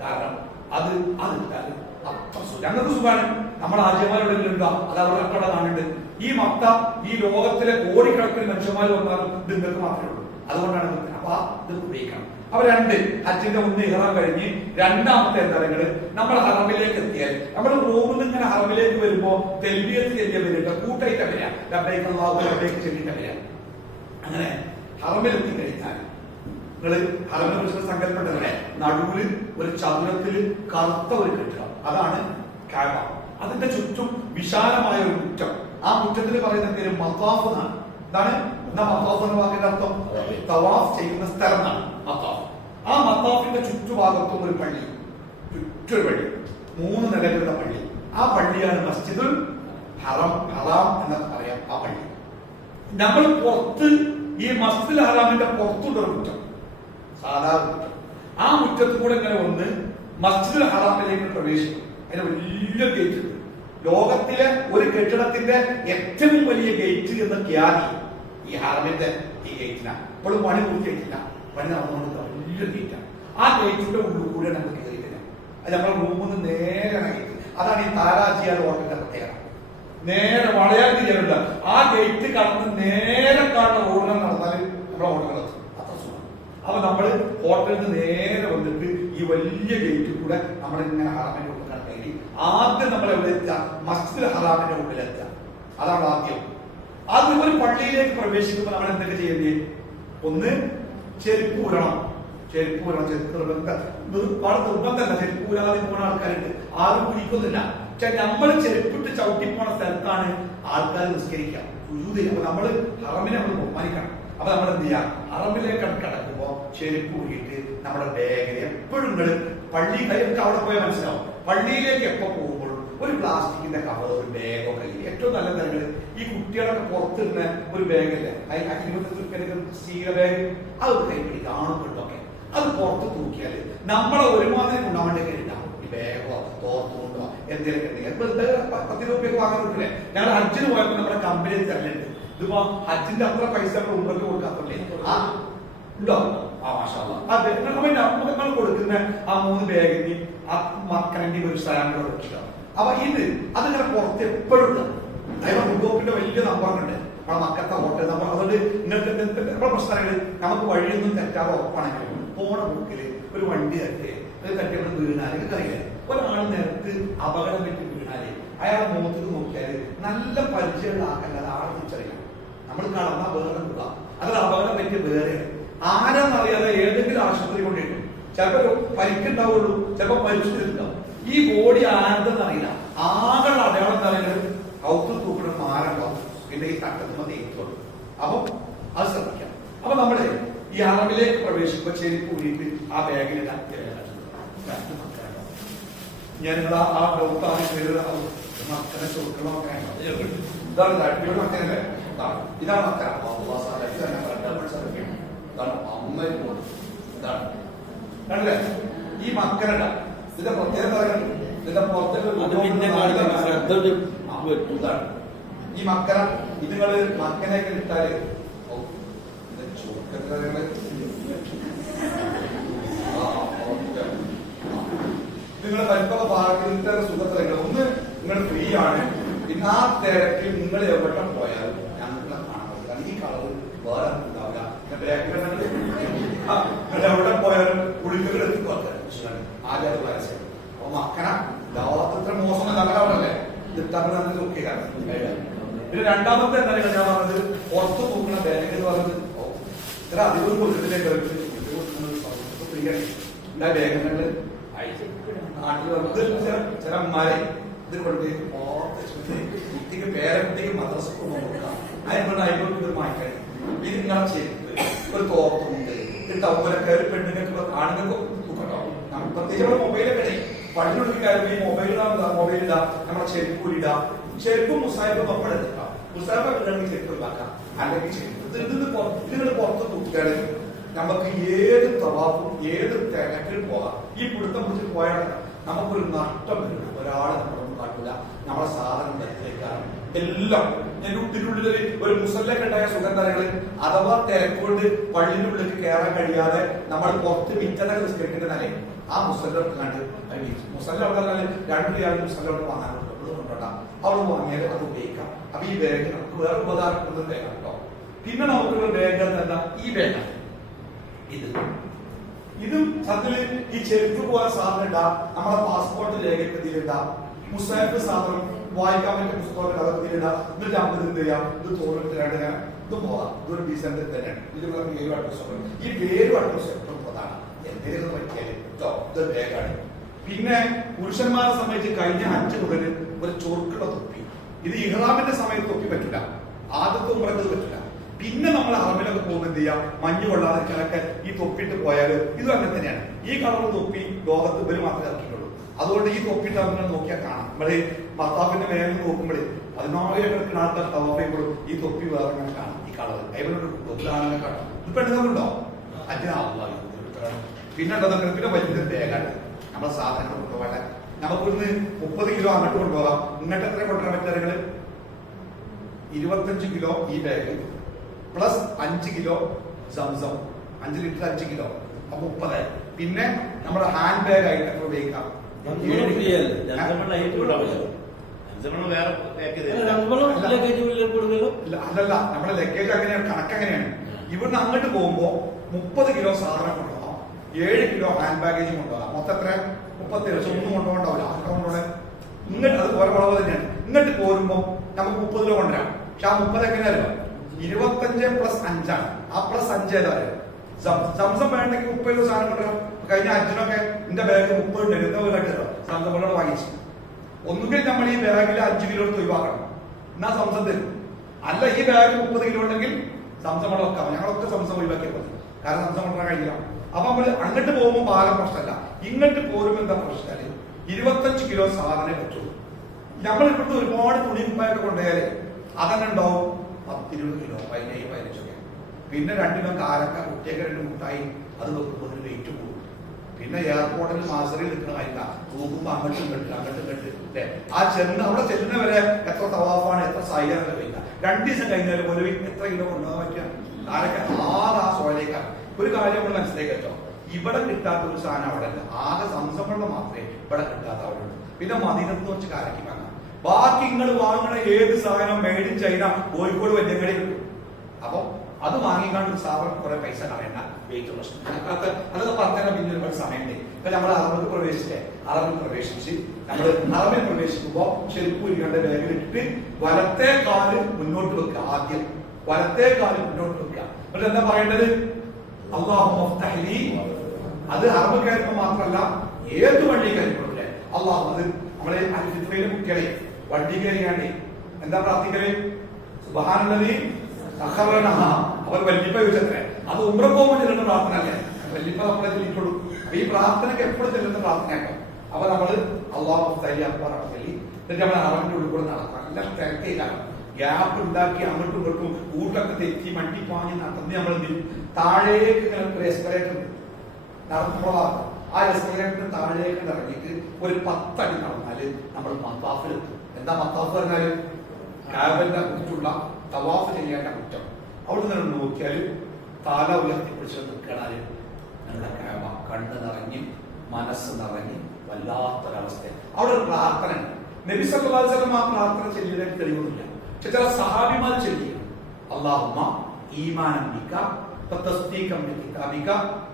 കാരണം അത് അതില്ലാതെ അത്ര ഞങ്ങൾക്ക് സുഖമാണ്. നമ്മുടെ ആദ്യമാരുടെങ്കിലുണ്ടോ അത് അവരുടെ അക്കടെ കാണുന്നുണ്ട്. ഈ മക്ക ഈ ലോകത്തിലെ കോടിക്കണക്കിന് മനുഷ്യന്മാർ വന്നാലും ഇത് നിങ്ങൾക്ക് മാത്രമേ ഉള്ളൂ. അതുകൊണ്ടാണ് അപ്പൊ ഇത് ഉപയോഗിക്കണം. അപ്പൊ 2 ഹജ്ജിന്റെ 1 ഇഹ്റാം കഴിഞ്ഞ് 2ാമത്തെ എന്താ പറയുക, നമ്മൾ ഹറമിലേക്ക് എത്തിയാൽ നമ്മൾ റൂമിൽ നിന്ന് ഇങ്ങനെ ഹറമിലേക്ക് വരുമ്പോ തെൽബിയത്ത് ചെല്ലിയ വരിക, കൂട്ടായിട്ട് വരിക, ലബ്ബൈക അല്ലാഹു ലബ്ബൈക ചെല്ലിട്ട് വരിക. അങ്ങനെ ഹറമിലെത്തി കഴിഞ്ഞാൽ നിങ്ങൾ ഹറമിനെ കുറിച്ച് സങ്കല്പപ്പെട്ടവരെ നടുവിൽ ഒരു ചതുരത്തിൽ കറുത്ത ഒരു കെട്ടിടം, അതാണ് കഅബ. അതിന്റെ ചുറ്റും വിശാലമായ ഒരു മുറ്റം. ആ മുറ്റത്തിന് പറയുന്ന പേര് മത്താഫ് എന്നാണ്. എന്താണ് മത്താഫ് എന്ന വാക്കിന്റെ അർത്ഥം? തവാഫ് ചെയ്യുന്ന സ്ഥലം എന്നാണ് മത്താഫ്. ആ മത്താഫിന്റെ ചുറ്റുഭാഗത്തും ഒരു പള്ളി, ചുറ്റൊരു പള്ളി, 3 നിലകളുടെ പള്ളി. ആ പള്ളിയാണ് മസ്ജിദുൽ ഹറം എന്നൊക്കെ പറയാം. ആ പള്ളി നമ്മൾ പുറത്ത് ഈ മസ്ജിദുൽ ഹറാമിന്റെ പുറത്തുള്ള മുറ്റം, സാധാരണ മുറ്റം. ആ മുറ്റത്ത് കൂടെ ഇങ്ങനെ വന്ന് മസ്ജിദുൽ ഹറാമിലേക്ക് പ്രവേശിക്കും. അതിന് വലിയ ഗേറ്റ് ഉണ്ട്. ലോകത്തിലെ ഒരു കെട്ടിടത്തിന്റെ ഏറ്റവും വലിയ ഗേറ്റ് എന്ന ഖ്യാതി ഈ ഹറമിന്റെ ഈ ഗേറ്റിനാണ്. ഇപ്പോഴും പണി പൂർത്തിയായിട്ടില്ല, പണി നടന്നുകൊണ്ട് വലിയ ഗേറ്റാണ്. ആ ഗേറ്റിന്റെ ഉള്ളിൽ കൂടെ നമുക്ക് കയറിയിട്ടില്ല. അത് നമ്മുടെ റൂമിൽ നിന്ന് നേരെ ഗേറ്റ്. അതാണ് ഈ താരാജിയ ഹോട്ടലിന്റെ പ്രത്യേകത. നേരെ വളയാതി ചെല്ലുണ്ട്. ആ ഗേറ്റ് കടന്ന് നേരെ കാണുന്ന റോഡുകൾ നടന്നാൽ നമ്മുടെ ഹോട്ടലുകൾ അത്ര സുഖം. അപ്പൊ നമ്മള് ഹോട്ടലിൽ നിന്ന് നേരെ വന്നിട്ട് ഈ വലിയ ഗേറ്റിൽ കൂടെ നമ്മളിങ്ങനെ ഹറാമിന്റെ ഉള്ളിൽ കയറി ആദ്യം നമ്മൾ എവിടെ എത്തുക? മസ്ജിദുൽ ഹറാമിന്റെ ഉള്ളിലെത്തുക. അതാണ് ആദ്യം. അത് ഒരു പള്ളിയിലേക്ക് പ്രവേശിക്കുമ്പോൾ നമ്മൾ എന്തൊക്കെ ചെയ്യേണ്ടത്? ഒന്ന് ചെരുപ്പ് ഊരണം. ചെരുപ്പ് നിർബന്ധമല്ല, ചെരുപ്പ് ഊരാതെ പോകുന്ന ആൾക്കാരുണ്ട്. ആരും കുടിക്കുന്നില്ല. പക്ഷെ നമ്മൾ ചെരുപ്പിട്ട് ചവിട്ടിപ്പോണ സ്ഥലത്താണ് ആൾക്കാർ നിസ്കരിക്കുക. അപ്പൊ നമ്മള് ഹറമിനെ നമ്മൾ ബഹുമാനിക്കണം. അപ്പൊ നമ്മൾ എന്ത് ചെയ്യാം? ഹറമിലേക്ക് കടക്കുമ്പോ ചെരുപ്പ് ഊരിയിട്ട് നമ്മുടെ ബാഗിൽ എപ്പോഴും പള്ളി കയ്യൊക്കെ അവിടെ പോയാൽ മനസ്സിലാവും. പള്ളിയിലേക്ക് എപ്പോ പോകുമ്പോഴും ഒരു പ്ലാസ്റ്റിക്കിന്റെ കവർ, ഒരു ബാഗോ കയ്യിൽ. ഏറ്റവും നല്ല തരങ്ങൾ ഈ കുട്ടികളൊക്കെ പുറത്തിരുന്ന ഒരു ബാഗല്ലേ, 25 സ്റ്റീൽ ബാഗ്, അത് കൈ പിടിക്കുക. ആണുങ്ങളൊക്കെ അത് പുറത്ത് തൂക്കിയാല് നമ്മളെ ഒരുമാതിരി കൊണ്ടാവേണ്ട കരുതാം. ഈ ബാഗോ തോർത്തുകൊണ്ടോ എന്തെങ്കിലും 10 രൂപയ്ക്ക് വാങ്ങാൻ കിട്ടില്ലേ? ഞങ്ങൾ ഹജ്ജിന് പോയപ്പോൾ നമ്മുടെ കമ്പനി തരലുണ്ട്. ഇതിപ്പോ ഹജ്ജിന്റെ അത്ര പൈസ നമ്മൾ ഉമ്മക്ക് കൊടുക്കാത്തല്ലേ? ഉണ്ടോ? ആ മാഷാ അല്ലാ. അതെ, നമ്മൾ കൊടുക്കുന്ന ആ 3 ബാഗിന് ആ മക്കനന്റെ ഒരു സ്ഥലം കൊടുക്കുക. അപ്പൊ ഇത് അതിങ്ങനെ പുറത്ത് എപ്പോഴും ഉണ്ട്. അതായത് മുൻകോപ്പിന്റെ വലിയ നമ്പറുണ്ട് നമ്മുടെ മക്കത്തെ ഹോട്ടൽ നമ്പർ. അതുകൊണ്ട് ഇങ്ങനത്തെ നമ്മുടെ പ്രശ്നങ്ങൾ നമുക്ക് വഴിയൊന്നും തെറ്റാതെ ഉറപ്പാണെങ്കിലും പോണ ബുക്കില് ഒരു വണ്ടി തട്ടിയപ്പോൾ വീണാൽ അറിയില്ല. ഒരാൾ നേരത്ത് അപകടം പറ്റി വീണാല് അയാളെ മുഖത്ത് നോക്കിയാല് നല്ല പരിചയമുള്ള ആൾക്കല്ലാതെ ആളെ തിരിച്ചറിയാം. നമ്മൾ കടന്ന വേറെ തുക അതൊരു അപകടം പറ്റിയ വേറെയാണ്. ആരാന്നറിയാതെ ഏതെങ്കിലും ആശുപത്രി കൊണ്ടിട്ടു. ചിലപ്പോ പരിക്കുണ്ടാവുള്ളൂ, ചിലപ്പോ പരിശുദ്ധിണ്ടാവും. ഈ ബോഡി ആരെന്ന് അറിയില്ല. ആകെ അടയാളം പറയുന്നത് ഔത്ത് തൂക്കുന്ന മാരണ്ടാവും. പിന്നെ ഈ തട്ടത്തുമ്പോ തേക്കുള്ളൂ. അപ്പൊ അത് ശ്രദ്ധിക്കാം. അപ്പൊ നമ്മള് ഈ അറബിലേക്ക് പ്രവേശിക്കുമ്പോ ചെരുപ്പ് കൂടിയിട്ട് ആ ബാഗിലിടാൻ ഞാൻ നിങ്ങൾ ആ ഡോക്ടറെ പേര് മക്കളെ ചോദിക്കണമൊക്കെ ഇതാണ് അടിപൊളി മക്കനല്ലേ. ഇതാണ് മക്ക ഇതാണ് അമ്മ ഇതാണ് കണ്ടില്ലേ ഈ മക്കനല്ല. ഇതിന്റെ പ്രത്യേകത ഇതിന്റെ പുറത്തേക്ക് ഈ മക്കന ഇതുങ്ങള് മക്കനെയൊക്കെ ഇട്ടാല് നിങ്ങളുടെ പരിപ്പക ഭാഗത്തെ സുഖത്തിലേക്ക് ഒന്ന് നിങ്ങൾ ഫ്രീ ആണ്. പിന്നെ ആ തിരക്കിൽ നിങ്ങൾ എവിടെ പോയാലും ഞങ്ങളെ കാണാൻ. കാരണം ഈ കളർ വേറെ ഉണ്ടാവില്ല. എവിടെ പോയാലും കുളികൾ എത്തിക്കൊടുക്കാൻ ആദ്യം അത് വരച്ചത്. അപ്പൊ മക്കന ലോകത്ര മോശം നല്ലതാവണല്ലേ. ഇത് തമിഴ്നാട്ടിൽ നോക്കിയാണ്. പിന്നെ രണ്ടാമത്തെ എന്താണ് ഞാൻ പറഞ്ഞത്, പുറത്ത് നോക്കുന്ന ബാഗ് എന്ന് പറഞ്ഞത് ഇത്ര അധികം കൊടുത്തിട്ടിലേക്ക് ബാഗുകളിൽ നാട്ടിൽ ചില അമ്മമാരെ ഇത് കൊണ്ട് കുട്ടിക്ക് പേരക്കുട്ടിക്ക് മദ്രസക്ക് കൊടുക്കാം. അതിനുള്ള അയൽവർക്ക് ഒരു മാറ്റാണ്. ഇത് ഇങ്ങനെ ചെയ്തിട്ട് ഒരു തോർത്തുണ്ട് ടൗലൊക്കെ ഒരു പെണ്ണുങ്ങൾക്ക് ആണുങ്ങൾക്ക് തൂക്കണ്ടാവും. പ്രത്യേകിച്ച് മൊബൈലൊക്കെ പള്ളിയുടെ കാര്യം ഈ മൊബൈലിടാ നമ്മുടെ ചെരുപ്പൂരിടാ. ചെരുപ്പും മുസാഹിബും നമ്മൾ എടുക്കാം. മുസാഹിബൊക്കെ ചെരുപ്പ് ഉണ്ടാക്കാം. അല്ലെങ്കിൽ ഇതിങ്ങനെ പുറത്ത് തൂക്കിയാൽ നമുക്ക് ഏത് തവാഫും ഏത് തിരക്കിൽ പോകാം. ഈ പിടുത്തം പിടിച്ച് പോയാൽ നമുക്കൊരു നഷ്ടം വരും. ഒരാളെ നമ്മളൊന്നും കാട്ടില്ല. നമ്മളെ സാധനം തെറ്റിലേക്കാണ് എല്ലാം. ഇതിനുള്ളിൽ ഒരു മുസല്ലൊക്കെ ഉണ്ടായ സുഗന്ധങ്ങൾ അഥവാ തിരക്കൊണ്ട് പള്ളിന്റെ ഉള്ളിലേക്ക് കയറാൻ കഴിയാതെ നമ്മൾ പുറത്ത് മിറ്റതൊക്കെ നിസ്കരിക്കുന്നതല്ലേ ആ മുസല്ലൊക്കെ കണ്ട് മുസല്ല അവിടെ 2 രൂപ മുസല്ലോട്ട് വാങ്ങാൻ കൊണ്ടുണ്ടാ അവിടെ വാങ്ങിയാൽ അത് ഉപയോഗിക്കാം. അപ്പൊ ഈ ബാഗ് നമുക്ക് വേറെ ഉപകാരപ്പെടുന്ന ബാഗാണ് കേട്ടോ. പിന്നെ നമുക്കുള്ള ബാഗ് എന്താ ഈ ബാഗാണ്. ഇതും സത്യത്തില് ഈ ചെരുപ്പ് പോലെ സാധനം ഇടാ, നമ്മുടെ പാസ്പോർട്ട് രേഖപ്പെടുത്തിയിലിടാ, മുസാഫ് സാധനം വായിക്കാൻ പറ്റിയ പുസ്തകം അകത്തിലിടാ. എന്നിട്ട് 50 ചെയ്യാം. ഇത് തോന്നിട്ട് ഇത് പോകാം. ഇതൊരു ഡീസന്റ് തന്നെയാണ്. ഇത് പേരും അഡ്രസ് ഈ പേരും അഡ്രസ് എപ്പോഴും പ്രധാനം. എന്തെങ്കിലും പറ്റിയാല് ഇത് ബാഗാണ്. പിന്നെ പുരുഷന്മാരെ സംബന്ധിച്ച് കഴിഞ്ഞ ഹജ്ജ് മുതൽ ഒരു ചൊറുക്കുള്ള തൊപ്പി. ഇത് ഇഹ്റാമിന്റെ സമയത്ത് തൊപ്പി പറ്റില്ല. ആദ്യത്തെ ഉംറക്ക് പറ്റില്ല. പിന്നെ നമ്മൾ ഹറമിലൊക്കെ പോകുമ്പോൾ എന്ത് ചെയ്യാം, മഞ്ഞ് കൊള്ളാതിരിക്കാനൊക്കെ ഈ തൊപ്പിട്ട് പോയാൽ ഇതും അങ്ങനെ തന്നെയാണ്. ഈ കളർ തൊപ്പി ലോകത്ത് ഇവര് മാത്രമേ ഇറക്കിയിട്ടുള്ളൂ. അതുകൊണ്ട് ഈ തൊപ്പിട്ട് അങ്ങനെ നോക്കിയാൽ കാണാം. നമ്മള് മത്താഫിന്റെ മേലെ നോക്കുമ്പോൾ 10,000 ആൾക്കാർ തവാഫിക്കുമ്പോഴും ഈ തൊപ്പി വേറെ അങ്ങനെ കാണാം. ഈ കളർ അതിനൊരു തൊപ്പിലാണെന്നെ കാണാം. ഇത് പെണ്ണുങ്ങളുണ്ടോ? അതിനാവുക. പിന്നെ പിന്നെ വലിയൊരു ബാഗാണ്. നമ്മളെ സാധനങ്ങൾ കൊണ്ടുപോകാൻ നമുക്കൊന്ന് 30 കിലോ അങ്ങോട്ട് കൊണ്ടുപോകാം. ഇങ്ങോട്ട് എത്ര കൊണ്ടുവരാൻ പറ്റുക? 25 കിലോ ഈ bag plus 5 kilo Zamzam, 5 litre 5 kilo, അപ്പൊ 30. പിന്നെ നമ്മുടെ ഹാൻഡ് ബാഗ് ആയിട്ട് എത്ര ഉപയോഗിക്കാം? അല്ലല്ല, നമ്മുടെ ലഗേജ് അങ്ങനെയാണ്, കണക്കങ്ങനെയാണ്. ഇവിടുന്ന് അങ്ങോട്ട് പോകുമ്പോ 30 കിലോ സാധനം കൊണ്ടുപോകാം, 7 കിലോ ഹാൻഡ് ബാഗേജ് കൊണ്ടുപോകാം. മൊത്തം എത്ര? 37. ഒന്നും കൊണ്ടുപോകണ്ടാവില്ല. ആർക്കാ കൊണ്ടുപോകണേ? ഇങ്ങോട്ട് അത് ഓരോ വളവ് തന്നെയാണ്. ഇങ്ങോട്ട് പോരുമ്പോ നമുക്ക് 30 കിലോ കൊണ്ടുവരാം. പക്ഷെ ആ 30 എങ്ങനെയല്ലോ 25 പ്ലസ് 5 ആണ്. ആ പ്ലസ് 5 ഏതായാലും സംസം വേണമെങ്കിൽ 30 കിലോ സാധനം കൊണ്ടുവരാം. കഴിഞ്ഞ അച്ഛനൊക്കെ എന്റെ ബാഗ് 30 ഉണ്ടായിരുന്നു. കേട്ടോ സംസം കൊണ്ടോട് വാങ്ങിച്ചു. ഒന്നുകിൽ നമ്മൾ ഈ ബാഗിൽ 5 കിലോ എടുത്ത് ഒഴിവാക്കണം, എന്നാ സംസം തരും. അല്ല, ഈ ബാഗ് 30 കിലോ ഉണ്ടെങ്കിൽ സംസം കൊണ്ട് വെക്കാം. ഞങ്ങളൊക്കെ സംസം ഒഴിവാക്കിയാൽ മതി. കാരണം സംസം കൊണ്ടുവരാൻ കഴിയില്ല. അപ്പൊ നമ്മള് അങ്ങോട്ട് പോകുമ്പോൾ ഭാരം പ്രശ്നമല്ല. ഇങ്ങോട്ട് പോരുമ്പോ എന്താ പ്രശ്നമല്ലേ, 25 കിലോ സാധനം പറ്റുള്ളൂ. നമ്മൾ ഇവിടുത്തെ ഒരുപാട് തുണി കുപ്പായൊക്കെ കൊണ്ടുപോയാലേ അതന്നെ ഉണ്ടാവും 10-20 കിലോ, 17-15 ഒക്കെ. പിന്നെ 2 കിലോ കാരക്ക, കുട്ടിയൊക്കെ 2 മുട്ടായി, അത് വെക്കുമ്പോൾ വെയിറ്റ് കൂടും. പിന്നെ എയർപോർട്ടിൽ മാസറിൽ നിൽക്കുന്ന മരുന്ന തൂക്കുമ്പോ അങ്ങോട്ടും കെട്ടില്ല, അങ്ങോട്ടും കെട്ടില്ല. ആ അവിടെ ചെല്ലുന്ന വരെ എത്ര തവാഫാണ്, എത്ര സായികാണെന്ന് കഴിയില്ല. 2 ദിവസം കഴിഞ്ഞാൽ പോലും എത്ര കിലോ കൊണ്ടുപോകാൻ പറ്റുക? കാരക്ക ആ സോയിലേക്കാണ്. ഒരു കാര്യം നമ്മൾ മനസ്സിലാക്കട്ടോ, ഇവിടെ കിട്ടാത്ത ഒരു സാധനം അവിടെ അല്ല. ആകെ സംസമ്പളം മാത്രമേ ഇവിടെ കിട്ടാത്ത അവിടെ ഉള്ളൂ. പിന്നെ മദീനത്ത് വെച്ച് കാരക്കി വാങ്ങാം. ബാക്കി നിങ്ങൾ വാങ്ങണ ഏത് സാധനം മെയ്ഡ് ഇൻ ചൈന കോഴിക്കോട് വല്യങ്ങടി കിട്ടും. അപ്പൊ അത് വാങ്ങിക്കാണ്ട് ഒരു സാധനം കുറെ പൈസ കളയണ്ട, വെയിറ്റ് പ്രശ്നം അതൊക്കെ പറഞ്ഞാൽ പിന്നെ ഒരുപാട് സമയമുണ്ട്. ഇപ്പൊ നമ്മൾ അറബിൽ പ്രവേശിച്ചേ, അറബിൽ പ്രവേശിച്ച് നമ്മൾ അറബിൽ പ്രവേശിക്കുമ്പോ ചെരുപ്പ് ഉരുകേണ്ട ബാഗിലിട്ടിട്ട് വലത്തെ കാല് മുന്നോട്ട് വെക്കുക. ആദ്യം വലത്തെ കാല് മുന്നോട്ട് വെക്കുക. എന്നിട്ട് എന്താ പറയേണ്ടത്? അല്ലാഹുമ്മ ഫ്തഹ്ലി. അത് അറബ് കാര്യങ്ങൾ മാത്രമല്ല, ഏത് വണ്ടി കാര്യങ്ങളുണ്ട് അള്ളാഹു. അത് നമ്മളെ അൽഫിത്രയിലെ കുട്ടികളെ വണ്ടി കയറിയാണ്ട് എന്താ പ്രാർത്ഥിക്കല്? സുബ്ഹാനല്ലദീ സഖറനഹ. അവർ വല്ലിപ്പ ചോദിച്ചത്രേ, അത് ഉംറ പോകുമ്പോൾ ചെല്ലുന്ന പ്രാർത്ഥന അല്ലേ? വല്ലിപ്പ നമ്മളെ ചൊല്ലിട്ടുള്ളൂ. അപ്പൊ ഈ പ്രാർത്ഥനയ്ക്ക് എപ്പോഴും ചെല്ലുന്ന പ്രാർത്ഥനയാട്ടോ. അപ്പൊ നമ്മള് അള്ളാഹു ഫ്തഹ്ലി അക്ബർ ചൊല്ലി എന്നിട്ട് നമ്മൾ അറബിന്റെ ഉള്ളിൽ കൂടെ നടക്കും. നല്ല തിരക്കേക്കാണ്, ഗ്യാപ്പ് ഉണ്ടാക്കി അങ്ങോട്ടും ഇങ്ങോട്ടും ഊട്ടൊക്കെ തെറ്റി മണ്ടിപ്പാഞ്ഞ് നടന്ന് നമ്മൾ താഴേക്ക് ഇങ്ങനെ എസ്കലേറ്റർ നടത്തുമ്പോൾ ആ എസ്കലേറ്ററിന് താഴേക്ക് ഇറങ്ങിയിട്ട് ഒരു 10 അടി നടന്നാല് നമ്മൾ മത്താഫിലെത്തും. എന്താ മത്താഫ് പറഞ്ഞാല്? കാബലിനെ കുറിച്ചുള്ള തവാഫ് ചെയ്യേണ്ട കുറ്റം. അവിടെ നിന്ന് നോക്കിയാൽ തല ഉയർത്തിപ്പിടിച്ച് നിൽക്കണാല് നമ്മുടെ കാബ കണ്ണ് നിറഞ്ഞ് മനസ്സ് നിറഞ്ഞ് വല്ലാത്തൊരവസ്ഥ. അവിടെ ഒരു പ്രാർത്ഥന ഉണ്ട്. നബി സല്ലല്ലാഹു അലൈഹി വസല്ലം ആ പ്രാർത്ഥന ചൊല്ലിയതിന് തെളിവൊന്നുമില്ല. പക്ഷെ ചില സഹാബിമാർ ചൊല്ലിയാണ്. അല്ലാഹുമ്മ ഈമാനൻ ബിക വതസ്ദീഖൻ ബികിതാബിക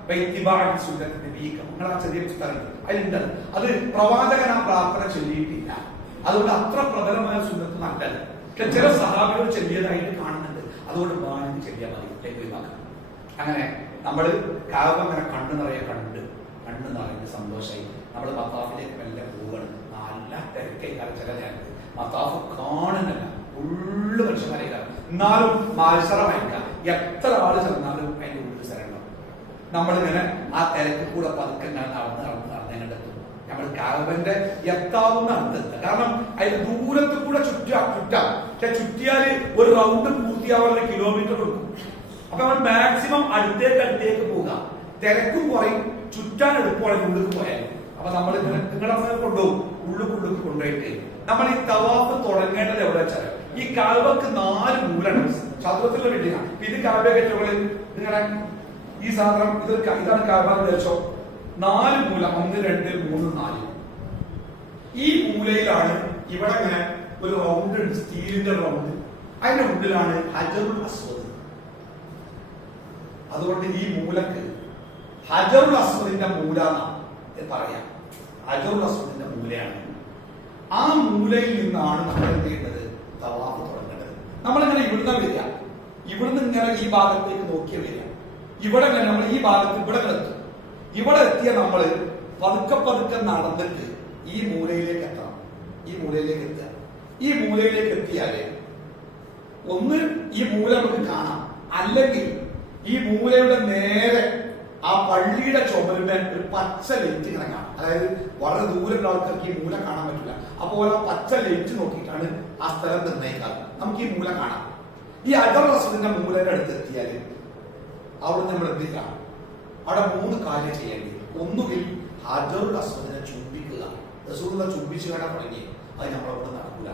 വഇത്തിബാഅൻ സുന്നത്തി നബിക. നിങ്ങൾ ആ ചെറിയ പുസ്തകം അതിലുണ്ട്. അത് പ്രവാചകൻ ആ പ്രാർത്ഥന ചൊല്ലിയിട്ടില്ല. അതുകൊണ്ട് അത്ര പ്രബലമായ സുന്നത്ത് നല്ലത്. പക്ഷെ ചില സഹാബികൾ ചൊല്ലിയതായിട്ട് കാണുന്നുണ്ട്. അതുകൊണ്ട് വേണമെങ്കിൽ ചെല്ലിയാൽ മതി, ഒഴിവാക്കാം. അങ്ങനെ നമ്മൾ കാബ അങ്ങനെ കണ്ണു നിറഞ്ഞ് സന്തോഷമായി നമ്മൾ മത്താഫിലേക്ക് മെല്ലെ പോവുകയാണ്. നല്ല തിരക്കേക്കാരം ചില നേരത്ത് മത്താഫ് കാണുന്നില്ല, ഫുള്ള് മനുഷ്യന്മാരേക്കാരം. എന്നാലും മത്സരമായിരിക്കാം. എത്ര ആള് ചെന്നാലും അതിന്റെ ഉള്ളിൽ സ്ഥലം. നമ്മളിങ്ങനെ ആ തിരക്ക് കൂടെ പതുക്കെ ഇങ്ങനെ നടന്ന് കണ്ടെത്തും. നമ്മൾ കാബന്റെ എത്താവുന്ന അടുത്തെത്തുക. കാരണം അതിന് ദൂരത്ത് കൂടെ ചുറ്റാം. പക്ഷെ ചുറ്റിയാല് ഒരു റൗണ്ട് പൂർത്തിയാവാനുള്ള കിലോമീറ്റർ കൊടുക്കും. അപ്പൊ നമ്മൾ മാക്സിമം അടുത്തേക്ക് പോവുക. തിരക്കും കുറയും, ചുറ്റാൻ എളുപ്പമാണ് ഉള്ളിൽ പോയാലും. അപ്പൊ നമ്മൾ നിങ്ങളെ കൊണ്ടുപോകും, ഉള്ളിൽ കൊണ്ടുപോയിട്ട് നമ്മൾ ഈ തവാഫ് തുടങ്ങേണ്ടത് എവിടെ വെച്ചാൽ ഈ കാബക്ക് 4 മൂലമാണ്. ചതുരത്തിലുള്ള ബിൽഡിംഗാണ്. ഇത് കാബയൊക്കെ നിങ്ങളെ ഈ സാധനം ഇതാണ് കാബ എന്ന് വെച്ചോ. 4 മൂല, 1 2 3 4. ഈ മൂലയിലാണ് ഇവിടെ ഇങ്ങനെ ഒരു റൗണ്ട് ഉണ്ട്, സ്റ്റീലിന്റെ റൗണ്ട്. അതിന്റെ ഉള്ളിലാണ് ഹജറുൽ അസ്വദ്. അതുകൊണ്ട് ഈ മൂലക്ക് ഹജറുൽ അസ്വദിന്റെ മൂല പറയാം. ഹജറുൽ അസ്വദിന്റെ മൂലയാണ്. ആ മൂലയിൽ നിന്നാണ് നമ്മൾ എന്ത് ചെയ്യേണ്ടത്? തവാഫ് തുടങ്ങേണ്ടത്. നമ്മളിങ്ങനെ ഇവിടുന്ന് വരിക, ഇവിടുന്ന് ഇങ്ങനെ ഈ ഭാഗത്തേക്ക് നോക്കിയ വരിക. ഇവിടെ ഇങ്ങനെ നമ്മൾ ഈ ഭാഗത്ത് ഇവിടെ എത്തും. ഇവിടെ എത്തിയ നമ്മൾ പതുക്കെ നടന്നിട്ട് ഈ മൂലയിലേക്ക് എത്തണം. ഈ മൂലയിലേക്ക് എത്തുക. ഈ മൂലയിലേക്ക് എത്തിയാല് ഒന്ന് ഈ മൂല നമുക്ക് കാണാം, അല്ലെങ്കിൽ ഈ മൂലയുടെ നേരെ ആ പള്ളിയുടെ ചുമലിന്റെ ഒരു പച്ച ലൈറ്റ് ഇങ്ങനെ കാണാം. അതായത് വളരെ ദൂരമുള്ള ആൾക്കാർക്ക് ഈ മൂല കാണാൻ പറ്റില്ല. അപ്പോൾ ആ പച്ച ലൈറ്റ് നോക്കിയിട്ടാണ് ആ സ്ഥലം നിർണ്ണയിക്കാറ്. നമുക്ക് ഈ മൂല കാണാം. ഈ ഹജറുൽ അസ്വദിന്റെ മൂലയുടെ അടുത്ത് എത്തിയാല് അവിടെ നമ്മൾ എന്ത് ചെയ്യാം? അവിടെ 3 കാര്യം ചെയ്യേണ്ടി. ഒന്നുകിൽ ഹജറുൽ അസ്വദിനെ ചുംബിക്കുക. റസൂലുള്ളാഹി ചുംബിച്ചു കാണാൻ തുടങ്ങി. അത് നമ്മളവിടെ നടക്കൂല.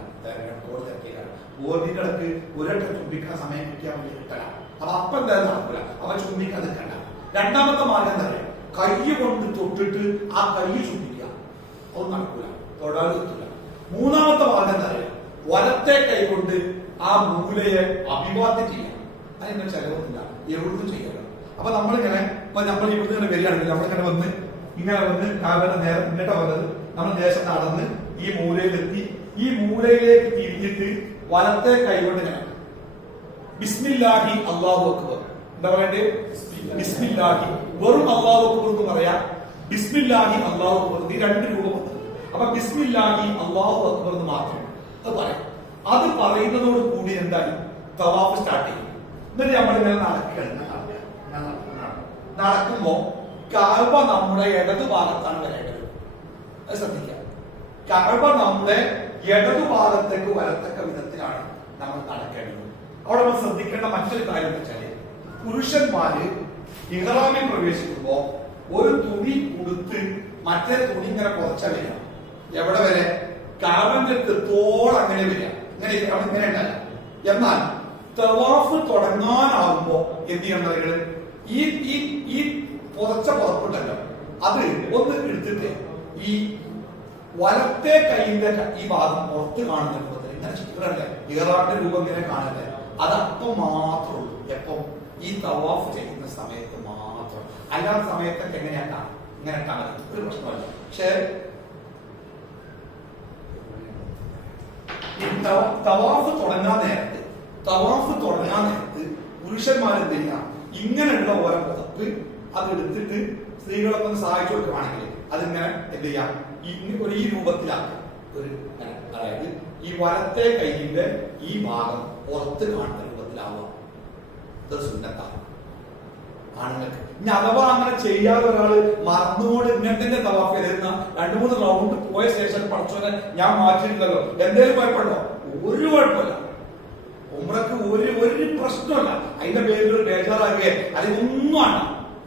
ബോർഡിന്റെ ഇടക്ക് ഒരൊക്കെ ചുംബിക്കാൻ സമയം കിട്ടിയാൽ വലിയ കിട്ടല. അപ്പൊ എന്തായാലും നടക്കൂല. അപ്പൊ ചുംബിക്കാൻ നിൽക്കണ്ട. രണ്ടാമത്തെ മാർഗം എന്താ പറയുക? കൈ കൊണ്ട് തൊട്ടിട്ട് ആ കൈ ചുംബിക്കുക. അത് നടക്കൂല, തൊടാൻ കിട്ടില്ല. മൂന്നാമത്തെ മാർഗം എന്താ പറയുക? വലത്തെ കൈ കൊണ്ട് ആ മൂലയെ അഭിവാദ്യം ചെയ്യാം. അതിന്റെ ചെലവൊന്നുമില്ല, എവിടുന്ന് ചെയ്യാലോ. അപ്പൊ നമ്മളിങ്ങനെ നമ്മൾ ഇവിടുന്ന് ഇങ്ങനെ വരികയാണെങ്കിൽ നമ്മളിങ്ങനെ ഇങ്ങനെ വന്ന് കാബയുടെ നേരെ മുന്നിട്ടാ വന്നത്. നമ്മൾ ദേശം നടന്ന് ഈ മൂലയിലെത്തി. ഈ മൂലയിലേക്ക് തിരിഞ്ഞിട്ട് വലത്തെ കൈകൊണ്ട് ഇങ്ങനെ ബിസ്മില്ലാഹി അല്ലാഹു അക്ബർ. എന്താ പറയണ്ടേ? ബിസ്മില്ലാഹി. വെറും അല്ലാഹു അക്ബർ എന്ന് പറയാം, ബിസ്മില്ലാഹി അല്ലാഹു അക്ബർ. ഈ 2 രൂപമുണ്ട്. അപ്പൊ ബിസ്മില്ലാഹി അല്ലാഹു അക്ബർ എന്ന് മാത്രം അത് പറയാം. അത് പറയുന്നതോട് കൂടി എന്തായി? തവാഫ് സ്റ്റാർട്ട് ചെയ്യും. എന്നിട്ട് നമ്മളിങ്ങനെ നടക്കുമ്പോ കഅബ നമ്മുടെ ഇടതു ഭാഗത്താണ് വരേണ്ടത്. അത് ശ്രദ്ധിക്കുക. കഅബ നമ്മുടെ ഇടതു ഭാഗത്തേക്ക് വരത്തക്ക വിധത്തിലാണ് നമ്മൾ നടക്കേണ്ടത്. അവിടെ നമ്മൾ ശ്രദ്ധിക്കേണ്ട മറ്റൊരു കാര്യം എന്ന് വെച്ചാല്, പുരുഷന്മാര് ഇഹ്റാമിൽ പ്രവേശിക്കുമ്പോ ഒരു തുണി ഉടുത്ത് മറ്റേ തുണി ഇങ്ങനെ പുറച്ച വരിക. എവിടെ വരെ? കഅബന്റെ തെത്തോളം അങ്ങനെ വരിക. ഇങ്ങനെ ഉണ്ടാവില്ല. എന്നാൽ തവാഫ് തുടങ്ങാനാവുമ്പോ എന്ത് ചെയ്യണം? ഈ ഈ ഈ പുറച്ച പുറപ്പുണ്ടല്ലോ അത് ഒന്ന് എടുത്തിട്ട് ഈ വലത്തെ കൈയിന്റെ ഈ ഭാഗം പുറത്ത് കാണുന്ന രൂപത്തിൽ ഇങ്ങനെ ചിത്രമല്ലേ ഇറാന്റെ രൂപം ഇങ്ങനെ കാണല്ലേ അതപ്പം മാത്രമേ ഉള്ളൂ. എപ്പം ഈ തവാഫ് ചെയ്യുന്ന സമയത്ത് മാത്രം. അല്ലാത്ത സമയത്തൊക്കെ എങ്ങനെയാ ഇങ്ങനെ കാണാൻ ഒരു പ്രശ്നമല്ല. പക്ഷേ ഈ തവാഫ് തുടങ്ങാൻ നേരത്ത് പുരുഷന്മാർ എന്ത് ചെയ്യാം, ഇങ്ങനെയുള്ള ഓരോ പുതപ്പ് അത് എടുത്തിട്ട് സ്ത്രീകളൊക്കെ ഒന്ന് സഹായിച്ചു കൊടുക്കുകയാണെങ്കിൽ അതിങ്ങനെ എന്ത് ചെയ്യാം, ഈ രൂപത്തിലാക്കാം. ഒരു അതായത് ഈ വലത്തെ കൈയിന്റെ ഈ ഭാഗം പുറത്ത് കാണുന്ന രൂപത്തിലാവാം. ഇതൊരു സുന്നത്താണ് ആണുങ്ങൾക്ക്. ഇനി അഥവാ അങ്ങനെ ചെയ്യാതെ ഒരാള് മറന്നുകൊണ്ട് ഇങ്ങനത്തെ തവാഫ് ചെയ്തിരുന്ന 2-3 റൗണ്ട് പോയ ശേഷം പഠിച്ചോനെ ഞാൻ മാറ്റിയിട്ടുണ്ടല്ലോ എന്തേലും കുഴപ്പമുണ്ടോ? ഒരു കുഴപ്പമില്ല. ഉംറക്ക് ഒരു പ്രശ്നമല്ല. അതിന്റെ പേരിൽ ബേജാറാകുക അതിനൊന്നും ആണ്,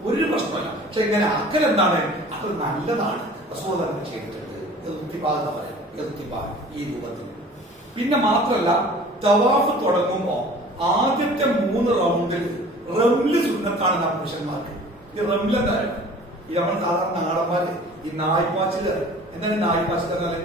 ഒരു പ്രശ്നമല്ല. പക്ഷെ ഇങ്ങനെ ആക്കൽ എന്താണ്, അത് നല്ലതാണ്. റസൂൽ ചെയ്തിട്ടുണ്ട് ഈ രൂപത്തിൽ. പിന്നെ മാത്രമല്ല തവാഫ് തുടങ്ങുമ്പോ ആദ്യത്തെ 3 റൗണ്ടിൽ റംല് സുന്നത്താണ് നമ്മുടെ പുരുഷന്മാർക്ക്. ഈ റംല് എന്താണ്, ഈ നമ്മൾ സാധാരണ നാടന്മാര് ഈ നായ്പാച്ചില് എന്താണ് നായ്പാച്ചിൽ എന്നാല്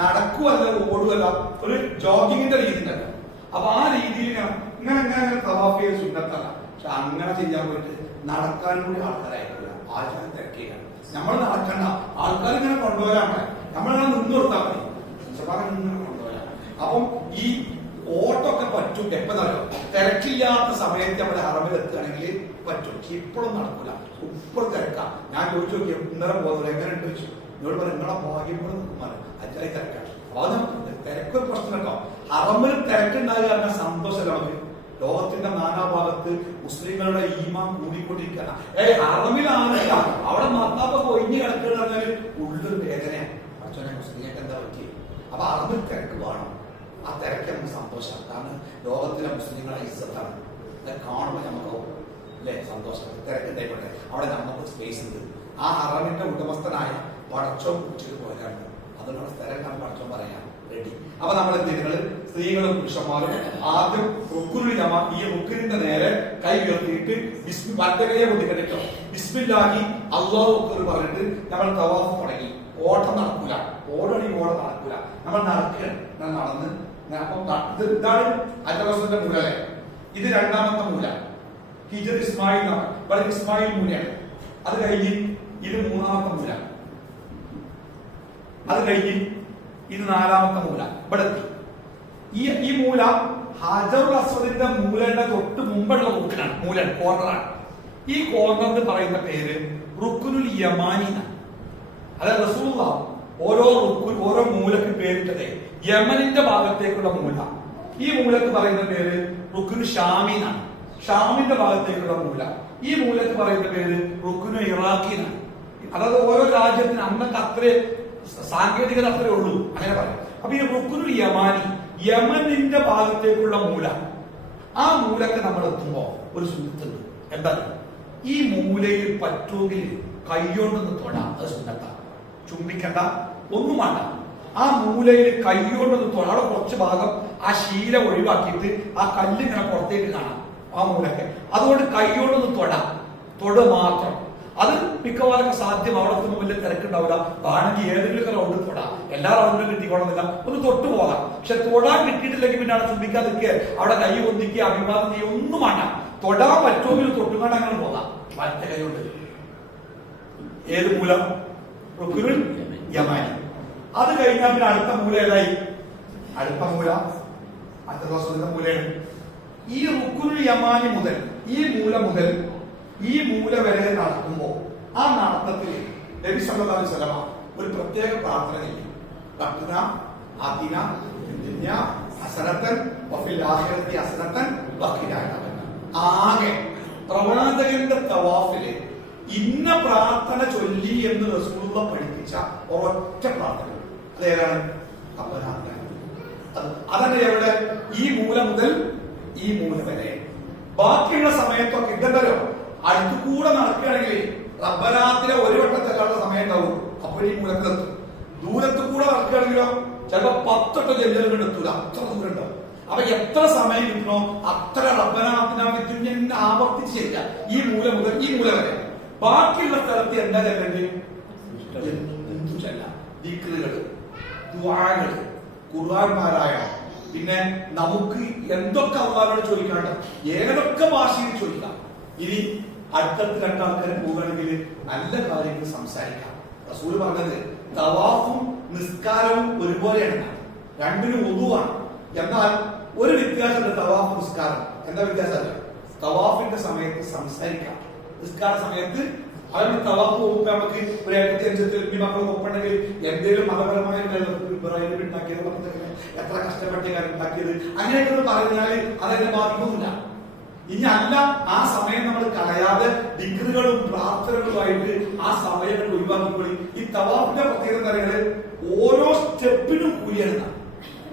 നടക്കുവല്ല ഓടുവല്ല, ഒരു ജോഗിങ്ങിന്റെ രീതി ഉണ്ടല്ലോ. അപ്പൊ ആ രീതിയിൽ ഇങ്ങനെ തവാഫ് ചെയ്ത് സുന്നത്തല്ല. പക്ഷെ അങ്ങനെ ചെയ്യാൻ പോയിട്ട് നടക്കാൻ കൂടി ആൾക്കാരായിട്ടില്ല. ആചാരം തിരക്കിയാണ്. നമ്മൾ നടക്കണ്ട, ആൾക്കാർ ഇങ്ങനെ കൊണ്ടുപോരാണ്. നമ്മളിങ്ങനെ നിന്ന് കൊടുത്താൽ മതി. ഇങ്ങനെ കൊണ്ടുപോരാ. അപ്പം ഈ ഓട്ടൊക്കെ പറ്റും. എപ്പോഴാണോ തിരക്കില്ലാത്ത സമയത്ത് നമ്മുടെ ഹറമിൽ എത്തുകയാണെങ്കിൽ പറ്റും. ഇപ്പോഴും നടക്കൂല, സൂപ്പർ തിരക്കാം. ഞാൻ ചോദിച്ചു നോക്കി ഇന്നലെ പോകുന്നത് എങ്ങനെ ഉണ്ട് ചോദിച്ചു. എന്നോട് പറഞ്ഞു നിങ്ങളെ ഭാഗ്യം പോലെ നിൽക്കുമാറ് അച്ചായി തിരക്കാണ്. അപ്പൊ തിരക്കൊരു പ്രശ്നം കേട്ടോ. ഹറമിൽ തിരക്കുണ്ടാകുക എന്ന സന്തോഷമല്ല നമുക്ക്. ലോകത്തിന്റെ നാനാഭാഗത്ത് മുസ്ലിങ്ങളുടെ ഈമാൻ കൂടിക്കൊണ്ടിരിക്കുകയാണ്. ഹറമിലാണില്ല, അവിടെ മത്താപ്പൊക്കെ ഒഴിഞ്ഞു കിടക്കുക പറഞ്ഞാൽ ഉള്ളൊരു വേദനയാണ്. പക്ഷേ മുസ്ലിങ്ങൾക്ക് എന്താ പറ്റി? അപ്പൊ ഹറമിൽ തിരക്ക് വേണം. ആ തിരക്ക് നമുക്ക് സന്തോഷം. കാരണം ലോകത്തിലെ മുസ്ലിങ്ങളെ ഇസ്സത്താണ്. അത് കാണുമ്പോൾ നമുക്ക് അല്ലെ സന്തോഷം. തിരക്കുണ്ടായിക്കോട്ടെ, അവിടെ നമുക്ക് സ്പേസ് ഉണ്ട്. ആ ഹറമിന്റെ ഉടമസ്ഥനായ പടച്ചോ കുറിച്ചിട്ട് പോരാണ്. അതിനുള്ള സ്ഥലം കാണാൻ പടച്ചോ പറയാം റെഡി. അപ്പൊ നമ്മൾ എന്ത് ചെയ്യുന്നത്, സ്ത്രീകളും പുരുഷന്മാരും ആദ്യം ഈ റുക്കിന്റെ നേരെ കൈ ഉയർത്തിയിട്ട് വലത്തെ കൈയെ കൊണ്ടിട്ടോ ബിസ്മില്ലാഹി അല്ലാഹു അക്ബർ പറഞ്ഞിട്ട് നമ്മൾ തവാഫ് തുടങ്ങി. ഓട്ടം നടക്കൂല, ഓടണി ഓടം നടക്കൂല. നമ്മൾ നടക്കുകയാണ്. നടന്ന് ഇതാണ് അജറസിന്റെ മൂലല്ലേ. ഇത് 2ാമത്തെ മൂല. ഹിജർ ഇസ്മായിൽ ഇസ്മായിൽ മൂലയാണ്. അത് കഴിഞ്ഞ് ഇത് 3ാമത്തെ മൂല. അത് കഴിഞ്ഞ് ഇത് 4ാമത്തെ മൂല. ഇവിടെ ഈ മൂല ഹജറുൽ അസ്വദിന്റെ മൂലയുടെ തൊട്ട് മുമ്പുള്ള റുക്കിനാണ്. മൂലൻ കോർണറാണ്. ഈ കോർണറിന് പറയുന്ന പേര് റുക്കുനുൽ യമാനി. അതായത് റസൂലുള്ളാഹ് ഓരോ മൂലക്ക് പേരിട്ടതേ യമനിന്റെ ഭാഗത്തേക്കുള്ള മൂല. ഈ മൂലക്ക് പറയുന്ന പേര് റുക്കുനു ഷാമി എന്നാണ്. ഷാമിന്റെ ഭാഗത്തേക്കുള്ള മൂല. ഈ മൂലക്ക് പറയുന്ന പേര് റുക്കുനു ഇറാഖി എന്നാണ്. അതായത് ഓരോ രാജ്യത്തിന് അന്നൊക്കെ അത്രേ സാങ്കേതികത അത്രേ ഉള്ളൂ, അങ്ങനെ പറയും. അപ്പൊ ഈ റുക്കുനുൽ യമാനി യമനിന്റെ ഭാഗത്തേക്കുള്ള മൂല. ആ മൂലക്ക് നമ്മൾ എത്തുമ്പോ ഒരു സുന്നത്തുണ്ട്. എന്താണ്? ഈ മൂലയിൽ പറ്റുമെങ്കിൽ കൈകൊണ്ടൊന്ന് തൊടാം. അത് സുന്നത്താണ്. ചുംബിക്കണ്ട, ഒന്നും വേണ്ട. ആ മൂലയിൽ കൈകൊണ്ടൊന്ന് തൊടാം. അവിടെ കുറച്ച് ഭാഗം ആ ശീല ഒഴിവാക്കിയിട്ട് ആ കല്ല് ഇങ്ങനെ പുറത്തേക്ക് കാണാം ആ മൂലക്ക്. അതുകൊണ്ട് കൈകൊണ്ടൊന്ന് തൊടാം. തൊട മാത്രം. അത് മിക്കവാറൊക്കെ സാധ്യം. അവിടെ എത്തുമ്പോൾ വലിയ തിരക്കുണ്ടാവില്ല. വേണമെങ്കിൽ ഏതെങ്കിലും റൗണ്ടിൽ തൊടാം. എല്ലാ റൗണ്ടിലും കിട്ടിക്കോണമെന്നില്ല, ഒന്ന് തൊട്ട് പോകാം. പക്ഷെ തൊടാൻ കിട്ടിയിട്ടില്ലെങ്കിൽ പിന്നെ അവിടെ ചുംബിക്കാതിരിക്കുക, അവിടെ കൈ ഒന്നിക്കുക, അഭിവാദം ചെയ്യുക, ഒന്നും വേണ്ട. തൊടാൻ പറ്റുമെങ്കിൽ തൊട്ടുകൊണ്ട് അങ്ങനെ പോകാം വലത്തെ കൈ കൊണ്ട്. ഏത് മൂലം? റുക്കുനുൽ യമാനി. അത് കഴിഞ്ഞാൽ പിന്നെ അടുത്ത മൂല ഏതായി? അടുത്ത മൂല അജറസിന്റെ മൂലയാണ്. ഈ റുക്കുനുൽ യമാനി മുതൽ ഈ മൂല വരെ നടക്കുമ്പോ ആ നടത്തത്തിൽ നബി സല്ലല്ലാഹു അലൈഹി വസല്ലം ഒരു പ്രത്യേക പ്രാർത്ഥന ചെയ്യും. റബ്ബനാ ആതിനാ ഫിദ്ദുനിയ ഹസനതൻ വഫിൽ ആഖിറതി ഹസനതൻ വഖിനാ അദാബന്നാർ. ആകെ പ്രവാചകന്റെ തവാഫില് ഇന്ന പ്രാർത്ഥന ചൊല്ലി എന്ന് റസൂലുള്ളാഹി പഠിപ്പിച്ച ഒരൊറ്റ പ്രാർത്ഥന. അതേതാണ്? അതാണ് എവിടെ? ഈ മൂല മുതൽ ഈ മൂല വരെ. ബാക്കിയുള്ള സമയത്തൊക്കെ ഇതല്ലോ അടുത്തുകൂടെ നടക്കുകയാണെങ്കിൽ റബ്ബനാത്തിലെ ഒരു വട്ടം ചെല്ലാനുള്ള സമയം ഉണ്ടാവും. അപ്പോൾ ഈ മൂലത്തിലെത്തും. ദൂരത്ത് കൂടെ നടക്കുകയാണെങ്കിലോ ചിലപ്പോ 10 വട്ടം ചെല്ലുകൾ എത്തൂല. അത്ര ദൂരം ഉണ്ടാവും. അപ്പൊ എത്ര സമയം കിട്ടണോ അത്ര റബ്ബനാത്തിനെ ആവർത്തിച്ച് ചെയ്യുക. ഈ മൂല മുതൽ ഈ മൂല വരെ. ബാക്കിയുള്ള സ്ഥലത്ത് എന്താ ചെല്ലേണ്ടത്? എന്തു ചെല്ലാം? ദിക്റുകള്, ദുആകള്, ഖുർആൻമാരായ, പിന്നെ നമുക്ക് എന്തൊക്കെ അല്ലാഹുവോട് ചോദിക്കാണ്ട് ഏതൊക്കെ ഭാഷയിൽ ചോദിക്കാം. ഇനി അടുത്തടുത്ത് രണ്ടാൾക്കാർ പോവുകയാണെങ്കിൽ നല്ല കാര്യങ്ങൾ സംസാരിക്കാം. റസൂൽ പറഞ്ഞത് തവാഫും നിസ്കാരവും ഒരുപോലെയാണ്, രണ്ടിനും ഒതുവാണ്. എന്നാൽ ഒരു വ്യത്യാസമുണ്ട് തവാഫ് നിസ്കാരം. എന്താ വ്യത്യാസം? തവാഫിന്റെ സമയത്ത് സംസാരിക്കാം, നിസ്കാര സമയത്ത് അതിന് തവാഫ് പോകുമ്പോ നമുക്ക് ഒരു 75 മക്കൾ ഒപ്പുണ്ടെങ്കിൽ എന്തെങ്കിലും മതപരമായ ഇബ്രാഹിം ഉണ്ടാക്കിയത് പറഞ്ഞിട്ട് എത്ര കഷ്ടപ്പെട്ട കാര്യം ഉണ്ടാക്കിയത് അങ്ങനെയൊക്കെ പറഞ്ഞാല് അതെന്നെ ബാധിക്കുന്നില്ല. ഇനി അല്ല, ആ സമയം നമ്മൾ കളയാതെ ദിക്റുകളും പ്രാർത്ഥനകളുമായിട്ട് ആ സമയങ്ങൾ ഒഴിവാക്കിക്കൊള്ളി. ഈ തവാഫിന്റെ പ്രത്യേകത കാര്യങ്ങള് ഓരോ സ്റ്റെപ്പിനും കൂലിയാണ്.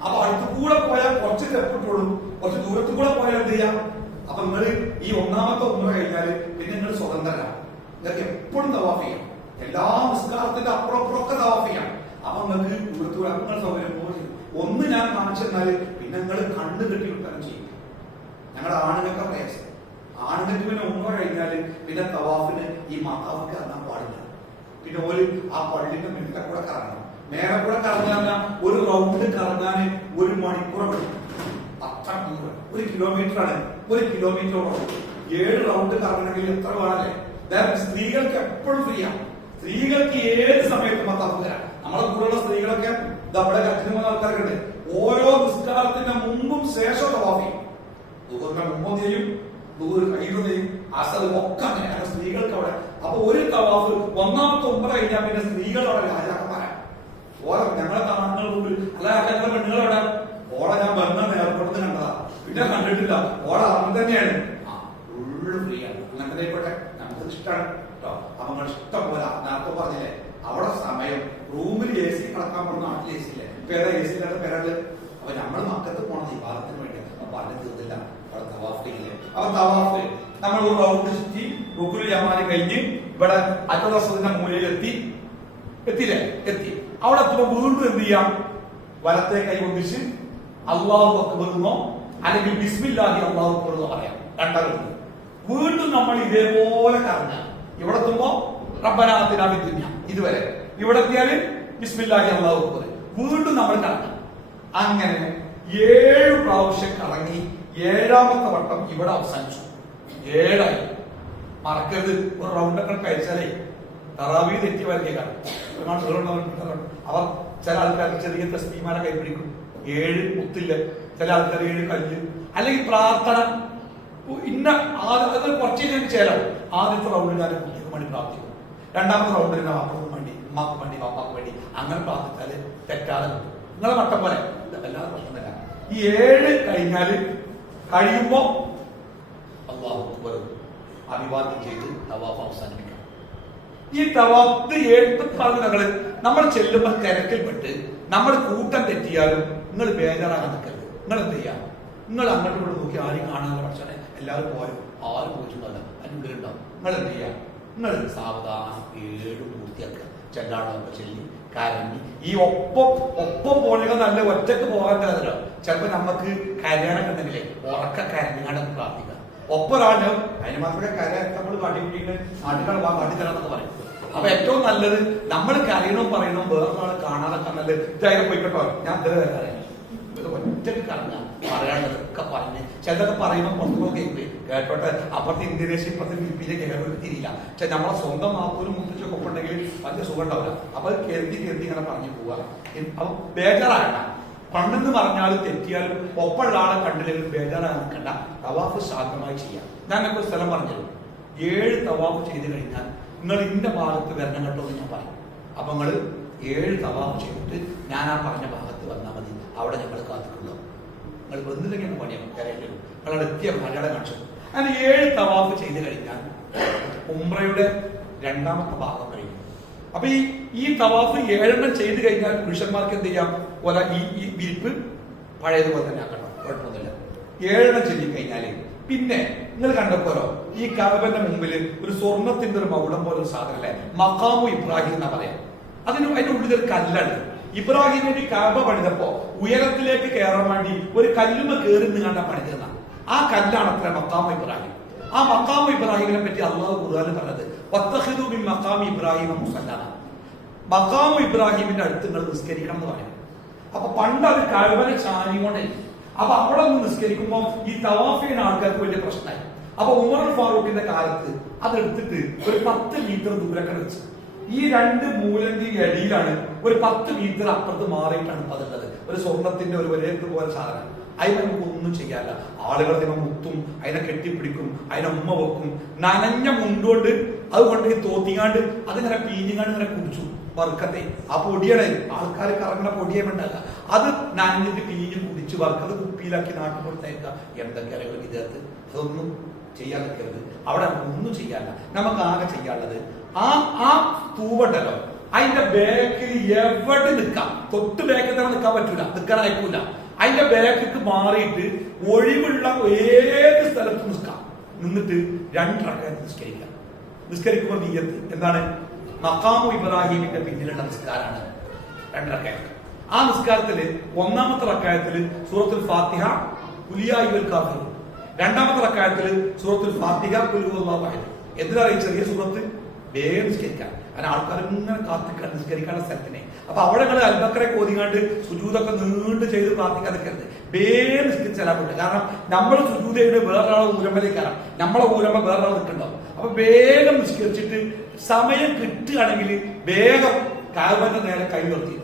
അപ്പൊ അടുത്തു കൂടെ പോയാൽ കുറച്ച് സ്റ്റെപ്പ് ഇട്ടോളും, കുറച്ച് ദൂരത്തു കൂടെ പോയാൽ എന്ത് ചെയ്യാം? അപ്പൊ നിങ്ങൾ ഈ ഒന്നാമത്തെ ഉംറ കഴിഞ്ഞാല് പിന്നെ നിങ്ങൾ സ്വതന്ത്രരാണ്. നിങ്ങൾക്ക് എപ്പോഴും തവാഫ് ചെയ്യാം, എല്ലാ നിസ്കാരത്തിന്റെ അപ്പുറപ്പുറമൊക്കെ തവാഫ് ചെയ്യാം. അപ്പൊ നിങ്ങൾക്ക് ദൂരത്തൂടെ നിങ്ങൾ സൗകര്യം പോലെ ഒന്ന് ഞാൻ കാണിച്ചു തന്നാല് പിന്നെ നിങ്ങൾ കണ്ണു കെട്ടി വിട്ടാലും ചെയ്യും. ഞങ്ങളുടെ ആണുങ്ങൾക്ക് പ്രയാസം. ആണുങ്ങൾക്ക് പിന്നെ ഉംറ കഴിഞ്ഞാല് പിന്നെ തവാഫിന് ഈ മത്താഫിക്ക് ഇറങ്ങാൻ പാടില്ല. പിന്നെ ഓര് ആ പള്ളിന്റെ മേലെ കൂടെ കറങ്ങണം. മേലെ കൂടെ കറങ്ങാൻ ഒരു റൗണ്ട് കറങ്ങാൻ 1 മണിക്കൂർ എടുക്കും. അത്ര ദൂരം, 1 കിലോമീറ്റർ ആണ്. 1 കിലോമീറ്ററോളം 7 റൗണ്ട് കറങ്ങണമെങ്കിൽ എത്ര വേണല്ലേ? സ്ത്രീകൾക്ക് എപ്പോഴും ഫ്രീ ആണ്. സ്ത്രീകൾക്ക് ഏത് സമയത്തും മത്താഫ് തരാം. നമ്മളെ കൂടെയുള്ള സ്ത്രീകളൊക്കെ നമ്മുടെ കറ്റിന് പോകുന്ന ആൾക്കാരൊക്കെ ഉണ്ട്. ഓരോ നിസ്കാരത്തിന്റെ മുമ്പും ശേഷവും തവാഫ് ചെയ്യും. ദുഹറിന്റെ മുമ്പും ചെയ്യും, ദുഹർ കഴിഞ്ഞും ചെയ്യും, അസർ ഒക്കെ അങ്ങനെ. സ്ത്രീകൾക്ക് അവിടെ അപ്പൊ ഒരു തവാഫ് ഒന്നാമത്തെ ഉംറ കഴിഞ്ഞാൽ പിന്നെ സ്ത്രീകൾ അവിടെ രാജാക്കന്മാരാണ്. ഓരോ ഞങ്ങളെ താങ്കൾ മുമ്പിൽ അല്ല ഞങ്ങളെ പെണ്ണുങ്ങളവിടെ ഓളെ ഞാൻ ബന്ധം ഏർപ്പെടുന്നത് കണ്ടതാ, പിന്നെ കണ്ടിട്ടില്ല. ഓളെ അവൻ തന്നെയാണ്. ഫുള്ള് ഫ്രീ ആണ്. അങ്ങനെ ആയിക്കോട്ടെ, നമുക്ക് ഇഷ്ടമാണ് കേട്ടോ. അപ്പൊ നിങ്ങൾ ഇഷ്ടം പോലെ നേരത്തെ പറഞ്ഞില്ലേ അവിടെ സമയം റൂമിൽ AC കിടക്കാൻ പോകുന്ന നാട്ടിൽ AC ഇല്ലേ? ഇപ്പൊ ഏതാ AC ഇല്ലാത്ത പേരകള്? അപ്പൊ നമ്മൾ മക്കത്ത് പോണത് ഈ ഭാഗത്തിന് വേണ്ടി. അപ്പൊ അതിന് തീർന്നില്ല, അവിടെ തവാഫ് ചെയ്യില്ലേ? അപ്പൊ തവാഫ് നമ്മൾ ഒരു റൗണ്ട് ചുറ്റി റുക്കുൽ യമാനി കഴിഞ്ഞ് ഇവിടെ അജറസദിന്റെ മൂലയിൽ എത്തിയില്ലേ? എത്തി. അവിടെ എത്തുമ്പോ വീണ്ടും എന്ത് ചെയ്യാം? വലത്തെ കൈ ഒന്നിച്ച് അല്ലാഹു അക്ബർ എന്നോ അല്ലെങ്കിൽ ബിസ്മില്ലാഹി അല്ലാഹു അക്ബർ എന്നോ പറയാം. രണ്ടാമത് വീണ്ടും നമ്മൾ ഇതേപോലെ കറങ്ങാം. ഇവിടെ എത്തുമ്പോ റബ്ബനാ ആതിനാ ഫിദ് ദുനിയ ഇതുവരെ. ഇവിടെ എത്തിയാല് ബിസ്മില്ലാഹി അല്ലാഹു അക്ബർ. വീണ്ടും നമ്മൾ കറങ്ങാം. അങ്ങനെ 7 പ്രാവശ്യം കറങ്ങി 7ാമത്തെ വട്ടം ഇവിടെ അവസാനിച്ചു. 7ആയി. മറക്കരുത്, ഒരു റൗണ്ടൊക്കെ കഴിച്ചാലേ തറാവീ തെറ്റി വരയ്ക്കാണ്. അവർ ചില ആൾക്കാർക്ക് ചെറിയ തസ്ബീമാനെ കൈപിടിക്കും. 7 മുത്തില്ല, ചില ആൾക്കാർ 7 കല്ല്. അല്ലെങ്കിൽ പ്രാർത്ഥന ഇന്ന കുറച്ച് ചേരാം. ആദ്യത്തെ റൗണ്ടിൽ ഞാൻ കുട്ടിക്ക് വേണ്ടി പ്രാർത്ഥിക്കും, രണ്ടാമത്തെ റൗണ്ടിൽ മക്കൾക്ക് വേണ്ടി, ഉമ്മാക്ക് വേണ്ടി, പാപ്പാക്ക് വേണ്ടി അങ്ങനെ പ്രാർത്ഥിച്ചാല് തെറ്റാതെ കിട്ടും. നിങ്ങളെ മട്ടം പോലെ വല്ലാതെ പ്രശ്നമില്ല. ഈ 7 കഴിഞ്ഞാല് കഴിയുമ്പോ അല്ലാഹു അക്ബർ അഭിവാദ്യം ചെയ്ത് തവാഫ് അവസാനിപ്പിക്കാം. ഈ തവാഫ് 7 പറഞ്ഞകള് നമ്മൾ ചെല്ലുമ്പോൾ തിരക്കിൽപ്പെട്ട് നമ്മൾ കൂട്ടം തെറ്റിയാലും നിങ്ങൾ ബേജാറാകാൻ നിൽക്കരുത്. നിങ്ങൾ എന്ത് ചെയ്യാം? നിങ്ങൾ അങ്ങോട്ട് ഇവിടെ നോക്കി ആരും കാണാനുള്ള പക്ഷേ എല്ലാവരും പോയോ? ആരും പോയിട്ടുണ്ടല്ല, അതിനുള്ളിലുണ്ടാവും. നിങ്ങൾ എന്ത് ചെയ്യാം? നിങ്ങൾ സാവധാനം 7 പൂർത്തിയാക്കുക. ചെല്ലാടൊക്കെ ചെല്ലി കരഞ്ഞി ഈ ഒപ്പം പോലുക നല്ല ഒറ്റക്ക് പോകാൻ തരല്ലോ. ചിലപ്പോ നമുക്ക് കരയാനൊക്കെ ഉണ്ടെങ്കിലേ ഉറക്ക കരഞ്ഞാണ് പ്രാർത്ഥിക്കുക. ഒപ്പം ഒരാള് അതിന് മാത്രമേ കരയാൻ നമ്മൾ കാട്ടിപ്പിടിക്കുന്ന നാട്ടുകാർ കാട്ടിത്തരാന്നൊക്കെ പറയും. അപ്പൊ ഏറ്റവും നല്ലത് നമ്മൾ കരയണം പറയണം വേറൊരാൾ കാണാനൊക്കെ നല്ലത്. ഇതായാലും പോയിക്കോട്ടോ, ഞാൻ ഇതുവരെ കരയാം, ഇത് ഒറ്റക്ക് കറങ്ങാം, പറയാനുള്ളതൊക്കെ പറഞ്ഞ് ചിലതൊക്കെ പറയുമ്പോൾ പുറത്തൊക്കെ കേട്ടോട്ടെ. അപ്പുറത്ത് ഇന്തോനേഷ്യ, ഇപ്പുറത്തെ ഫിലിപ്പീനെ കേരളം തിരിയില്ല. പക്ഷെ നമ്മളെ സ്വന്തം നാത്തൂരും മുത്തച്ഛൊക്കെ ഒപ്പുണ്ടെങ്കിൽ വലിയ സുഖം ഉണ്ടാവില്ല. അപ്പൊ കരുതി ഇങ്ങനെ പറഞ്ഞു പോവുക. അപ്പൊ ബേജാറാകണ്ട. പണ്ടെന്ന് പറഞ്ഞാലും തെറ്റിയാലും ഒപ്പമുള്ള ആളെ കണ്ടില്ലെങ്കിൽ ബേജാറാകാൻ നിൽക്കണ്ട. തവാഫ് ശാന്തമായി ചെയ്യാം. ഞാൻ ഒരു സ്ഥലം പറഞ്ഞത് 7 തവാഫ് ചെയ്ത് കഴിഞ്ഞാൽ നിങ്ങൾ ഇന്ന ഭാഗത്ത് വരണം കേട്ടോ എന്ന് ഞാൻ പറയും. അപ്പൊ നിങ്ങൾ 7 തവാഫ് ചെയ്തിട്ട് ഞാൻ ആ പറഞ്ഞ ഭാഗത്ത് വന്നാൽ മതി. അവിടെ ഞങ്ങൾ കാത്തിട്ടുണ്ടാവും. നിങ്ങൾ വന്നില്ലെങ്കിൽ പണിയാവും, കരയിലും നിങ്ങളുടെ എത്തിയ മലയാളം കാണിച്ചു. അങ്ങനെ 7 തവാഫ് ചെയ്ത് കഴിഞ്ഞാൽ ഉംറയുടെ 2ാമത്തെ ഭാഗം കഴിഞ്ഞു. അപ്പൊ ഈ തവാഫ് 7 ചെയ്ത് കഴിഞ്ഞാൽ പുരുഷന്മാർക്ക് എന്ത് ചെയ്യാം? ഈ വിരിപ്പ് പഴയതുപോലെ തന്നെ ആക്കണം, കുഴപ്പമൊന്നുമില്ല. 7 ചെയ്ത് കഴിഞ്ഞാല് പിന്നെ നിങ്ങൾ കണ്ടപ്പോലോ ഈ കഅബന്റെ മുമ്പിൽ ഒരു സ്വർണത്തിന്റെ ഒരു മകുടം പോലെ ഒരു സാധനം അല്ലേ, മഖാമു ഇബ്രാഹിം എന്നാ പറയാം. അതിന്റെ ഉള്ളിൽ ഒരു കല്ലുണ്ട്. ഇബ്രാഹിം നബി കഅബ പണിതപ്പോ ഉയരത്തിലേക്ക് കയറാൻ വേണ്ടി ഒരു കല്ലുമ കയറി നിങ്ങാണ്ട പണിതന്ന ആ കല്ലാണ് അത്ര മഖാമു ഇബ്രാഹിം. ആ മഖാമു ഇബ്രാഹിമിനെ പറ്റി അള്ളാഹു ഖുർആനിൽ പറഞ്ഞത് വത്തഖിദു മിൻ മഖാമി ഇബ്രാഹിം മുസല്ല. മഖാമു ഇബ്രാഹിമിന്റെ അടുത്ത് നിങ്ങൾ നിസ്കരിക്കണം എന്ന് പറയും. അപ്പൊ പണ്ട് അത് കഅബനെ ചാരികൊണ്ടേ. അപ്പൊ അവിടെ നിന്ന് നിസ്കരിക്കുമ്പോൾ ഈ തവാഫ് ചെയ്യുന്ന ആൾക്കാർക്ക് വലിയ പ്രശ്നമായി. അപ്പൊ ഉമർ ഫാറൂഖിന്റെ കാലത്ത് അതെടുത്തിട്ട് ഒരു 10 മീറ്റർ ദൂരൊക്കെ വെച്ച് ഈ രണ്ട് മൂലന്റെ ഇടയിലാണ് ഒരു 10 മീറ്റർ അപ്പുറത്ത് മാറിയിട്ടാണ് പതുള്ളത്. ഒരു സ്വർണത്തിന്റെ ഒരു ഒരേ പോലെ സാധനം. അതിന് നമുക്ക് ഒന്നും ചെയ്യാല്ല. ആളുകൾ അതിനെ മുത്തും, അതിനെ കെട്ടിപ്പിടിക്കും, അതിനെ ഉമ്മ വെക്കും. നനഞ്ഞ മുണ്ടോണ്ട് അതുകൊണ്ട് തോത്തിങ്ങാണ്ട് അതിങ്ങനെ പീഞ്ഞിങ്ങാണ്ട് ഇങ്ങനെ കുടിച്ചു വർക്കത്തെ. ആ പൊടിയുടെ ആൾക്കാർ കറങ്ങുന്ന പൊടിയെ വേണ്ടല്ല, അത് നനഞ്ഞിട്ട് പീഞ്ഞ് കുടിച്ച് വർക്കത് കുപ്പിയിലാക്കി നാട്ടിൽ കൊടുത്തേക്ക. എന്തൊക്കെ അറിയാം ഇതേത്ത് അതൊന്നും ചെയ്യാൻ നിൽക്കരുത്. അവിടെ ഒന്നും ചെയ്യാല്ല. നമുക്ക് ആകെ ചെയ്യാനുള്ളത് ആ തൂവുണ്ടല്ലോ അതിന്റെ ബാക്കിൽ എവിടെ നിൽക്കാം. തൊട്ട് ബാക്കിൽ തന്നെ നിൽക്കാൻ പറ്റൂല, നിൽക്കാൻ അയക്കൂല. അതിന്റെ ബാക്കിക്ക് മാറിയിട്ട് ഒഴിവുള്ള ഏത് സ്ഥലത്തും നിൽക്കാം. നിന്നിട്ട് 2 റക്അത്ത് നിസ്കരിക്കാം. നിസ്കരിക്കുമ്പോൾ നിയ്യത്ത് എന്താണ്? മഖാമു ഇബ്രാഹിമിന്റെ പിന്നിലുള്ള നിസ്കാരാണ് 2 റക്അത്ത്. ആ നിസ്കാരത്തില് ഒന്നാമത്തെ റക്അത്തില് സൂറത്തുൽ ഫാത്തിഹ ഖുൽ യാ അയ്യുൽ കാഫിറൂൻ, രണ്ടാമത്തെ റക്അത്തില് സൂറത്തുൽ ഫാത്തിഹ ഖുൽ ഹുവല്ലാഹു അഹദ്. എന്തിനാ ഈ ചെറിയ സൂറത്ത്? വേഗം നിസ്കരിക്കാം. അങ്ങനെ ആൾക്കാർ ഇങ്ങനെ കാത്തിക്കാൻ നിസ്കരിക്കാനുള്ള സ്ഥലത്തിനെ. അപ്പൊ അവിടെ നിങ്ങൾ അൽബക്കറെ കോതിങ്ങാണ്ട് സുജൂദൊക്കെ നീണ്ട് ചെയ്ത് പ്രാർത്ഥിക്കാൻ നിൽക്കരുത്. വേഗം നിസ്കരിച്ചാൽ പറ്റും. കാരണം നമ്മൾ സുജൂദ് ചെയ്ത് വേറൊരാളെ ഊരമ്പലേക്കാരാം, നമ്മളെ ഊരമ്പ വേറൊരാൾ നിൽക്കുന്നുണ്ടാവും. അപ്പൊ വേഗം നിസ്കരിച്ചിട്ട് സമയം കിട്ടുകയാണെങ്കിൽ വേഗം കഅബന്റെ നേരെ കൈ ഉയർത്തി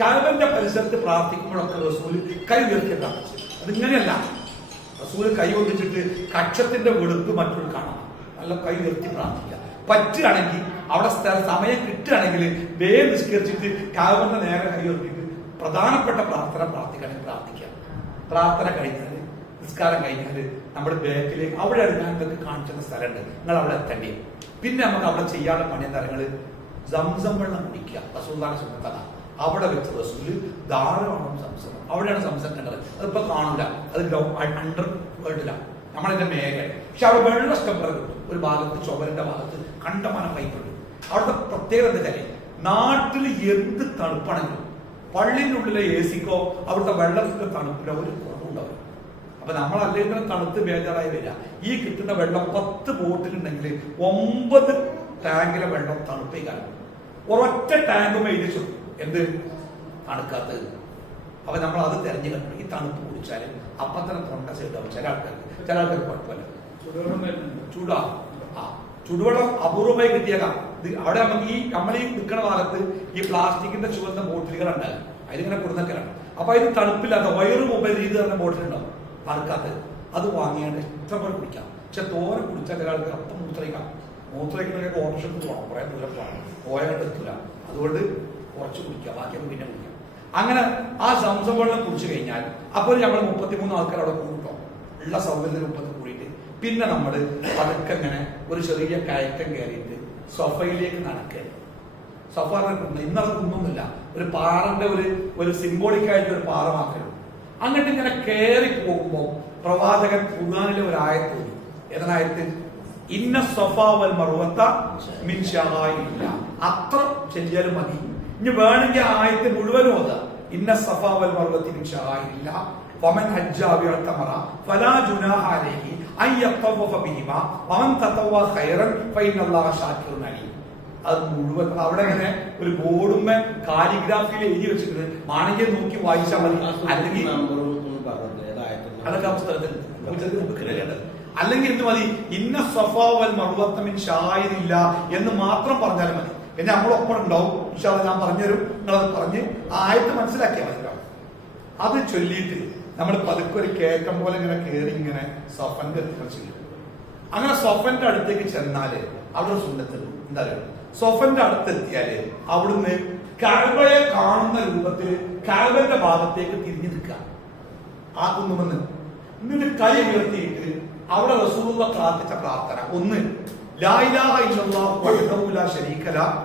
കഅബന്റെ പരിസരത്ത് പ്രാർത്ഥിക്കുമ്പോഴൊക്കെ റസൂല് കൈ ഉയർത്തി പ്രാർത്ഥിച്ചു. അതിങ്ങനെയല്ല, റസൂല് കൈ ഒന്നിച്ചിട്ട് കക്ഷത്തിന്റെ വെളുപ്പ് മറ്റൊരു കാണാം. നല്ല കൈ ഉയർത്തി പ്രാർത്ഥിക്കുക. പറ്റുകയാണെങ്കിൽ അവിടെ സമയം കിട്ടുകയാണെങ്കിൽ വേഗം നിസ്കരിച്ചിട്ട് കഅബന്റെ നേരെ കൈ ഉയർത്തിയിട്ട് പ്രധാനപ്പെട്ട പ്രാർത്ഥന പ്രാർത്ഥിക്കണമെങ്കിൽ പ്രാർത്ഥിക്കാം. പ്രാർത്ഥന കഴിഞ്ഞാൽ നിസ്കാരം കഴിഞ്ഞാൽ നമ്മുടെ ബാക്കിലേക്ക് അവിടെ ഞാൻ നിങ്ങൾക്ക് കാണിച്ചിരുന്ന സ്ഥലമുണ്ട്, നിങ്ങൾ അവിടെ എത്തേണ്ടി. പിന്നെ നമുക്ക് അവിടെ ചെയ്യാനുള്ള പണി എന്താ? നിങ്ങൾ സംസം വെള്ളം കുടിക്കുക. റസൂലുള്ളാഹിന്റെ സുന്നത്താണ്. അവിടെ വെച്ച് റസൂല് ധാരാളം സംസം, അവിടെയാണ് സംസം കണ്ടത്. അതിപ്പോ കാണൂല, അത് അണ്ടർ വേൾഡിലാണ്, നമ്മളതിന്റെ മേഖല. പക്ഷെ അവിടെ വെള്ളം ഇഷ്ടംപോലെ കിട്ടും. ഒരു ഭാഗത്ത് ചുവരിന്റെ ഭാഗത്ത് കണ്ടമാനം പൈപ്പുണ്ട്. അവിടുത്തെ പ്രത്യേകത എന്താ വെച്ചാൽ നാട്ടിൽ എന്ത് തണുപ്പാണെങ്കിലും പള്ളിൻ്റെ ഉള്ളിലെ AC-ക്കോ അവിടുത്തെ വെള്ളത്തിന്റെ തണുപ്പിലോ ഒരു കുറവുണ്ടാവില്ല. അപ്പൊ നമ്മൾ അല്ലെങ്കിൽ തണുത്ത് ബേജാറായി വരിക. ഈ കിട്ടുന്ന വെള്ളം 10 ബോട്ടിലുണ്ടെങ്കിൽ 9 ടാങ്കിലെ വെള്ളം തണുപ്പിക്കാനും ഒരൊറ്റ ടാങ്കും എഴുതിച്ചു എന്ത് തണുക്കാത്തത്. അപ്പൊ നമ്മൾ അത് തെരഞ്ഞു കണ്ടു. ഈ തണുപ്പ് കുടിച്ചാലും അപ്പൊ തന്നെ തൊണ്ട സൈഡാവും. ചില ആൾക്കാർക്ക് കുഴപ്പമില്ല, ചൂടാ. ചുടുവെള്ളം അപൂർവമായി കിട്ടിയേക്കാം. അവിടെ നമുക്ക് നമ്മൾ ഈ നിൽക്കുന്ന ഭാഗത്ത് ഈ പ്ലാസ്റ്റിക്കിന്റെ ചുവന്ന ബോട്ടിലുകൾ ഉണ്ടാകും, അതിലിങ്ങനെ കൊടുന്നൊക്കെയാണ്. അപ്പൊ അതിന് തണുപ്പില്ലാത്ത വയറ് മൊബൈൽ രീതി പറഞ്ഞ ബോട്ടിലുണ്ടാവും തണുക്കാത്തത്. അത് വാങ്ങിയാണ്ട് ഇഷ്ടംപോലെ കുടിക്കാം. പക്ഷെ തോരെ കുടിച്ചാൽ ചില ആൾക്ക് അപ്പം മൂത്രയ്ക്കണൊക്കെ ഓട്ടോഷത്ത് പോകണം, കുറെ ദൂരം പോകണം, പോയായിട്ട് എത്തൂല. അതുകൊണ്ട് കുറച്ച് കുടിക്കുക, ബാക്കിയൊക്കെ പിന്നെ കുടിക്കാം. അങ്ങനെ ആ സംസം വെള്ളം കുടിച്ചു കഴിഞ്ഞാൽ അപ്പോൾ നമ്മൾ 33 ആൾക്കാർ അവിടെ കൂട്ടോ ഉള്ള സൗകര്യത്തിന് 30 കൂടിയിട്ട് പിന്നെ നമ്മൾ പതുക്കെ ഇങ്ങനെ ഒരു ചെറിയ കയറ്റം കയറിയിട്ട് സൊഫയിലേക്ക് നടക്കുക. സൊഫ ഇന്നത് കുന്നൊന്നുമില്ല, ഒരു പാറന്റെ ഒരു സിംബോളിക്കായിട്ട് ഒരു പാറ മാത്രമേ ഉള്ളൂ. അങ്ങോട്ട് ഇങ്ങനെ കയറി പോകുമ്പോൾ പ്രവാചകൻ ഖുർആനിലെ ഒരു ആയത്ത് തോന്നി. ഏതായത്ത്? ഇന്ന സഫാ വൽ മർവത മിൻ ശഅഇരില്ലാ. അത്ര ചെല്ലിയാലും മതി. ഇനി വേണമെങ്കിൽ ആയത്ത് മുഴുവനും ഓതാ. ഇന്ന സഫാ വൽ മർവത മിൻ ശഅഇരില്ലാ വമൻ ഹജ്ജ ബി അത്തമറ ഫലാ ജുനാഹ അലൈഹി അൻ യതവഫ ബിഹിമാ വമൻ തതവ്വ ഖൈറൻ ഫഇന്നല്ലാഹ ശാകിറുൻ അലീം. അത് മുഴുവൻ അവിടെ ഇങ്ങനെ ഒരു ബോർഡുമ്മ കാലിഗ്രാഫിയിൽ എഴുതി വെച്ചിട്ട് മാണെങ്കിൽ നോക്കി വായിച്ചാൽ മതി. അല്ലെങ്കിൽ അതൊക്കെ പുസ്തകത്തിൽ അല്ലെങ്കിൽ എന്ത് മതി? ഇന്ന സഫാ വൽ മർവത മിൻ ശഅഇരില്ലാ എന്ന് മാത്രം പറഞ്ഞാലും മതി. പിന്നെ നമ്മളൊപ്പം ഉണ്ടാവും. ഇൻഷാ അല്ലാഹ് ഞാൻ പറഞ്ഞുതരും, നിങ്ങളത് പറഞ്ഞ് ആ ആയത്ത് മനസ്സിലാക്കിയാൽ മതി. അത് ചൊല്ലിയിട്ട് നമ്മൾ പതുക്കെ ഒരു കയറ്റം പോലെ ഇങ്ങനെ കയറി ഇങ്ങനെ സഫന്റെ അടുത്ത് ചെയ്യും. അങ്ങനെ സഫന്റെ അടുത്തേക്ക് ചെന്നാല് അവിടെ ഒരു സുന്നത്ത് എന്താ പറയുക, സഫന്റെ അടുത്തെത്തിയാല് അവിടുന്ന് കഅബയെ കാണുന്ന രൂപത്തിൽ കഅബന്റെ ഭാഗത്തേക്ക് തിരിഞ്ഞു നിൽക്കുക. ആ കുന്നുമെന്ന് എന്നിട്ട് കൈ ഉയർത്തിയിട്ട് അവിടെ റസൂലുള്ളാഹി പ്രാർത്ഥിച്ച പ്രാർത്ഥന ഒന്ന്, ലാ ഇലാഹ ഇല്ലല്ലാഹു വഹ്ദഹു ലാ ശരീക ലഹു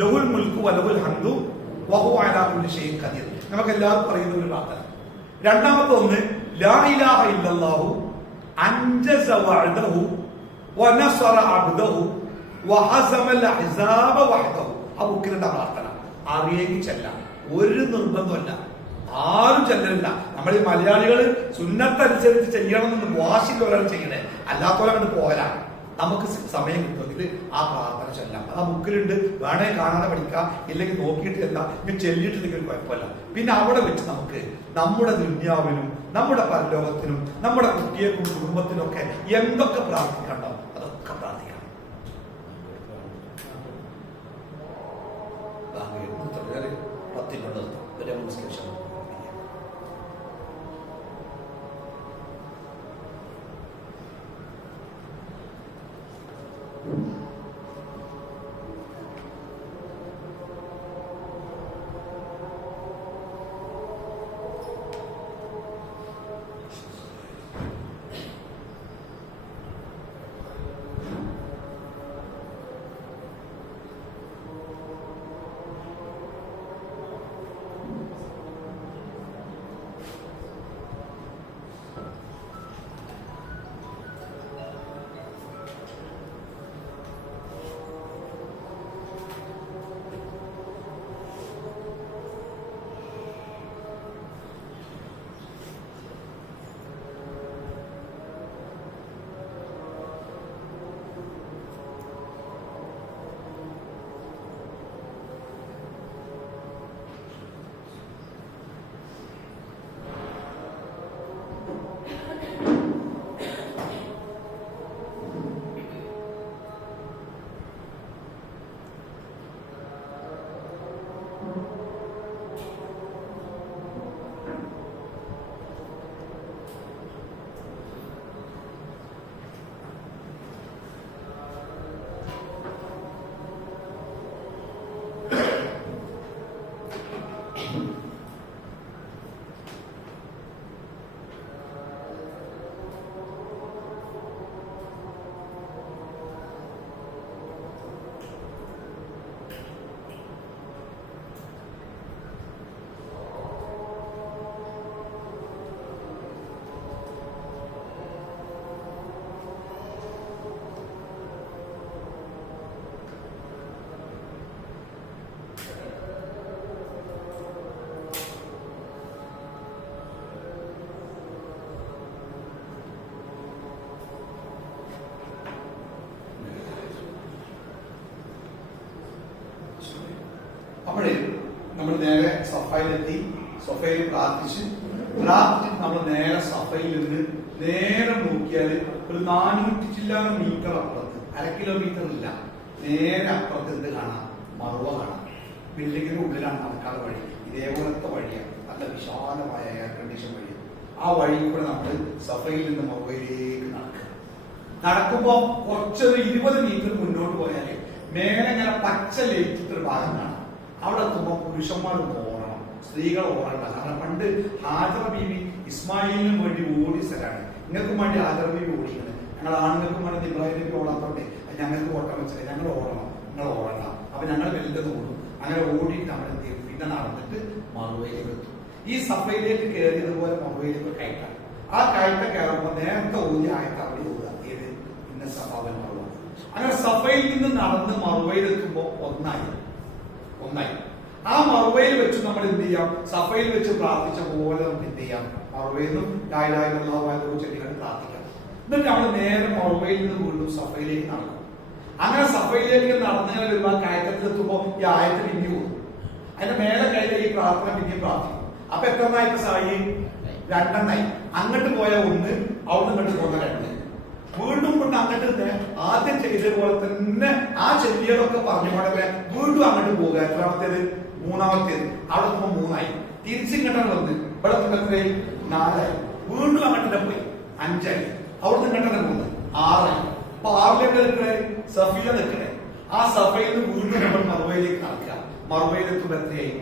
ലഹുൽ മുൽക്കു വലഹുൽ ഹംദു വഹുവ അലാ കുല്ലി ഷൈഇൻ ഖദീർ. നമുക്ക് എല്ലാവർക്കും പറയുന്ന ഒരു പ്രാർത്ഥന. രണ്ടാമത്തെ ഒന്ന്, ലാ ഇലാഹ ഇല്ലല്ലാഹു അൻജസ വഅദഹു വനസറ അബ്ദഹു വഹസമൽ അഹ്സാബ വഹദഹു. ആ ബുക്കിലുള്ള പ്രാർത്ഥന അറിയെങ്കിൽ ചെല്ലാം. ഒരു നിർബന്ധമല്ല, ആരും ചെല്ലില്ല. നമ്മൾ ഈ മലയാളികള് സുന്നത്തനുസരിച്ച് ചെയ്യണമെന്ന് വാശിയിൽ ഒരാൾ ചെയ്യണേ, അല്ലാത്തവരങ്ങോട്ട് പോരാ. നമുക്ക് സമയം കിട്ടുമെങ്കിൽ ആ പ്രാർത്ഥന ചെല്ലാം. അത് ആ ബുക്കിലുണ്ട്, വേണേ കാണാതെ പഠിക്കാം, ഇല്ലെങ്കിൽ നോക്കിയിട്ട് ചെല്ലാം, ഇനി ചെല്ലിയിട്ടില്ലെങ്കിൽ കുഴപ്പമില്ല. പിന്നെ അവിടെ വെച്ച് നമുക്ക് നമ്മുടെ ദുന്യാവിനും നമ്മുടെ പരലോകത്തിനും നമ്മുടെ കുട്ടിയെക്കും കുടുംബത്തിനും ഒക്കെ എന്തൊക്കെ പ്രാർത്ഥിക്കണ്ടോ അതൊക്കെ പ്രാർത്ഥിക്കണം. പത്തിനുള്ളത് ഡെമോൺസ്ട്രേഷൻ. അപ്പോഴേ നമ്മൾ നേരെ സഫയിലെത്തി, സഫയിൽ പ്രാർത്ഥിച്ചിട്ട് നമ്മൾ നേരെ സഫയിൽ നിന്ന് നേരെ നോക്കിയാൽ ഒരു 400 ചില്ലാനം മീറ്റർ അപ്പുറത്ത്, 1/2 കിലോമീറ്റർ ഇല്ല, നേരെ അപ്പുറത്ത് എന്ത് കാണാം? മറുവ കാണാം. ബിൽഡിങ്ങിന്റെ ഉള്ളിലാണ് നടക്കാതെ വഴി, ഇതേപോലത്തെ വഴിയാണ്, നല്ല വിശാലമായ എയർ കണ്ടീഷൻ വഴി. ആ വഴി കൂടെ നമ്മൾ സഫയിൽ നിന്ന് മറുവയിലേക്ക് നടക്കുമ്പോ കുറച്ചൊരു 20 മീറ്റർ മുന്നോട്ട് പോയാല് മേലെ ഇങ്ങനെ പച്ച ലയിച്ചിട്ടൊരു ഭാഗം കാണാം. അവിടെ എത്തുമ്പോൾ പുരുഷന്മാർ ഓടണം, സ്ത്രീകൾ ഓടണ്ട. കാരണം പണ്ട് ഹാജറ ബീവി ഇസ്മായിലിനും വേണ്ടി ഓടിയ സ്ഥലമാണ്. നിങ്ങൾക്കും വേണ്ടി ഹാജറ ബീവി ഓടിക്കുന്നത്, ഞങ്ങൾ ആണുങ്ങൾക്കും വേണ്ടി ഇബ്രാഹിം നബി ഓടാത്തോട്ടെ, ഞങ്ങൾക്ക് ഓട്ടം വെച്ചത് ഞങ്ങൾ ഓടണം, നിങ്ങൾ ഓടണ്ട. അപ്പൊ ഞങ്ങൾ വലുത് ഓടും. അങ്ങനെ ഓടിയിട്ട് നമ്മൾ എന്ത് ചെയ്യും? പിന്നെ നടന്നിട്ട് മറുവയിലേക്ക് എത്തും. ഈ സഫയിലേക്ക് കയറിയതുപോലെ മറുവയിലേക്ക് കയറ്റാം. ആ കയറ്റം കയറുമ്പോൾ നേരത്തെ ഓടി ആയിട്ട് അവിടെ ഓടുക, ഏത് ഇന്ന സഫാവൻ മറുവ. അങ്ങനെ സഫയിൽ നിന്ന് നടന്ന് മറുവയിലെത്തുമ്പോൾ ഒന്നായി. ആ മറുവയിൽ വെച്ച് നമ്മൾ എന്ത് ചെയ്യാം? സഫയിൽ വെച്ച് പ്രാർത്ഥിച്ച പോലെ നമുക്ക് എന്ത് ചെയ്യാം? മറുവയിൽ നിന്നും ചെടികൾ പ്രാർത്ഥിക്കാം. എന്നിട്ട് നമ്മൾ നേരെ മറുവയിൽ നിന്ന് വീണ്ടും സഫയിലേക്ക് നടക്കും. അങ്ങനെ സഫയിലേക്ക് നടന്നിങ്ങനെ വരുമ്പോൾ കയറ്റത്തിലെത്തുമ്പോൾ ഈ ആയത്ത് പിന്നെ പോകും. അതിന്റെ മേലെ കയറി ഈ പ്രാർത്ഥന പിന്നെയും പ്രാർത്ഥിക്കും. അപ്പൊ എത്ര എണ്ണായിട്ട് സായി? 2 എണ്ണായി. അങ്ങോട്ട് പോയ 1, അവിടെ ഇങ്ങോട്ട് പോകുന്ന 2. വീണ്ടും കൊണ്ട് അങ്ങോട്ട് ആദ്യം ചെയ്തതുപോലെ തന്നെ ആ ചെല്ലികളൊക്കെ പറഞ്ഞുകൊണ്ടല്ലേ വീണ്ടും അങ്ങോട്ട് പോകുക. എത്രാമത്തേത്? 3ാമത്തേത്. അവിടെ എത്തുമ്പോൾ 3ആയി. തിരിച്ചിങ്ങോട്ടാണ് വന്ന് ഇവിടെ എത്രയായി? 4ആയി. വീണ്ടും അങ്ങോട്ട് പോയി 5ആയി. അവിടെ ഇങ്ങോട്ടാണ് പോകുന്നത് 6ആയി. അപ്പൊ 6ലേക്ക് നിൽക്കണേ സഫിയ നിൽക്കണേ. ആ സഫയിൽ നിന്ന് വീണ്ടും നമ്മൾ മറുവയിലേക്ക് നടക്കുക. മറുവയിലെത്തുമ്പോൾ എത്രയായി?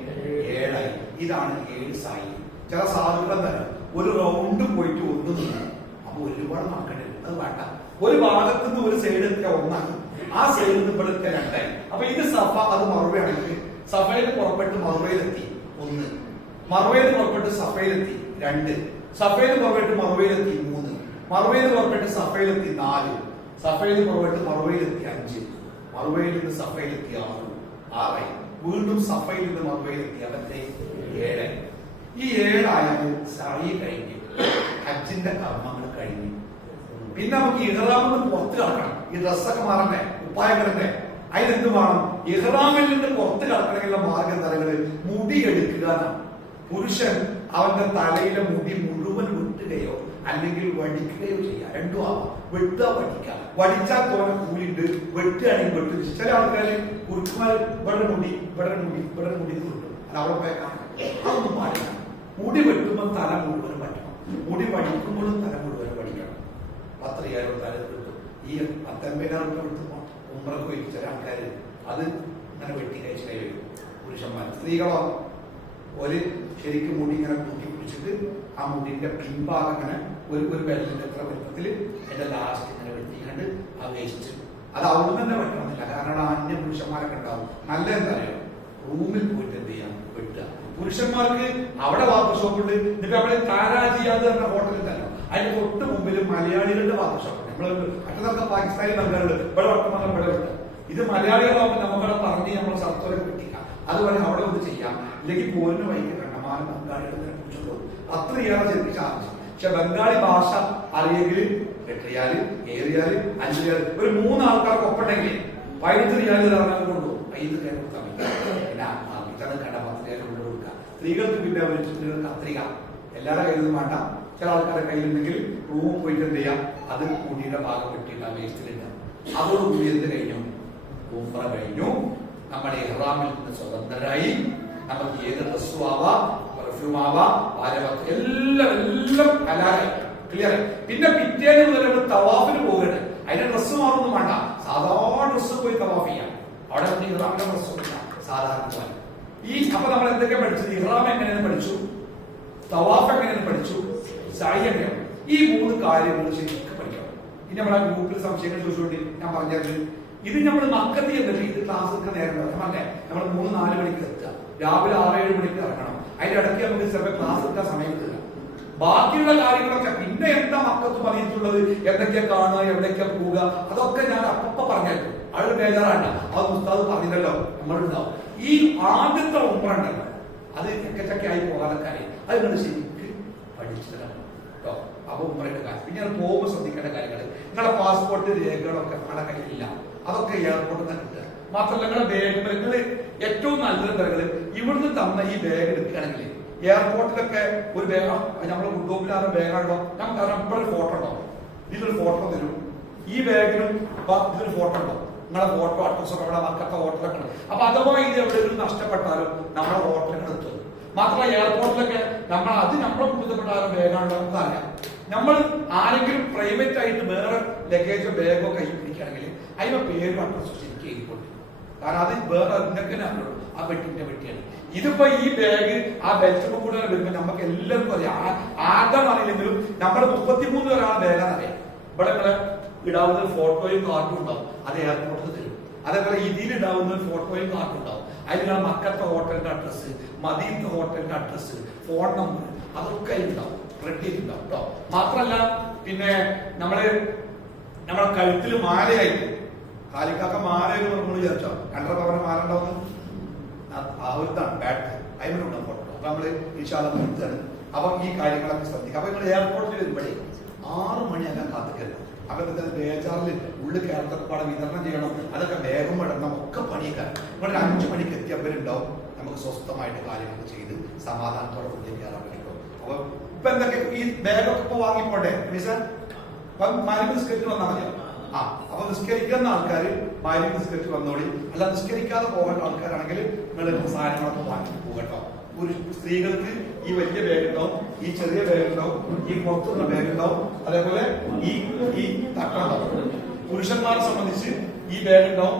7ആയി. ഇതാണ് 7 സായി. ചില സാധുക്കൾ തരാം ഒരു റൗണ്ട് പോയിട്ട് 1 നിന്ന്. അപ്പൊ ഒരുപാട് നടക്കണ്ടേ? അത് വേണ്ട. ഒരു ഭാഗത്ത് നിന്ന് ഒരു സൈഡ് എത്തിയ 1ആണ്, ആ സൈഡിൽ നിന്ന് ഇവിടെ എത്തിയ 2ആയി. അപ്പൊ ഇത് സഫ, അത് മറുവയാണെങ്കിൽ സഫയിൽ പുറപ്പെട്ട് മറുവയിലെത്തി 1, മറുവയിൽ പുറപ്പെട്ട് സഫയിലെത്തി 2, സഫയിൽ പുറപ്പെട്ട് മറുവയിലെത്തി 3, മറുവയിൽ പുറപ്പെട്ട് സഫയിലെത്തി 4, സഫയിൽ പുറപ്പെട്ട് മറുവയിലെത്തി 5, മറുവയിൽ നിന്ന് സഫയിലെത്തി 6 ആയി. വീണ്ടും സഫയിൽ നിന്ന് മറുപടിയിലെത്തി അവന്റെ 7. ഈ 7 ആയാലും സഴി കഴിഞ്ഞു, ഹജ്ജിന്റെ കർമ്മങ്ങൾ കഴിഞ്ഞു. പിന്നെ നമുക്ക് ഇഹ്റാമിൽ നിന്ന് പുറത്ത് കിടക്കണം. ഈ ഡ്രസ്സൊക്കെ മാറണ്ടേ, ഉപ്പായപ്പെടണ്ടേ? അതിനെന്ത് വേണം? ഇഹ്റാമിൽ നിന്ന് പുറത്ത് കിടക്കണമെങ്കിലുള്ള മാർഗതലങ്ങള് മുടി എടുക്കുക എന്നാണ്. പുരുഷൻ അവന്റെ തലയിലെ മുടി മുഴുവൻ വെട്ടുകയോ അല്ലെങ്കിൽ വടിക്കുകയോ ചെയ്യാം. രണ്ടും ആവാം. വെട്ടുക, വടിക്കുക. വടിച്ചാൽ തോന്നെ കൂലിണ്ട്, വെട്ടുകയാണെങ്കിൽ വെട്ടു. ചില ആൾക്കാര് കുറുക്കുമാർ ഇവിടെ മുടി കിട്ടും, അത് അവിടെ പോയ കാണാം. അതൊന്നും പാടില്ല. മുടി വെട്ടുമ്പോൾ തല മുഴുവൻ വടിക്കണം, മുടി വടിക്കുമ്പോഴും തല മുഴുവൻ വടിക്കണം. 10,000 തല കിട്ടും. ഈ 19,000 കിട്ടുമ്പോ ഉമ്രക്ക് പോയി ചില ആൾക്കാര് അത് ഇങ്ങനെ വെട്ടി കഴിച്ചായി വരും. പുരുഷന്മാർ. സ്ത്രീകളോ ഒരു ശരിക്കും മുടി ഇങ്ങനെ കൂട്ടി പിടിച്ചിട്ട് ആ മുടിന്റെ പിൻഭാഗം ഇങ്ങനെ ഒരു വെള്ളത്തിന്റെ എത്ര വലുപ്പത്തില് എന്റെ ലാസ്റ്റ് ഇങ്ങനെ വെട്ടിക്കാണ്ട് ആ വേസ്റ്റ് അത് അവിടെ തന്നെ വെട്ടണമെന്നില്ല. കാരണം അന്യ പുരുഷന്മാരൊക്കെ ഉണ്ടാവും. നല്ല എന്താ പറയുക, റൂമിൽ പോയിട്ട് എന്ത് ചെയ്യാം, വെട്ടുക. പുരുഷന്മാർക്ക് അവിടെ വാക്ക് ഷോപ്പുണ്ട്. ഇപ്പൊ അവിടെ താരാജിയാദ് എന്ന ഹോട്ടലിൽ തന്നെ അതിന്റെ തൊട്ട് മുമ്പിൽ മലയാളികളുടെ വാക്ക് ഷോപ്പുണ്ട്. നമ്മള് മറ്റൊക്കെ പാകിസ്ഥാനി ബംഗാളുകൾ ഇവിടെ വർത്തമാനം ഇവിടെ വെട്ടുക. ഇത് മലയാളികളാവുമ്പോൾ നമുക്കവിടെ പറഞ്ഞ് നമ്മൾ സ്ഥലത്തോടെ വെട്ടിക്കാം. അതുപോലെ അവിടെ ഒന്ന് ചെയ്യാം. ഇല്ലെങ്കിൽ പോരിന് വൈകി കണ്ടമാനം ബംഗാളികളെ കുറിച്ചുള്ളൂ. അത്രയേറെ ചെറിയ ആവശ്യം. പക്ഷെ ബംഗാളി ഭാഷ അറിയെങ്കിൽ 8 റിയാല്, 7 റിയാല്, 5 റിയാല്, ഒരു 3 ആൾക്കാർക്ക് ഒപ്പുണ്ടെങ്കിൽ 15 റിയാല് തരാൻ കൊണ്ടു 5 റിയാൽ കൊടുത്താൽ മതി. പിന്നെ കണ്ട 10 റിയാൽ കൊണ്ട് കൊടുക്കുക. സ്ത്രീകൾക്ക് പിന്നെ കത്രിക എല്ലാവരുടെ കയ്യിലൊന്നും വേണ്ട. ചില ആൾക്കാരുടെ കയ്യിലുണ്ടെങ്കിൽ റൂം പോയിട്ട് എന്ത് ചെയ്യാം, അത് മുടിയുടെ ഭാഗം വെട്ടിയിട്ട് ആ വേസ്റ്റിലില്ല. അതോടുകൂടി എന്ത് കഴിഞ്ഞു, ഉംറ കഴിഞ്ഞു. നമ്മുടെ ഇഹ്റാമിൽ നിന്ന് സ്വതന്ത്രരായി. നമുക്ക് ഏത് ഡ്രസ്സും ആവാം, പെർഫ്യൂം ആവാം, പാചകം എല്ലാം ഹലാലായി, ക്ലിയർ. പിന്നെ പിറ്റേന്ന് മുതൽ നമ്മൾ തവാഫിന് പോകരുത്. അതിന്റെ ഡ്രസ്സ് മാറൊന്നും വേണ്ട, സാധാരണ ഡ്രസ്സ് പോയി തവാഫ് ചെയ്യാം. അവിടെ ഇഹ്റാമിന്റെ ഡ്രസ്സ് സാധാരണ പോലെ. അപ്പൊ നമ്മൾ എന്തൊക്കെ പഠിച്ചത്? ഇഹ്റാം എങ്ങനെയാണ് പഠിച്ചു, തവാഫ് എങ്ങനെയാണ് പഠിച്ചു, സഅയ് എങ്ങനെയാണ്. ഈ 3 കാര്യങ്ങൾ ശരിക്കും പഠിക്കണം. ഇനി നമ്മളെ ഗ്രൂപ്പിൽ സംശയങ്ങൾ ചോദിച്ചുകൊണ്ട് ഞാൻ പറഞ്ഞത്, ഇത് നമ്മൾ മക്കത്ത് എന്നിട്ട് ഇത് ക്ലാസ് ഒക്കെ നേരം പറഞ്ഞേ നമ്മൾ 3-4 മണിക്ക് എത്തുക, രാവിലെ 6-7 മണിക്ക് ഇറങ്ങണം. അതിന്റെ ഇടയ്ക്ക് നമുക്ക് ചിലപ്പോൾ ക്ലാസ് എടുക്കാൻ സമയം കിട്ടില്ല. ബാക്കിയുള്ള കാര്യങ്ങളൊക്കെ പിന്നെ എന്താ മക്കത്ത് പറഞ്ഞിട്ടുള്ളത്, എന്തൊക്കെയാ കാണുക, എവിടേക്കാ പോവുക, അതൊക്കെ ഞാൻ അപ്പ പറഞ്ഞേക്കും. അത് ബേജാറാണ്ട, അത് ഉസ്താദ് പറഞ്ഞില്ലല്ലോ, നമ്മളുണ്ടാവും. ഈ ആദ്യത്തെ ഉംറ ഉണ്ടല്ലോ, അത് ചക്കയായി പോകാതെ കാര്യം അത് നിങ്ങൾ ശരിക്ക് പഠിച്ചിട്ടാണ് കേട്ടോ. അപ്പൊ ഉംറയുടെ കാര്യം പിന്നെ അത് പോകുമ്പോൾ ശ്രദ്ധിക്കേണ്ട കാര്യങ്ങൾ, നിങ്ങളുടെ പാസ്പോർട്ട് രേഖകളൊക്കെ നിങ്ങളുടെ കയ്യിലില്ല, അതൊക്കെ എയർപോർട്ടിൽ നിന്ന് കിട്ടുക. മാത്രമല്ല നിങ്ങളുടെ ബാഗ്, നിങ്ങൾ ഏറ്റവും നല്ലത് പറയുന്നത് ഇവിടുന്ന് തന്ന ഈ ബാഗ് എടുക്കുകയാണെങ്കിൽ എയർപോർട്ടിലൊക്കെ ഒരു ബാഗ് നമ്മൾ ഗുഡോപ്പിലാറ് ബാഗാണല്ലോ, നമുക്ക് അവിടെ ഫോട്ടോ ഉണ്ടാവും. ഇതിലൊരു ഫോട്ടോ തരും, ഈ ബാഗിനും ഇതിലൊരു ഫോട്ടോ ഉണ്ടാവും. നിങ്ങളുടെ ഫോട്ടോ അഡ്രസ് ഒക്കെ അവിടെ മക്കത്തെ ഹോട്ടലൊക്കെ ഉണ്ട്. അപ്പൊ അഥവാ ഇത് എവിടെയെങ്കിലും നഷ്ടപ്പെട്ടാലും നമ്മുടെ ഹോട്ടലിൽ എത്തും. മാത്രമല്ല എയർപോർട്ടിലൊക്കെ നമ്മൾ അത് നമ്മളെ ബന്ധപ്പെട്ടാലും ബാഗാണല്ലോ നമുക്കറിയാം. നമ്മൾ ആരെങ്കിലും പ്രൈവറ്റ് ആയിട്ട് വേറെ ലഗേജോ ബാഗോ കൈ പിടിക്കുകയാണെങ്കിൽ അതിന്റെ പേരും അഡ്രസ്സും ശരിക്കും എഴുതിക്കൊള്ളു. കാരണം അത് വേറെ എന്തൊക്കെയാണല്ലോ ആ പെട്ടിന്റെ പെട്ടിയാണ്. ഇതിപ്പോ ഈ ബാഗ് ആ ബെൽറ്റ് കൂടെ വരുമ്പോ നമുക്ക് എല്ലാവർക്കും അറിയാം, ആർക്കും അറിയില്ലെങ്കിലും നമ്മുടെ 33 ഒരാളെ ബാഗാന്നറിയാം. ഇവിടെ നിങ്ങളെ ഇടാവുന്ന ഫോട്ടോയും കാർഡും ഉണ്ടാവും, അത് എയർപോർട്ടിൽ തരും. അതേപോലെ ഇതിൽ ഇടാവുന്ന ഫോട്ടോയും കാർഡും ഉണ്ടാവും. അതിൽ മക്കത്തെ ഹോട്ടലിന്റെ അഡ്രസ്സ്, മദീനത്തെ ഹോട്ടലിന്റെ അഡ്രസ്സ്, ഫോൺ നമ്പർ, അതൊക്കെ ഉണ്ടാവും, റെഡി ഉണ്ടാവും കേട്ടോ. മാത്രല്ല പിന്നെ നമ്മളെ കഴുത്തിൽ മാലയായിട്ട് കാലിക്കാക്ക മാലയൊക്കെ നമ്മൾ വിചാരിച്ചോ 2.5 പവൻ മാല ഉണ്ടാവുന്നു, ആ ഒരു ഇതാണ് ബാഡ് അതിനുണ്ടാവും ഫോട്ടോ. അപ്പൊ നമ്മള് വിശാലമാണ്. അപ്പൊ ഈ കാര്യങ്ങളൊക്കെ ശ്രദ്ധിക്കുക. അപ്പൊ നിങ്ങൾ എയർപോർട്ടിൽ വരുമ്പോഴേ 6 മണിയാകാൻ കാത്തിക്കരുത്. അപ്പൊ ബേജാറിൽ ഉള്ളിൽ കേരളത്തിൽ പാടെ വിതരണം ചെയ്യണം, അതൊക്കെ വേഗം ഇടണം, ഒക്കെ പണിയേക്കാൻ. ഇവിടെ 5 മണിക്ക് എത്തിയവരുണ്ടാവും. നമുക്ക് സ്വസ്ഥമായിട്ട് കാര്യങ്ങൾ ചെയ്ത് സമാധാനത്തോടെ ഉള്ളിൽ കയറാൻ പറ്റും. അപ്പൊ ഇപ്പൊ എന്തൊക്കെ ഈ ബാഗൊക്കെ ഇപ്പൊ വാങ്ങിപ്പോട്ടെ മാലിന്യ നിസ്കരിച്ച് വന്നാൽ മതിയോ? അപ്പൊ നിസ്കരിക്കുന്ന ആൾക്കാർ മാലിന്യ നിസ്കരിച്ച് വന്നോളി. അല്ല നിസ്കരിക്കാതെ പോകേണ്ട ആൾക്കാരാണെങ്കിൽ നിങ്ങൾ സാധനങ്ങളൊക്കെ വാങ്ങി പോകട്ടോ. സ്ത്രീകൾക്ക് ഈ വലിയ ബാഗ് ഉണ്ടാവും, ഈ ചെറിയ ബാഗ് ഉണ്ടാവും, ഈ പുറത്തുള്ള ബാഗ് ഉണ്ടാവും, അതേപോലെ ഈ തട്ടുണ്ടാവും. പുരുഷന്മാരെ സംബന്ധിച്ച് ഈ ബാഗ് ഉണ്ടാവും,